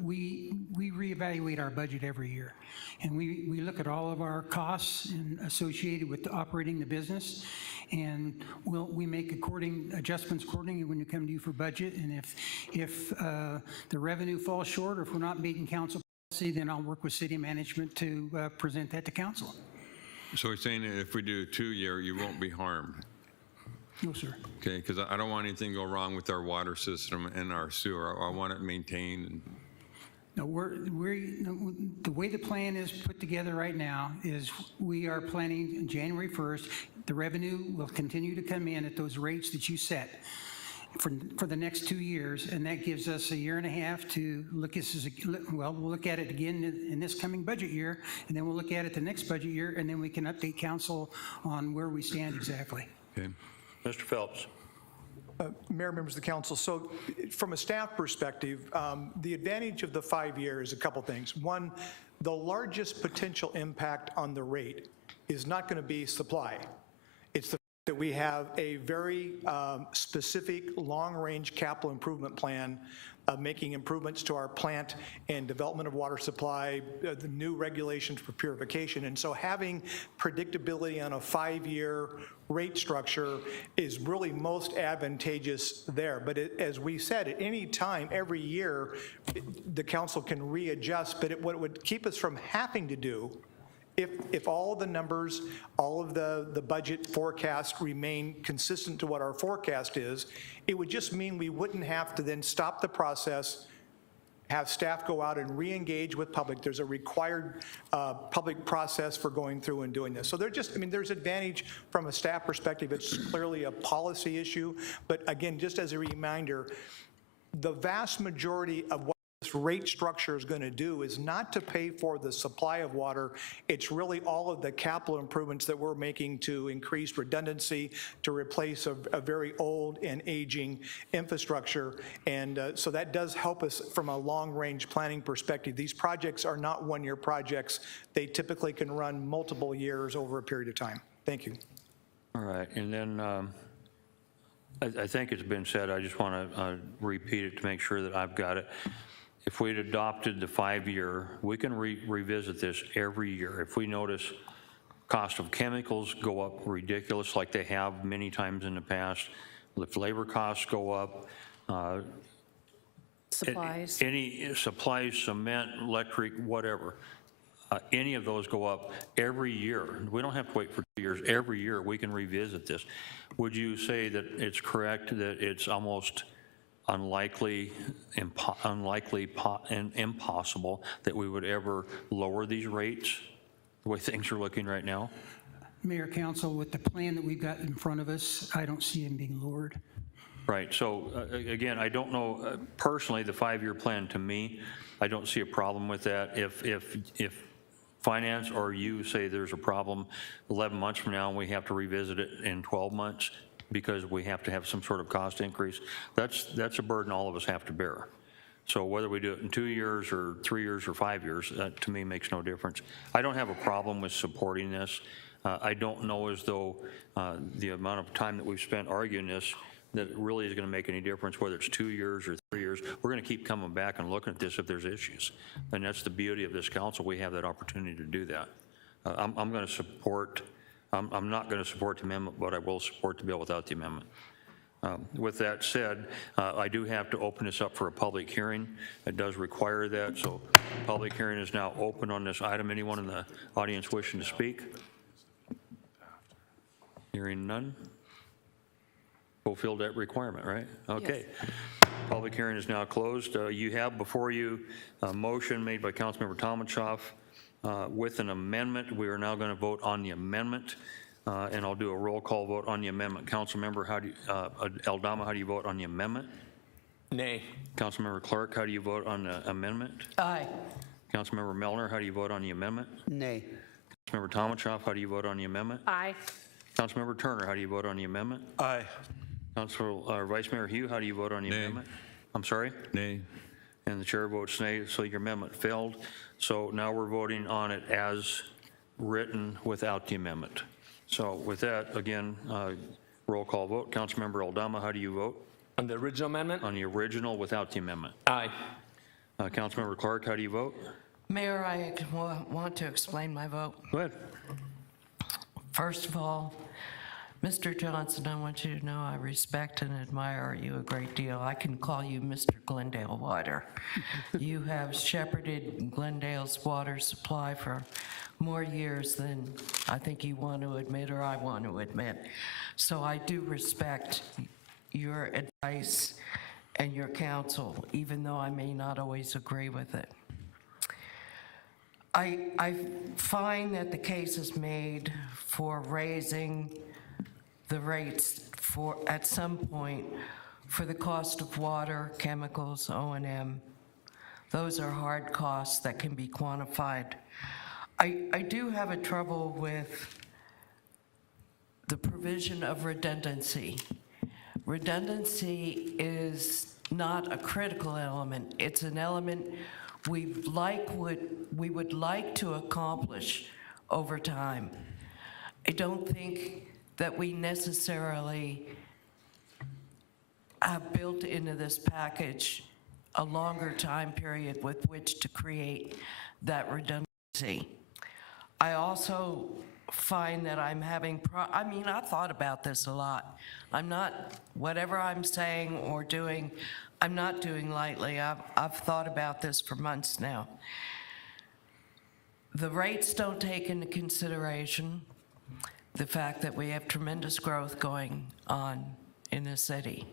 we reevaluate our budget every year, and we look at all of our costs associated with operating the business, and we make adjustments accordingly when you come to you for budget, and if the revenue falls short, or if we're not meeting council policy, then I'll work with city management to present that to council. So we're saying that if we do a 2-year, you won't be harmed? No, sir. Okay, because I don't want anything to go wrong with our water system and our sewer. I want it maintained. No, the way the plan is put together right now is we are planning January 1st, the revenue will continue to come in at those rates that you set for the next 2 years, and that gives us a year and a half to look at this. Well, we'll look at it again in this coming budget year, and then we'll look at it the next budget year, and then we can update council on where we stand exactly. Okay. Mr. Phelps. Mayor, members of the council, so from a staff perspective, the advantage of the 5 years, a couple things. One, the largest potential impact on the rate is not going to be supply. It's the fact that we have a very specific long-range capital improvement plan of making improvements to our plant and development of water supply, the new regulations for purification. And so having predictability on a 5-year rate structure is really most advantageous there. But as we said, at any time, every year, the council can readjust. But what it would keep us from having to do, if all of the numbers, all of the budget forecast remain consistent to what our forecast is, it would just mean we wouldn't have to then stop the process, have staff go out and re-engage with public. There's a required public process for going through and doing this. So there's advantage from a staff perspective. It's clearly a policy issue. But again, just as a reminder, the vast majority of what this rate structure is going to do is not to pay for the supply of water. It's really all of the capital improvements that we're making to increase redundancy, to replace a very old and aging infrastructure. And so that does help us from a long-range planning perspective. These projects are not one-year projects. They typically can run multiple years over a period of time. Thank you. All right, and then I think it's been said, I just want to repeat it to make sure that I've got it. If we'd adopted the 5-year, we can revisit this every year. If we notice cost of chemicals go up ridiculous like they have many times in the past, if labor costs go up, Supplies. any supplies, cement, electric, whatever, any of those go up every year. We don't have to wait for 2 years. Every year we can revisit this. Would you say that it's correct that it's almost unlikely and impossible that we would ever lower these rates the way things are looking right now? Mayor, council, with the plan that we've got in front of us, I don't see them being lowered. Right, so again, I don't know, personally, the 5-year plan to me, I don't see a problem with that. If finance or you say there's a problem 11 months from now and we have to revisit it in 12 months, because we have to have some sort of cost increase, that's a burden all of us have to bear. So whether we do it in 2 years or 3 years or 5 years, that to me makes no difference. I don't have a problem with supporting this. I don't know as though the amount of time that we've spent arguing this, that it really is going to make any difference whether it's 2 years or 3 years. We're going to keep coming back and looking at this if there's issues. And that's the beauty of this council. We have that opportunity to do that. I'm going to support, I'm not going to support the amendment, but I will support the bill without the amendment. With that said, I do have to open this up for a public hearing. It does require that, so public hearing is now open on this item. Anyone in the audience wishing to speak? Hearing none? Fulfilled that requirement, right? Okay. Yes. Public hearing is now closed. You have before you a motion made by Councilmember Tomachoff with an amendment. We are now going to vote on the amendment, and I'll do a roll call vote on the amendment. Councilmember, Aldama, how do you vote on the amendment? Nay. Councilmember Clark, how do you vote on the amendment? Aye. Councilmember Mellner, how do you vote on the amendment? Nay. Councilmember Tomachoff, how do you vote on the amendment? Aye. Councilmember Turner, how do you vote on the amendment? Aye. Vice Mayor Hugh, how do you vote on the amendment? I'm sorry? Nay. And the chair votes nay, so your amendment failed. So now we're voting on it as written without the amendment. So with that, again, roll call vote. Councilmember Aldama, how do you vote? On the original amendment? On the original without the amendment. Aye. Councilmember Clark, how do you vote? Mayor, I want to explain my vote. Go ahead. First of all, Mr. Johnson, I want you to know I respect and admire you a great deal. I can call you Mr. Glendale Water. You have shepherded Glendale's water supply for more years than I think you want to admit or I want to admit. So I do respect your advice and your counsel, even though I may not always agree with it. I find that the case is made for raising the rates at some point for the cost of water, chemicals, O&M. Those are hard costs that can be quantified. I do have a trouble with the provision of redundancy. Redundancy is not a critical element. It's an element we would like to accomplish over time. I don't think that we necessarily have built into this package a longer time period with which to create that redundancy. I also find that I'm having, I've thought about this a lot. Whatever I'm saying or doing, I'm not doing lightly. I've thought about this for months now. The rates don't take into consideration the fact that we have tremendous growth going on in the city.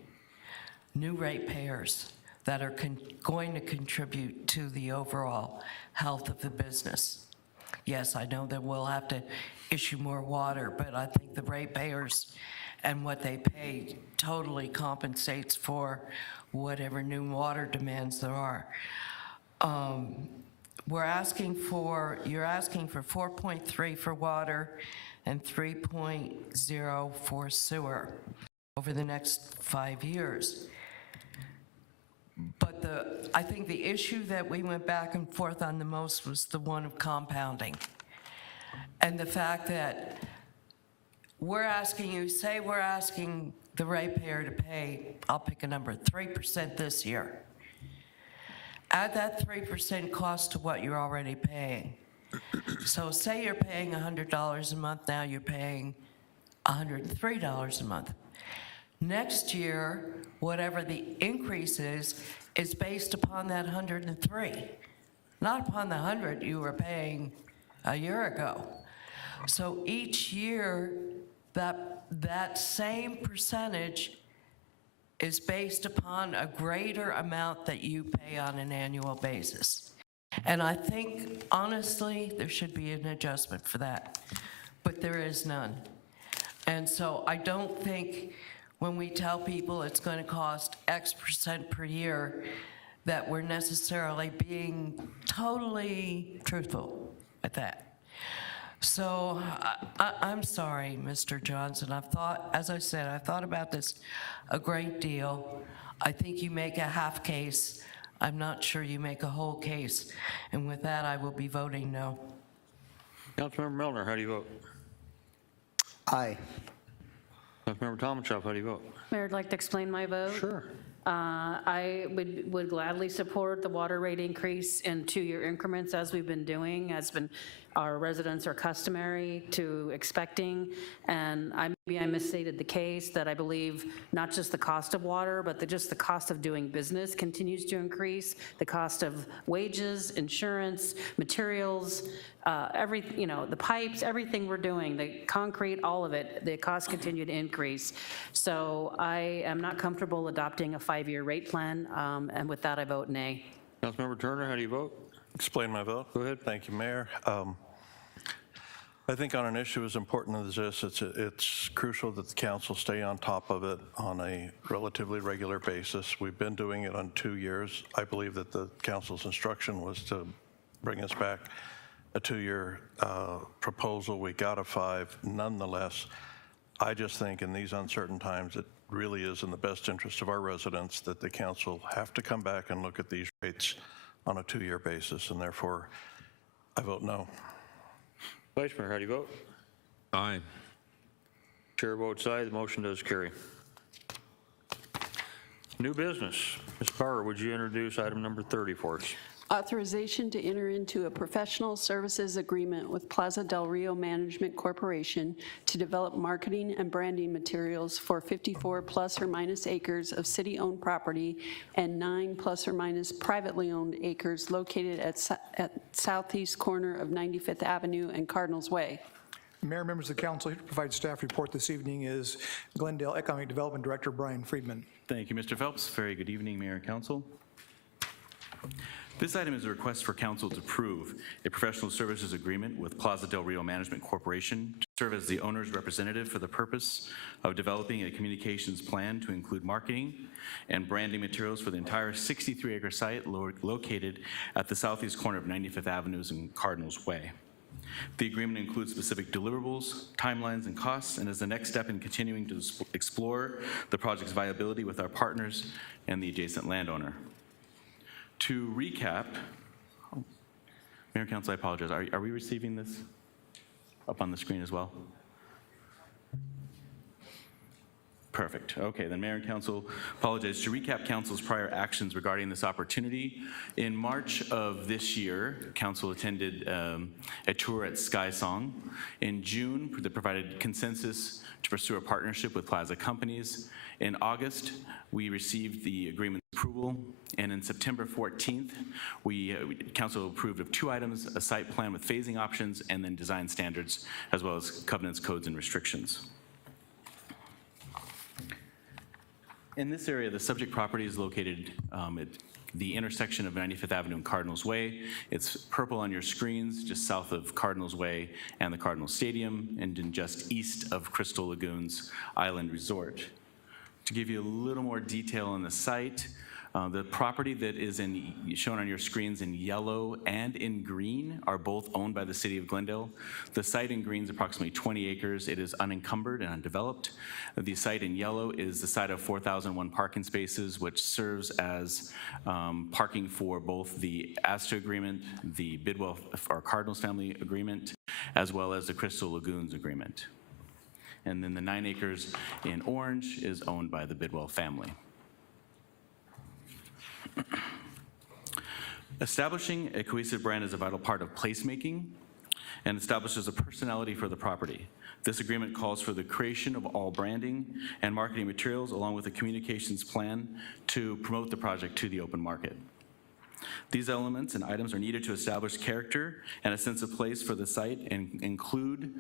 New ratepayers that are going to contribute to the overall health of the business. Yes, I know that we'll have to issue more water, but I think the ratepayers and what they pay totally compensates for whatever new water demands there are. You're asking for 4.3 for water and 3.0 for sewer over the next 5 years. But I think the issue that we went back and forth on the most was the one of compounding. And the fact that we're asking the ratepayer to pay, I'll pick a number, 3% this year. Add that 3% cost to what you're already paying. So say you're paying $100 a month, now you're paying $103 a month. Next year, whatever the increase is based upon that 103, not upon the 100 you were paying a year ago. So each year, that same percentage is based upon a greater amount that you pay on an annual basis. And I think, honestly, there should be an adjustment for that, but there is none. And so I don't think when we tell people it's going to cost X% per year that we're necessarily being totally truthful with that. So I'm sorry, Mr. Johnson. As I said, I've thought about this a great deal. I think you make a half case. I'm not sure you make a whole case. And with that, I will be voting no. Councilmember Milner, how do you vote? Aye. Councilmember Tomachoff, how do you vote? Mayor, I'd like to explain my vote. Sure. I would gladly support the water rate increase in 2-year increments as we've been doing, our residents are customary to expecting. And maybe I misstated the case that I believe not just the cost of water, but just the cost of doing business continues to increase, the cost of wages, insurance, materials, the pipes, everything we're doing, the concrete, all of it, the costs continue to increase. So I am not comfortable adopting a 5-year rate plan, and with that, I vote nay. Councilmember Turner, how do you vote? Explain my vote. Go ahead. Thank you, Mayor. I think on an issue as important as this, it's crucial that the council stay on top of it on a relatively regular basis. We've been doing it on 2 years. I believe that the council's instruction was to bring us back a 2-year proposal. We got a 5. Nonetheless, I just think in these uncertain times, it really is in the best interest of our residents that the council have to come back and look at these rates on a 2-year basis, and therefore, I vote no. Vice Mayor, how do you vote? Aye. Chair votes aye. The motion does carry. New business. Ms. Bauer, would you introduce item number 30 for us? Authorization to enter into a professional services agreement with Plaza del Rio Management Corporation to develop marketing and branding materials for 54 plus or minus acres of city-owned property and 9 plus or minus privately owned acres located at southeast corner of 95th Avenue and Cardinals Way. Mayor, members of the council, here to provide staff report this evening is Glendale Economic Development Director Brian Friedman. Thank you, Mr. Phelps. Very good evening, Mayor and Council. This item is a request for council to approve a professional services agreement with Plaza del Rio Management Corporation to serve as the owner's representative for the purpose of developing a communications plan to include marketing and branding materials for the entire 63-acre site located at the southeast corner of 95th Avenue and Cardinals Way. The agreement includes specific deliverables, timelines, and costs, and is the next step in continuing to explore the project's viability with our partners and the adjacent landowner. To recap, Mayor and Council, I apologize. Are we receiving this up on the screen as well? Perfect. Okay, then Mayor and Council, apologize. To recap Council's prior actions regarding this opportunity, in March of this year, Council attended a tour at Sky Song. In June, they provided consensus to pursue a partnership with Plaza Companies. In August, we received the agreement approval, and in September 14th, Council approved of 2 items, a site plan with phasing options, and then design standards, as well as covenants, codes, and restrictions. In this area, the subject property is located at the intersection of 95th Avenue and Cardinals Way. It's purple on your screens, just south of Cardinals Way and the Cardinals Stadium, and in just east of Crystal Lagoons Island Resort. To give you a little more detail on the site, the property that is shown on your screens in yellow and in green are both owned by the City of Glendale. The site in green is approximately 20 acres. It is unencumbered and undeveloped. The site in yellow is the site of 4,001 parking spaces, which serves as parking for both the ASTA agreement, the Bidwell or Cardinals family agreement, as well as the Crystal Lagoons agreement. And then the 9 acres in orange is owned by the Bidwell family. Establishing a cohesive brand is a vital part of placemaking and establishes a personality for the property. This agreement calls for the creation of all branding and marketing materials along with a communications plan to promote the project to the open market. These elements and items are needed to establish character and a sense of place for the site and include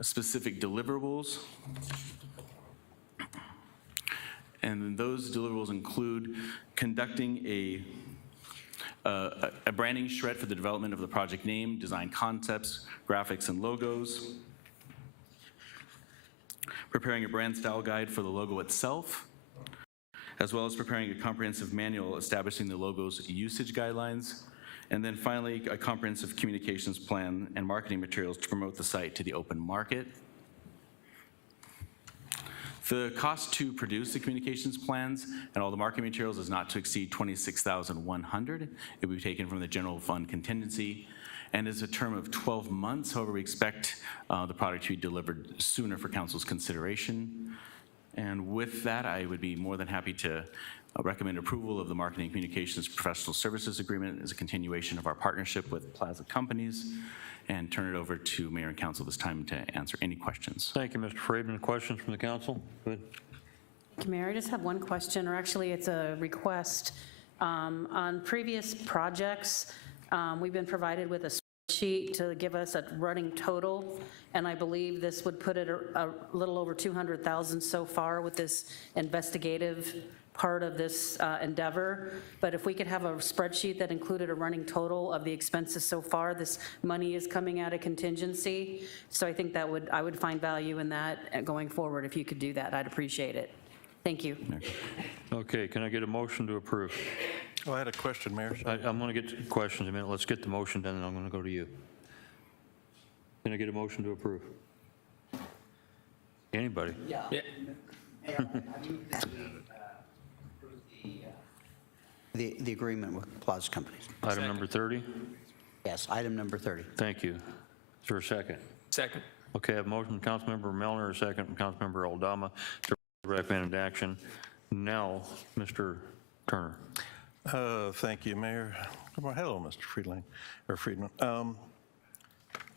specific deliverables. And those deliverables include conducting a branding shred for the development of the project name, design concepts, graphics, and logos, preparing a brand style guide for the logo itself, as well as preparing a comprehensive manual establishing the logo's usage guidelines, and then finally, a comprehensive communications plan and marketing materials to promote the site to the open market. The cost to produce the communications plans and all the marketing materials is not to exceed $26,100. It will be taken from the general fund contingency and is a term of 12 months. However, we expect the product to be delivered sooner for council's consideration. And with that, I would be more than happy to recommend approval of the Marketing Communications Professional Services Agreement as a continuation of our partnership with Plaza Companies, and turn it over to Mayor and Council this time to answer any questions. Thank you, Mr. Friedman. Questions from the council? Good. Thank you, Mayor. I just have one question, or actually it's a request. On previous projects, we've been provided with a spreadsheet to give us a running total, and I believe this would put it a little over 200,000 so far with this investigative part of this endeavor. But if we could have a spreadsheet that included a running total of the expenses so far, this money is coming out of contingency. So I think that I would find value in that going forward. If you could do that, I'd appreciate it. Thank you. Okay, can I get a motion to approve? Oh, I had a question, Mayor. I'm going to get to questions in a minute. Let's get the motion done, and I'm going to go to you. Can I get a motion to approve? Anybody? Yeah. The agreement with Plaza Companies. Item number 30? Yes, item number 30. Thank you. Is there a second? Second. Okay, I have a motion from Councilmember Melner, a second from Councilmember Aldama to recommended action. Now, Mr. Turner. Thank you, Mayor. Well, hello, Mr. Friedman.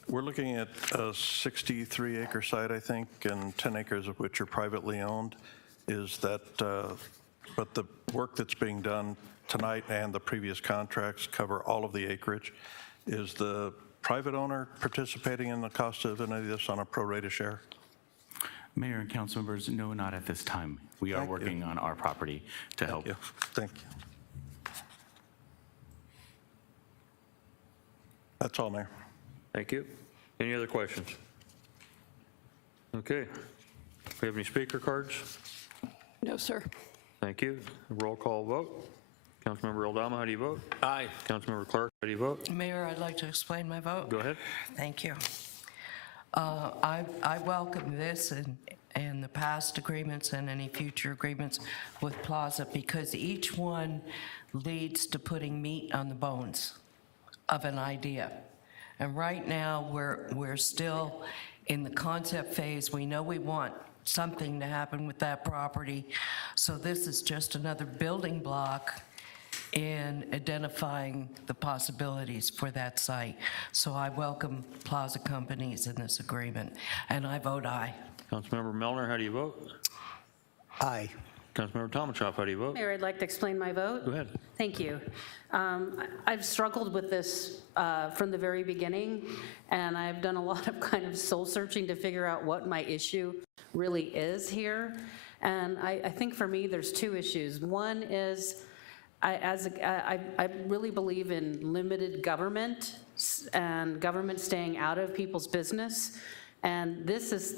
We're looking at a 63-acre site, I think, and 10 acres of which are privately owned. Is that, but the work that's being done tonight and the previous contracts cover all of the acreage. Is the private owner participating in the cost of any of this on a pro rata share? Mayor and council members, no, not at this time. We are working on our property to help. Thank you. That's all, Mayor. Thank you. Any other questions? Okay. Do we have any speaker cards? No, sir. Thank you. Roll call vote. Councilmember Aldama, how do you vote? Aye. Councilmember Clark, how do you vote? Mayor, I'd like to explain my vote. Go ahead. Thank you. I welcome this and the past agreements and any future agreements with Plaza because each one leads to putting meat on the bones of an idea. And right now, we're still in the concept phase. We know we want something to happen with that property. So this is just another building block in identifying the possibilities for that site. So I welcome Plaza companies in this agreement, and I vote aye. Councilmember Melner, how do you vote? Aye. Councilmember Tomachoff, how do you vote? Mayor, I'd like to explain my vote. Go ahead. Thank you. I've struggled with this from the very beginning, and I've done a lot of kind of soul searching to figure out what my issue really is here. And I think for me, there's two issues. One is I really believe in limited government and government staying out of people's business. And this is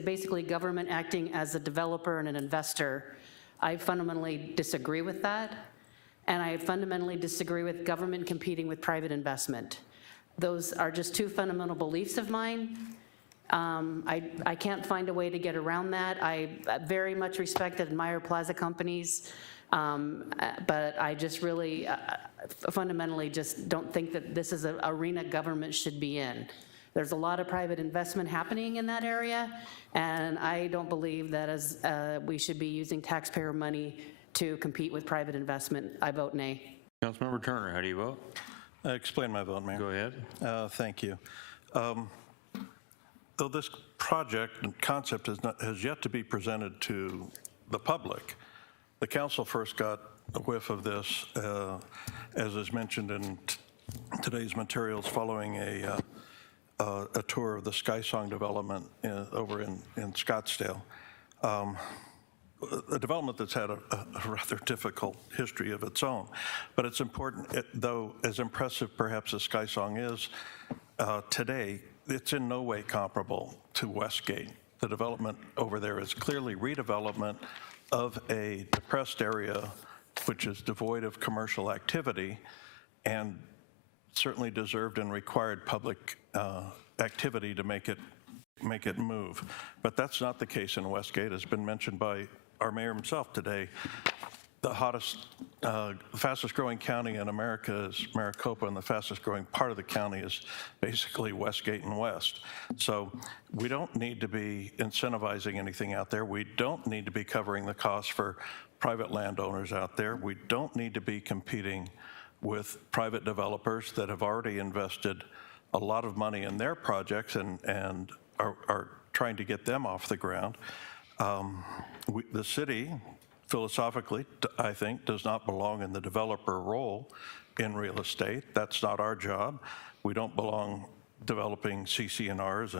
basically government acting as a developer and an investor. I fundamentally disagree with that. And I fundamentally disagree with government competing with private investment. Those are just two fundamental beliefs of mine. I can't find a way to get around that. I very much respect and admire Plaza companies, but I just really fundamentally just don't think that this is an arena government should be in. There's a lot of private investment happening in that area, and I don't believe that as we should be using taxpayer money to compete with private investment. I vote nay. Councilmember Turner, how do you vote? Explain my vote, Mayor. Go ahead. Thank you. Though this project and concept has yet to be presented to the public, the council first got a whiff of this, as is mentioned in today's materials, following a tour of the Skysong development over in Scottsdale. A development that's had a rather difficult history of its own. But it's important, though as impressive perhaps as Skysong is today, it's in no way comparable to Westgate. The development over there is clearly redevelopment of a depressed area which is devoid of commercial activity and certainly deserved and required public activity to make it move. But that's not the case in Westgate, as been mentioned by our mayor himself today. The fastest growing county in America is Maricopa, and the fastest growing part of the county is basically Westgate and West. So we don't need to be incentivizing anything out there. We don't need to be covering the costs for private landowners out there. We don't need to be competing with private developers that have already invested a lot of money in their projects and are trying to get them off the ground. The city, philosophically, I think, does not belong in the developer role in real estate. That's not our job. We don't belong developing CC&Rs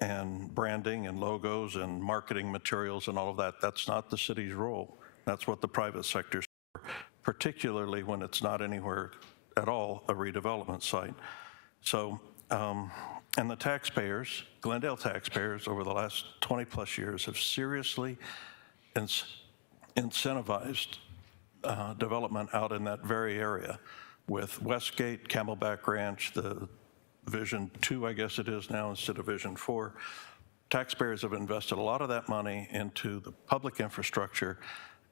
and branding and logos and marketing materials and all of that. That's not the city's role. That's what the private sector's for, particularly when it's not anywhere at all a redevelopment site. So, and the taxpayers, Glendale taxpayers, over the last 20 plus years have seriously incentivized development out in that very area with Westgate, Camelback Ranch, the Vision 2, I guess it is now, instead of Vision 4. Taxpayers have invested a lot of that money into the public infrastructure,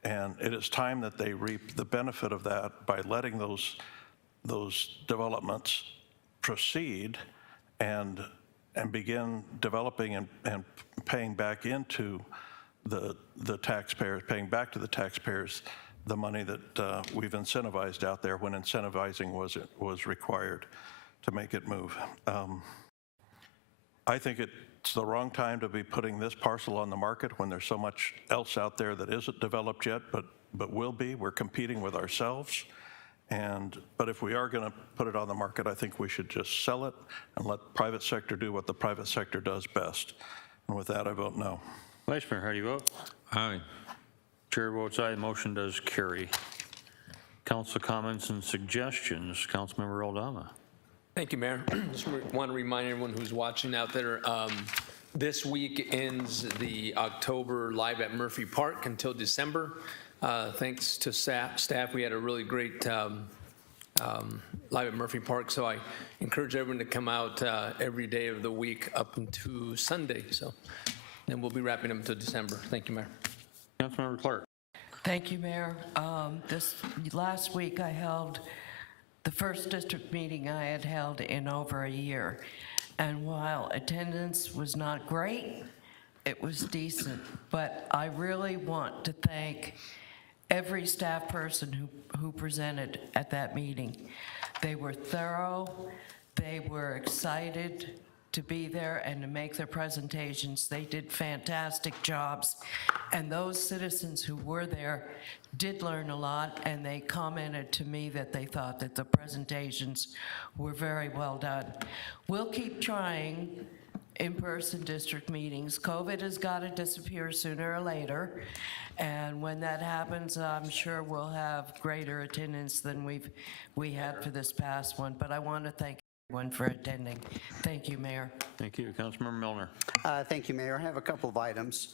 and it is time that they reap the benefit of that by letting those developments proceed and begin developing and paying back into the taxpayers, paying back to the taxpayers the money that we've incentivized out there when incentivizing was required to make it move. I think it's the wrong time to be putting this parcel on the market when there's so much else out there that isn't developed yet, but will be. We're competing with ourselves. But if we are going to put it on the market, I think we should just sell it and let the private sector do what the private sector does best. And with that, I vote no. Vice Mayor, how do you vote? Aye. Chair votes aye, motion does carry. Council comments and suggestions. Councilmember Aldama. Thank you, Mayor. Just want to remind everyone who's watching out there, this week ends the October Live at Murphy Park until December. Thanks to staff, we had a really great Live at Murphy Park, so I encourage everyone to come out every day of the week up into Sunday. So, and we'll be wrapping up until December. Thank you, Mayor. Councilmember Clark. Thank you, Mayor. This last week I held the first district meeting I had held in over a year. And while attendance was not great, it was decent. But I really want to thank every staff person who presented at that meeting. They were thorough, they were excited to be there and to make their presentations. They did fantastic jobs. And those citizens who were there did learn a lot, and they commented to me that they thought that the presentations were very well done. We'll keep trying in-person district meetings. COVID has got to disappear sooner or later, and when that happens, I'm sure we'll have greater attendance than we had for this past one. But I want to thank everyone for attending. Thank you, Mayor. Thank you. Councilmember Milner. Thank you, Mayor. I have a couple of items.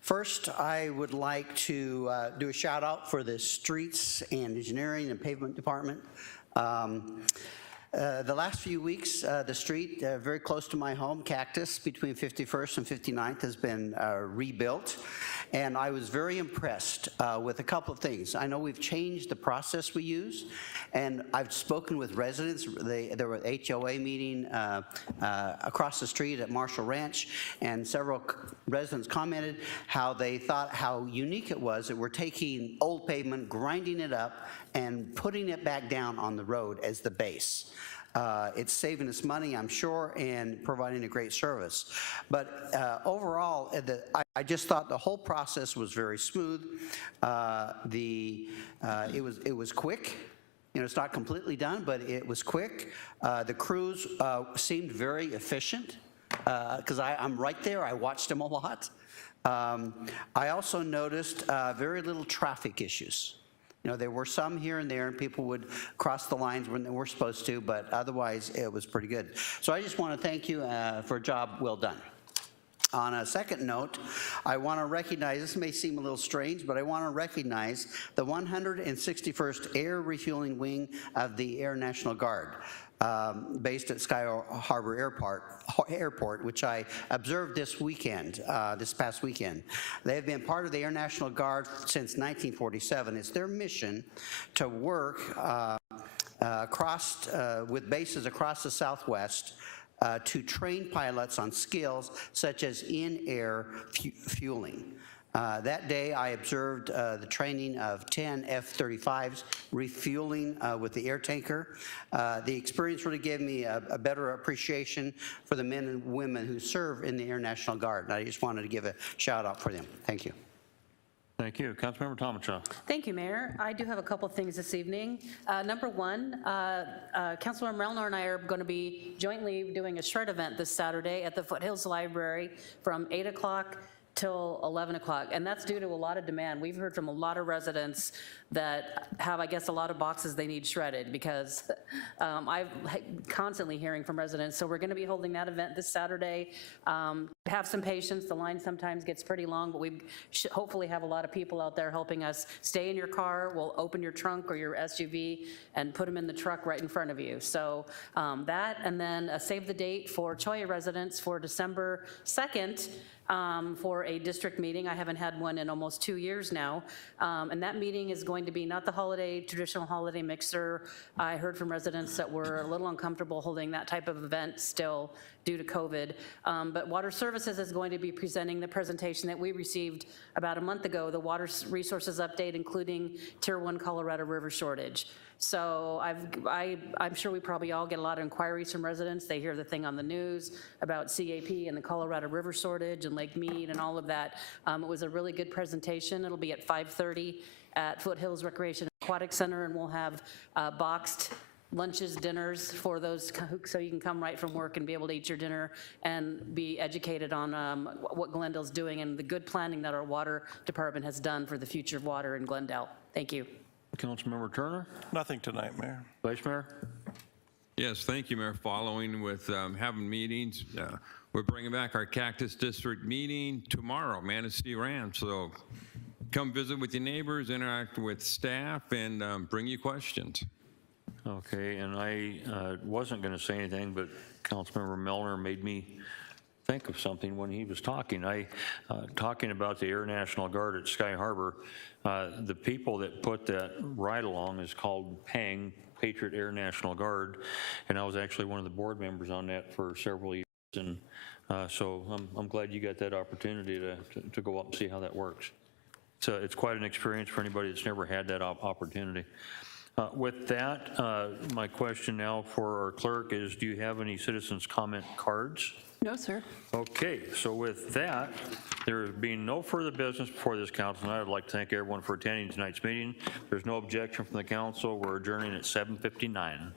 First, I would like to do a shout out for the Streets and Engineering and Pavement Department. The last few weeks, the street very close to my home, Cactus, between 51st and 59th, has been rebuilt. And I was very impressed with a couple of things. I know we've changed the process we use, and I've spoken with residents. There were an HOA meeting across the street at Marshall Ranch, and several residents commented how they thought how unique it was that we're taking old pavement, grinding it up, and putting it back down on the road as the base. It's saving us money, I'm sure, and providing a great service. But overall, I just thought the whole process was very smooth. It was quick. You know, it's not completely done, but it was quick. The crews seemed very efficient because I'm right there. I watched them a lot. I also noticed very little traffic issues. You know, there were some here and there, and people would cross the lines when they were supposed to, but otherwise it was pretty good. So I just want to thank you for a job well done. On a second note, I want to recognize, this may seem a little strange, but I want to recognize the 161st Air Refueling Wing of the Air National Guard, based at Sky Harbor Airport, which I observed this weekend, this past weekend. They have been part of the Air National Guard since 1947. It's their mission to work with bases across the Southwest to train pilots on skills such as in-air fueling. That day, I observed the training of 10 F-35s refueling with the air tanker. The experience really gave me a better appreciation for the men and women who serve in the Air National Guard, and I just wanted to give a shout out for them. Thank you. Thank you. Councilmember Tomacha. Thank you, Mayor. I do have a couple things this evening. Number one, Councilor Melner and I are going to be jointly doing a shred event this Saturday at the Foothills Library from 8 o'clock till 11 o'clock, and that's due to a lot of demand. We've heard from a lot of residents that have, I guess, a lot of boxes they need shredded, because I'm constantly hearing from residents. So we're going to be holding that event this Saturday. Have some patience. The line sometimes gets pretty long, but we hopefully have a lot of people out there helping us. Stay in your car. We'll open your trunk or your SUV and put them in the truck right in front of you. So that, and then save the date for Cholla residents for December 2nd. For a district meeting. I haven't had one in almost 2 years now, and that meeting is going going to be not the traditional holiday mixer. I heard from residents that were a little uncomfortable holding that type of event still due to COVID. But Water Services is going to be presenting the presentation that we received about a month ago, the Water Resources Update, including Tier 1 Colorado River shortage. So I'm sure we probably all get a lot of inquiries from residents. They hear the thing on the news about CAP and the Colorado River shortage and Lake Mead and all of that. It was a really good presentation. It'll be at 5:30 at Foothills Recreation Aquatic Center, and we'll have boxed lunches, dinners for those, so you can come right from work and be able to eat your dinner and be educated on what Glendale's doing and the good planning that our water department has done for the future of water in Glendale. Thank you. Councilmember Turner? Nothing tonight, Mayor. Vice Mayor? Yes, thank you, Mayor. Following with having meetings, we're bringing back our Cactus District meeting tomorrow, Manistee Ranch. So come visit with your neighbors, interact with staff, and bring you questions. Okay, and I wasn't going to say anything, but Councilmember Mellner made me think of something when he was talking. Talking about the Air National Guard at Sky Harbor, the people that put that ride-along is called PANG, Patriot Air National Guard, and I was actually one of the board members on that for several years, and so I'm glad you got that opportunity to go up and see how that works. So it's quite an experience for anybody that's never had that opportunity. With that, my question now for our clerk is, do you have any citizens' comment cards? No, sir. Okay, so with that, there being no further business before this council tonight, I'd like to thank everyone for attending tonight's meeting. There's no objection from the council. We're adjourning at 7:59.